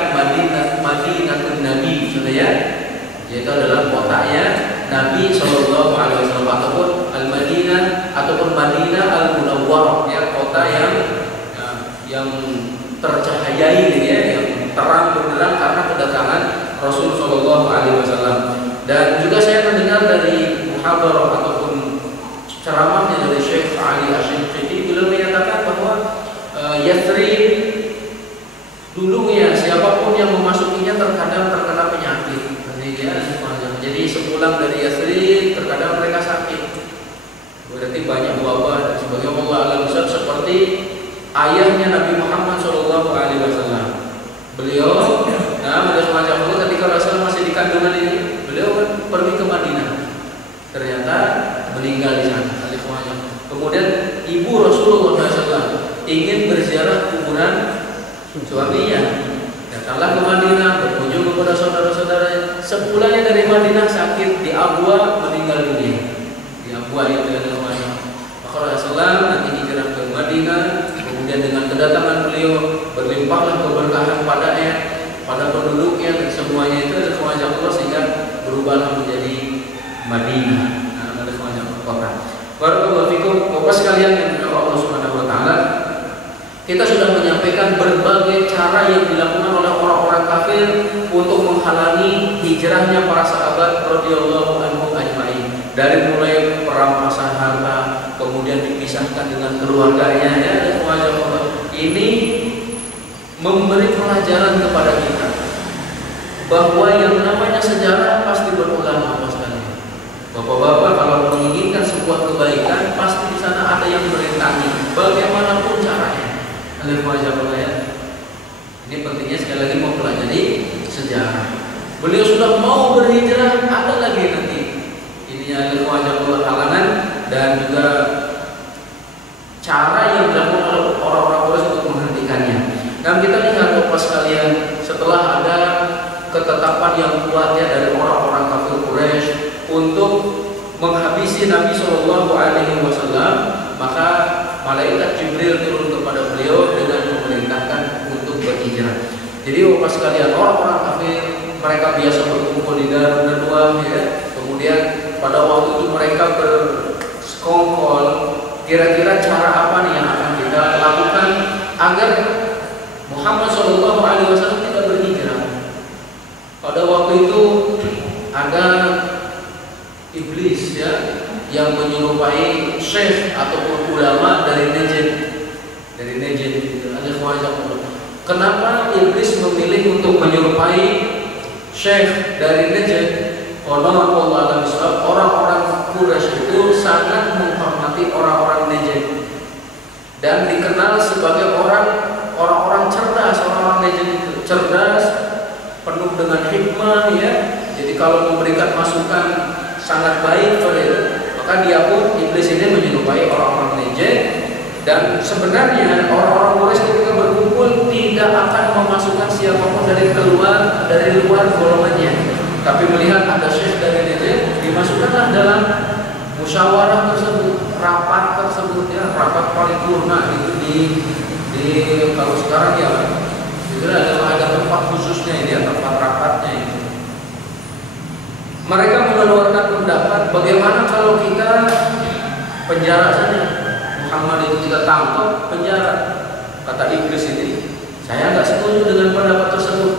Madinatun Nabi, sudah ya. Yaitu adalah kotanya Nabi Shallallahu Alaihi Wasallam ataupun Al-Madinah ataupun Madinah Al-Munawwarah, ya, kota yang tercahayai gitu ya, yang terang benderang karena kedatangan Rasul Shallallahu Alaihi Wasallam. Dan juga saya mendengar dari muhadarah ataupun ceramahnya dari Syekh Ali Asy-Syinkiti, beliau menyatakan bahwa Yathrib dulunya siapapun yang memasukinya terkadang terkena penyakit. Jadi sepulang dari Yathrib terkadang mereka sakit. Berarti banyak wabah dan sebagainya. Allah alam seperti ayahnya Nabi Muhammad SAW. Beliau, ketika Rasul masih di kandungan ini, beliau pergi ke Madinah. Ternyata meninggal di sana. Kemudian ibu Rasulullah SAW ingin berziarah kuburan suaminya. Datanglah ke Madinah, berkunjung kepada saudara-saudaranya. Sepulangnya dari Madinah sakit di Abwa, meninggal dunia. Di Abwa itu adalah Madinah. Maka Rasulullah nanti hijrah ke Madinah. Kemudian dengan kedatangan beliau berlimpahlah keberkahan padanya, pada penduduknya dan semuanya itu ada semacam Allah sehingga berubahlah menjadi Madinah. Nah, ada semacam kota. Barakallahu fikum, Bapak sekalian yang dimuliakan Allah Subhanahu wa taala. Kita sudah menyampaikan berbagai cara yang dilakukan oleh orang-orang kafir untuk menghalangi hijrahnya para sahabat radhiyallahu anhum ajma'in. Dari mulai perampasan harta, kemudian dipisahkan dengan keluarganya, ya, dan wajah Allah. Ini memberi pelajaran kepada kita bahwa yang namanya sejarah pasti berulang, Bapak sekalian. Bapak-bapak kalau menginginkan sebuah kebaikan, pasti di sana ada yang merintangi, bagaimanapun caranya. Alif wajah Allah, ya. Ini pentingnya sekali lagi mempelajari sejarah. Beliau sudah mau berhijrah, ada lagi nanti alif wajah Allah halangan dan juga cara yang dilakukan oleh orang-orang Quraisy untuk menghentikannya. Dan kita lihat Bapak sekalian, setelah ada yang kuat ya dari orang-orang kafir Quraisy untuk menghabisi Nabi Shallallahu Alaihi Wasallam, maka malaikat Jibril turun kepada beliau dengan memerintahkan untuk berhijrah. Jadi bapak sekalian, orang-orang kafir mereka biasa berkumpul di Darun Nadwah ya. Kemudian pada waktu itu mereka bersekongkol, kira-kira cara apa nih yang akan kita lakukan agar Muhammad Shallallahu Alaihi Wasallam tidak berhijrah. Pada waktu itu ada iblis ya yang menyerupai syekh ataupun ulama dari Najd. Kenapa iblis memilih untuk menyerupai syekh dari Najd? Orang-orang Quraisy itu sangat menghormati orang-orang Najd dan dikenal sebagai orang-orang cerdas. Orang-orang Najd itu cerdas, penuh dengan hikmah ya. Jadi kalau memberikan masukan sangat baik maka dia pun iblis ini menyerupai orang-orang Najd. Dan sebenarnya orang-orang Quraisy ketika berkumpul tidak akan memasukkan siapapun dari luar golongannya. Tapi melihat ada syekh dari Najd, dimasukkanlah dalam musyawarah tersebut, rapat tersebut ya, rapat paripurna itu di kalau sekarang ya itu ada tempat khususnya ini ya, tempat rapatnya itu. Mereka mengeluarkan pendapat bagaimana kalau kita penjara saja. Muhammad itu kita tangkap, penjara. Kata iblis ini, saya nggak setuju dengan pendapat tersebut.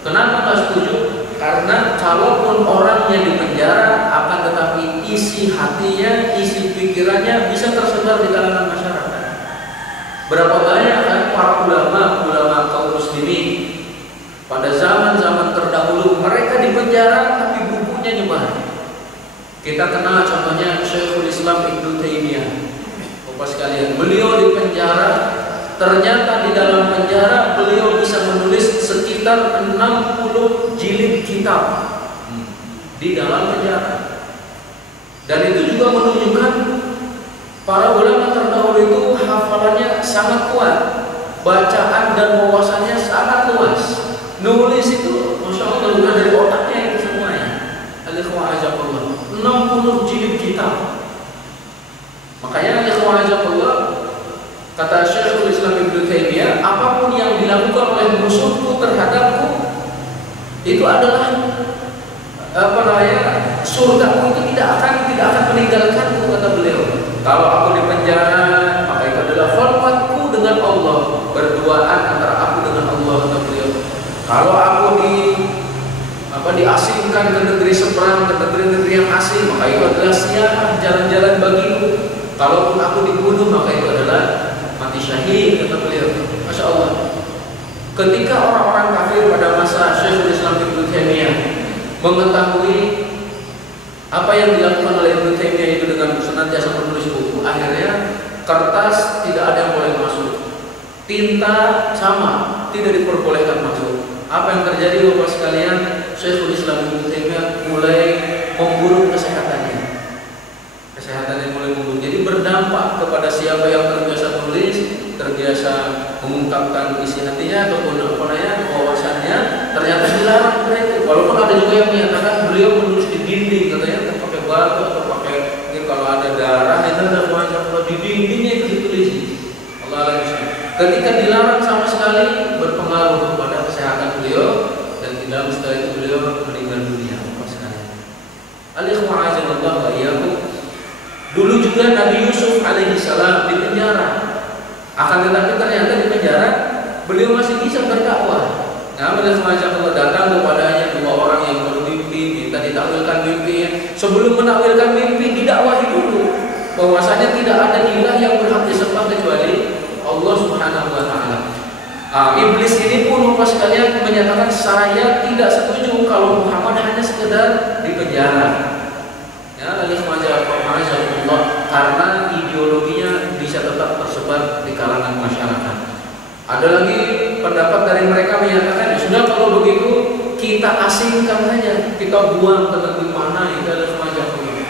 Kenapa nggak setuju? Karena kalaupun orangnya di penjara, akan tetapi isi hatinya, isi pikirannya bisa tersebar di kalangan masyarakat. Berapa banyak kan para ulama kaum muslimin pada zaman-zaman terdahulu mereka di penjara tapi bukunya nyebar. Kita kenal contohnya Syekhul Islam Ibnu Taimiyah. Bapak sekalian, beliau di penjara, ternyata di dalam penjara beliau bisa menulis sekitar 60 jilid kitab di dalam penjara. Dan itu juga menunjukkan para ulama terdahulu itu hafalannya sangat kuat, bacaan dan wawasannya sangat luas. Nulis itu Masya Allah bukan dari otaknya itu semuanya. Al-ikhwah azakullah, 60 jilid kitab. Makanya kata Syekhul Islam Ibnu Taimiyah, apapun yang dilakukan oleh musuhku terhadapku itu adalah surgaku itu tidak akan meninggalkanku, kata beliau. Kalau aku di penjara, maka itu adalah khalwatku dengan Allah, berduaan antara aku dengan Allah, kata beliau. Kalau aku diasingkan ke negeri seberang, ke negeri-negeri yang asing, maka itu adalah siapa jalan-jalan bagiku. Kalaupun aku dibunuh, maka itu adalah mati syahid, kata beliau. Masya Allah. Ketika orang-orang kafir pada masa Syekhul Islam Ibnu Taimiyah mengetahui apa yang dilakukan oleh Ibnu Taimiyah itu dengan senantiasa menulis buku, akhirnya kertas tidak ada yang boleh masuk, tinta sama tidak diperbolehkan masuk. Apa yang terjadi bapak sekalian? Syekhul Islam Ibnu Taimiyah mulai memburuk kesehatannya mulai memburuk. Jadi berdampak kepada siapa yang terbiasa menulis, terbiasa mengungkapkan isi hatinya ataupun wawasannya, ternyata dilarang mereka. Walaupun ada juga yang menyatakan beliau menulis di dinding, katanya pakai batu atau pakai kalau ada darah itu ada macam kalau di dindingnya itu ditulis. Allah lagi. Ketika dilarang sama sekali, berpengaruh kepada kesehatan beliau dan tidak setelah itu beliau meninggal dunia. Al-ikhwah azanallahu wa iyyakum. Dulu juga Nabi Yusuf alaihi salam di penjara. Akan tetapi ternyata di penjara beliau masih bisa berdakwah. Nah, pada semacam Allah datang kepadanya dua orang yang bermimpi, minta ditakwilkan mimpinya. Sebelum menakwilkan mimpi, didakwahi dulu bahwasanya tidak ada ilah yang berhak disembah kecuali Allah Subhanahu wa taala. Iblis ini pun Bapak sekalian menyatakan saya tidak setuju kalau Muhammad hanya sekedar di penjara. Ya, karena ideologinya bisa tetap tersebar di kalangan masyarakat. Ada lagi pendapat dari mereka menyatakan, ya sudah kalau begitu kita asingkan saja, kita buang ke negeri mana itu adalah semacam itu.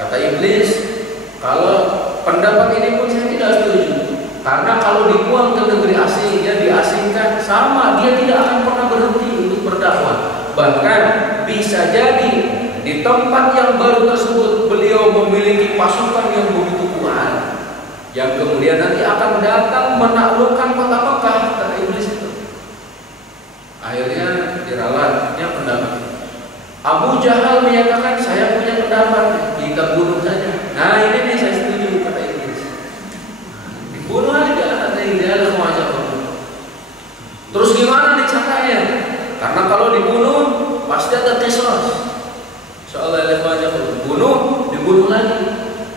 Kata iblis, kalau pendapat ini pun saya tidak setuju. Karena kalau dibuang ke negeri asing, dia diasingkan sama, dia tidak akan pernah berhenti untuk berdakwah. Bahkan bisa jadi di tempat yang baru tersebut beliau memiliki pasukan yang begitu kuat, yang kemudian nanti akan datang menaklukkan kota Mekah, kata iblis itu. Akhirnya diralatnya pendapat. Abu Jahal menyatakan, saya punya pendapat, kita bunuh saja. Nah ini nih saya setuju, kata iblis. Dibunuh aja, kata ideal wajah. Terus gimana nih caranya? Karena kalau dibunuh pasti ada qisas. Soalnya wajah dibunuh lagi.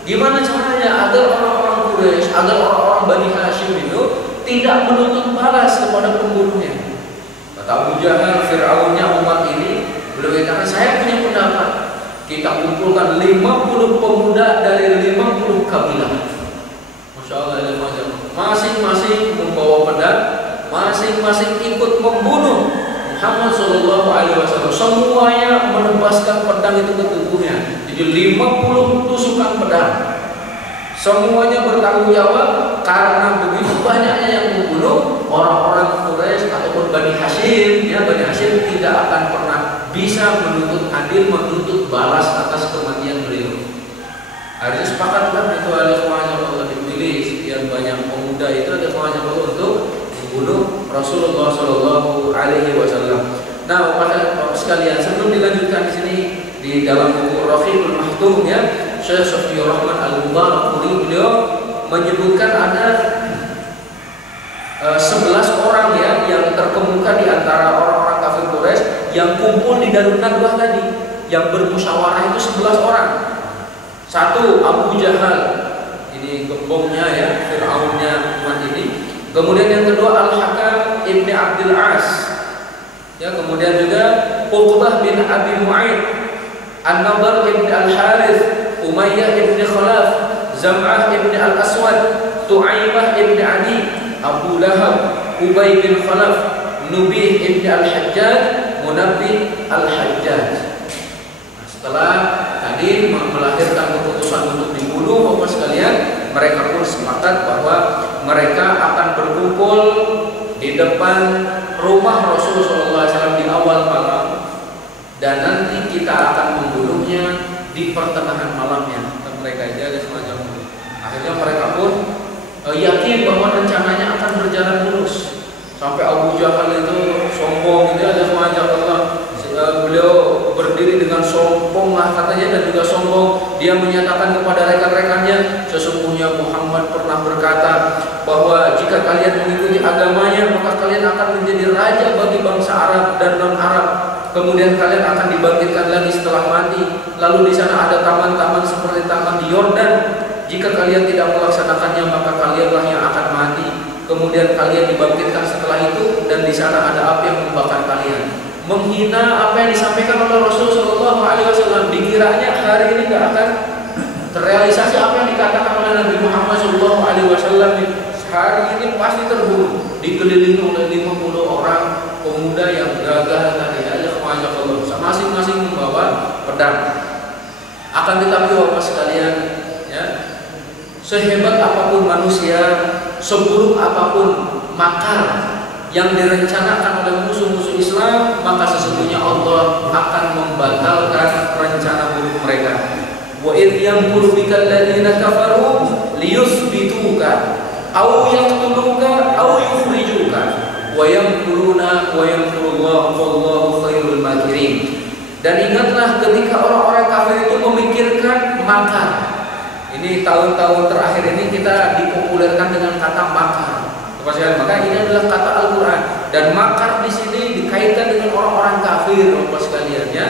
Gimana caranya agar orang-orang Quraisy, agar orang-orang Bani Hashim itu tidak menuntut balas kepada pembunuhnya? Kata Abu Jahal, Fir'aunnya umat ini, beliau katakan, saya punya pendapat. Kita kumpulkan 50 pemuda dari 50 kabilah. Masya Allah, masing-masing membawa pedang, masing-masing ikut membunuh Muhammad Shallallahu Alaihi Wasallam. Semuanya menebaskan pedang itu ke tubuhnya. Jadi 50 tusukan pedang. Semuanya bertanggung jawab karena begitu banyaknya yang membunuh orang-orang Quraisy ataupun Bani Hashim. Ya, Bani Hashim tidak akan pernah bisa menuntut adil, menuntut balas atas kematian beliau. Akhirnya sepakatlah itu oleh Allah, dipilih sekian banyak pemuda itu ada Allah untuk membunuh Rasulullah Shallallahu Alaihi Wasallam. Nah, Bapak sekalian, sebelum dilanjutkan di sini di dalam buku Rafiqul Mahtum, ya, Syekh Sofiyur Rahman Al-Mubarakpuri beliau menyebutkan ada 11 orang ya yang terkemuka di antara orang-orang kafir Quraisy yang kumpul di Darun Nadwah tadi, yang bermusyawarah itu 11 orang. Satu, Abu Jahal, ini gembongnya ya, Fir'aunnya umat ini. Kemudian yang kedua Al-Hakam ibn Abdul As, ya, kemudian juga Uqbah bin Abi Mu'aid, An-Nadhr ibn Al-Harith, Umayyah ibn Khalaf, Zam'ah ibn Al-Aswad, Tu'aimah ibn Adi, Abu Lahab, Ubay bin Khalaf, Nubih ibn Al-Hajjaj, Munabbih Al-Hajjaj. Nah, setelah tadi melahirkan keputusan untuk dibunuh, Bapak sekalian, mereka pun sepakat bahwa mereka akan berkumpul di depan rumah Rasulullah SAW di awal malam, dan nanti kita akan membunuhnya di pertengahan malamnya. Dan mereka jaga semacam itu. Akhirnya mereka pun yakin bahwa rencananya akan berjalan mulus. Sampai Abu Jahal itu sombong, gitu ada semacam Allah. Beliau berdiri dengan sombong lah katanya, dan juga sombong dia menyatakan kepada rekan-rekannya, sesungguhnya Muhammad pernah berkata bahwa jika kalian mengikuti agamanya maka kalian akan menjadi raja bagi bangsa Arab dan non-Arab. Kemudian kalian akan dibangkitkan lagi setelah mati. Lalu di sana ada taman-taman seperti taman di Yordan. Jika kalian tidak melaksanakannya maka kalianlah yang akan mati. Kemudian kalian dibangkitkan setelah itu, dan di sana ada api yang membakar kalian. Menghina apa yang disampaikan oleh Rasulullah Shallallahu Alaihi Wasallam. Dikiranya hari ini tidak akan terrealisasi apa yang dikatakan oleh Nabi Muhammad Shallallahu Alaihi Wasallam. Hari ini pasti terbunuh, dikelilingi oleh 50 orang pemuda yang gagah tadi, masing-masing membawa pedang. Akan tetapi Bapak sekalian, ya, sehebat apapun manusia, seburuk apapun makar yang direncanakan oleh musuh-musuh Islam, maka sesungguhnya Allah akan membatalkan rencana buruk mereka. Wa idh yamkuru bikal ladzina kafaru liyuthbituka aw yaqtuluka aw yukhrijuka wa yamkuruna wa yamkurullahu wallahu khairul makirin. Dan ingatlah ketika orang-orang kafir itu memikirkan makar. Ini tahun-tahun terakhir ini kita dipopulerkan dengan kata makar. Maka ini adalah kata Al-Quran, dan makar di sini dikaitkan dengan orang-orang kafir, Bapak sekalian, ya.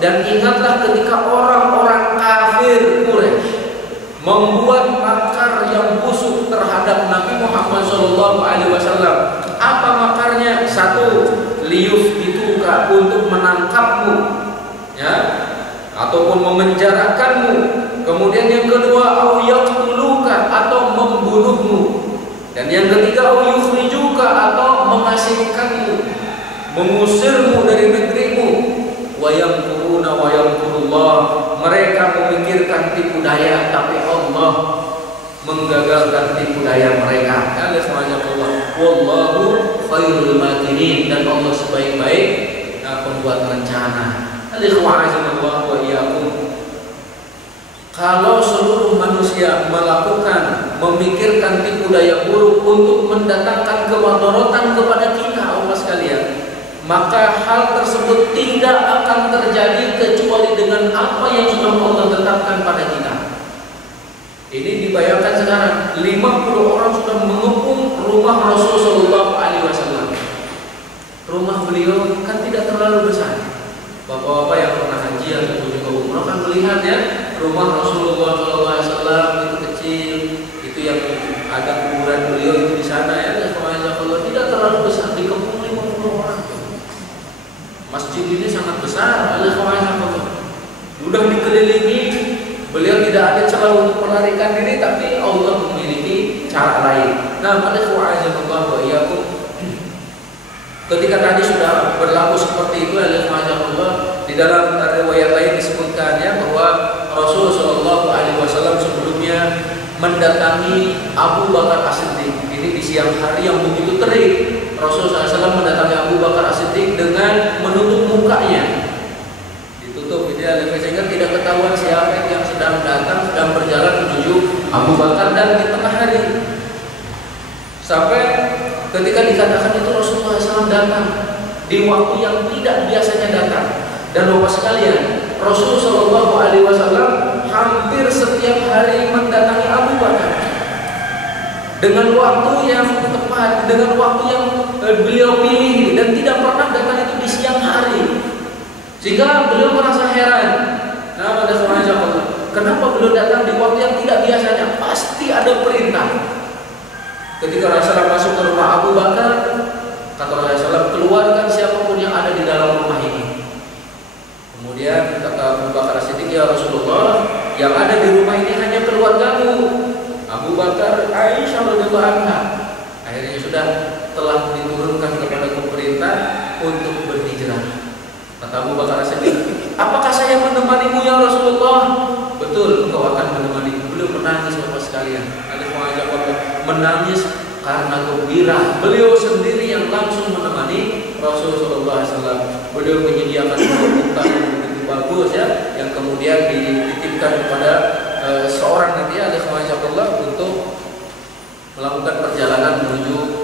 Dan ingatlah ketika orang-orang kafir Quraisy membuat makar yang busuk terhadap Nabi Muhammad SAW. Apa makarnya? Satu, liyuthbituka, untuk menangkapmu, ya, ataupun memenjarakanmu. Kemudian yang kedua, au yaqtuluka, atau membunuhmu. Dan yang ketiga, au yukhrijuka, atau mengasingkanmu, mengusirmu dari negerimu. Wa yamkuruna wa yamkurullah, mereka memikirkan tipu daya, tapi Allah menggagalkan tipu daya mereka. Ya, semuanya Allah. Wallahu khairul makirin, dan Allah sebaik-baik membuat rencana. Al-ikhwanazillah wa iyyakum. Kalau seluruh manusia melakukan, memikirkan tipu daya buruk untuk mendatangkan kemadharatan kepada kita, Allah sekalian, maka hal tersebut tidak akan terjadi kecuali dengan apa yang sudah Allah tetapkan pada kita. Ini dibayangkan sekarang 50 orang sudah mengepung rumah Rasulullah SAW. Rumah beliau kan tidak terlalu besar. Bapak-bapak yang pernah haji atau juga umrah kan melihat ya, rumah Rasulullah SAW itu kecil, itu yang ada kuburan beliau itu di sana ya. Tidak terlalu besar, dikepung 50 orang. Masjid ini sangat besar, sudah dikelilingi. Beliau tidak ada celah untuk melarikan diri, tapi Allah memiliki cara lain. Nah, pada wa'azallahu wa iyyakum, ketika tadi sudah berlaku seperti itu, alhamdulillah, di dalam riwayat lain disebutkan ya bahwa Rasulullah SAW sebelumnya mendatangi Abu Bakar As-Siddiq. Ini di siang hari yang begitu terik, Rasulullah SAW mendatangi Abu Bakar As-Siddiq dengan menutup mukanya. Ditutup, sehingga tidak ketahuan siapa yang sedang datang, sedang berjalan menuju Abu Bakar, dan di tengah hari. Sampai ketika dikatakan itu Rasulullah SAW datang di waktu yang tidak biasanya datang. Dan Bapak sekalian, Rasulullah SAW hampir setiap hari mendatangi Abu Bakar dengan waktu yang tepat, dengan waktu yang beliau pilih, dan tidak pernah datang itu di siang hari. Sehingga beliau merasa heran. Nah, pada Allah, kenapa beliau datang di waktu yang tidak biasanya? Pasti ada perintah. Ketika Rasulullah masuk ke rumah Abu Bakar, kata Rasulullah, keluarkan siapapun yang ada di dalam rumah ini. Kemudian kata Abu Bakar As-Siddiq, ya Rasulullah, yang ada di rumah ini hanya keluargamu, Abu Bakar, Aisyah radhiyallahu anha. Akhirnya sudah telah diturunkan kepada pemerintah untuk berhijrah. Kata Abu Bakar As-Siddiq, apakah saya menemanimu ya Rasulullah? Betul, engkau akan menemani. Beliau menangis Bapak sekalian. Menangis karena gembira. Beliau sendiri yang langsung menemani Rasulullah SAW. Beliau menyediakan unta yang begitu bagus ya, yang kemudian dititipkan kepada seorang nanti Allah untuk melakukan perjalanan menuju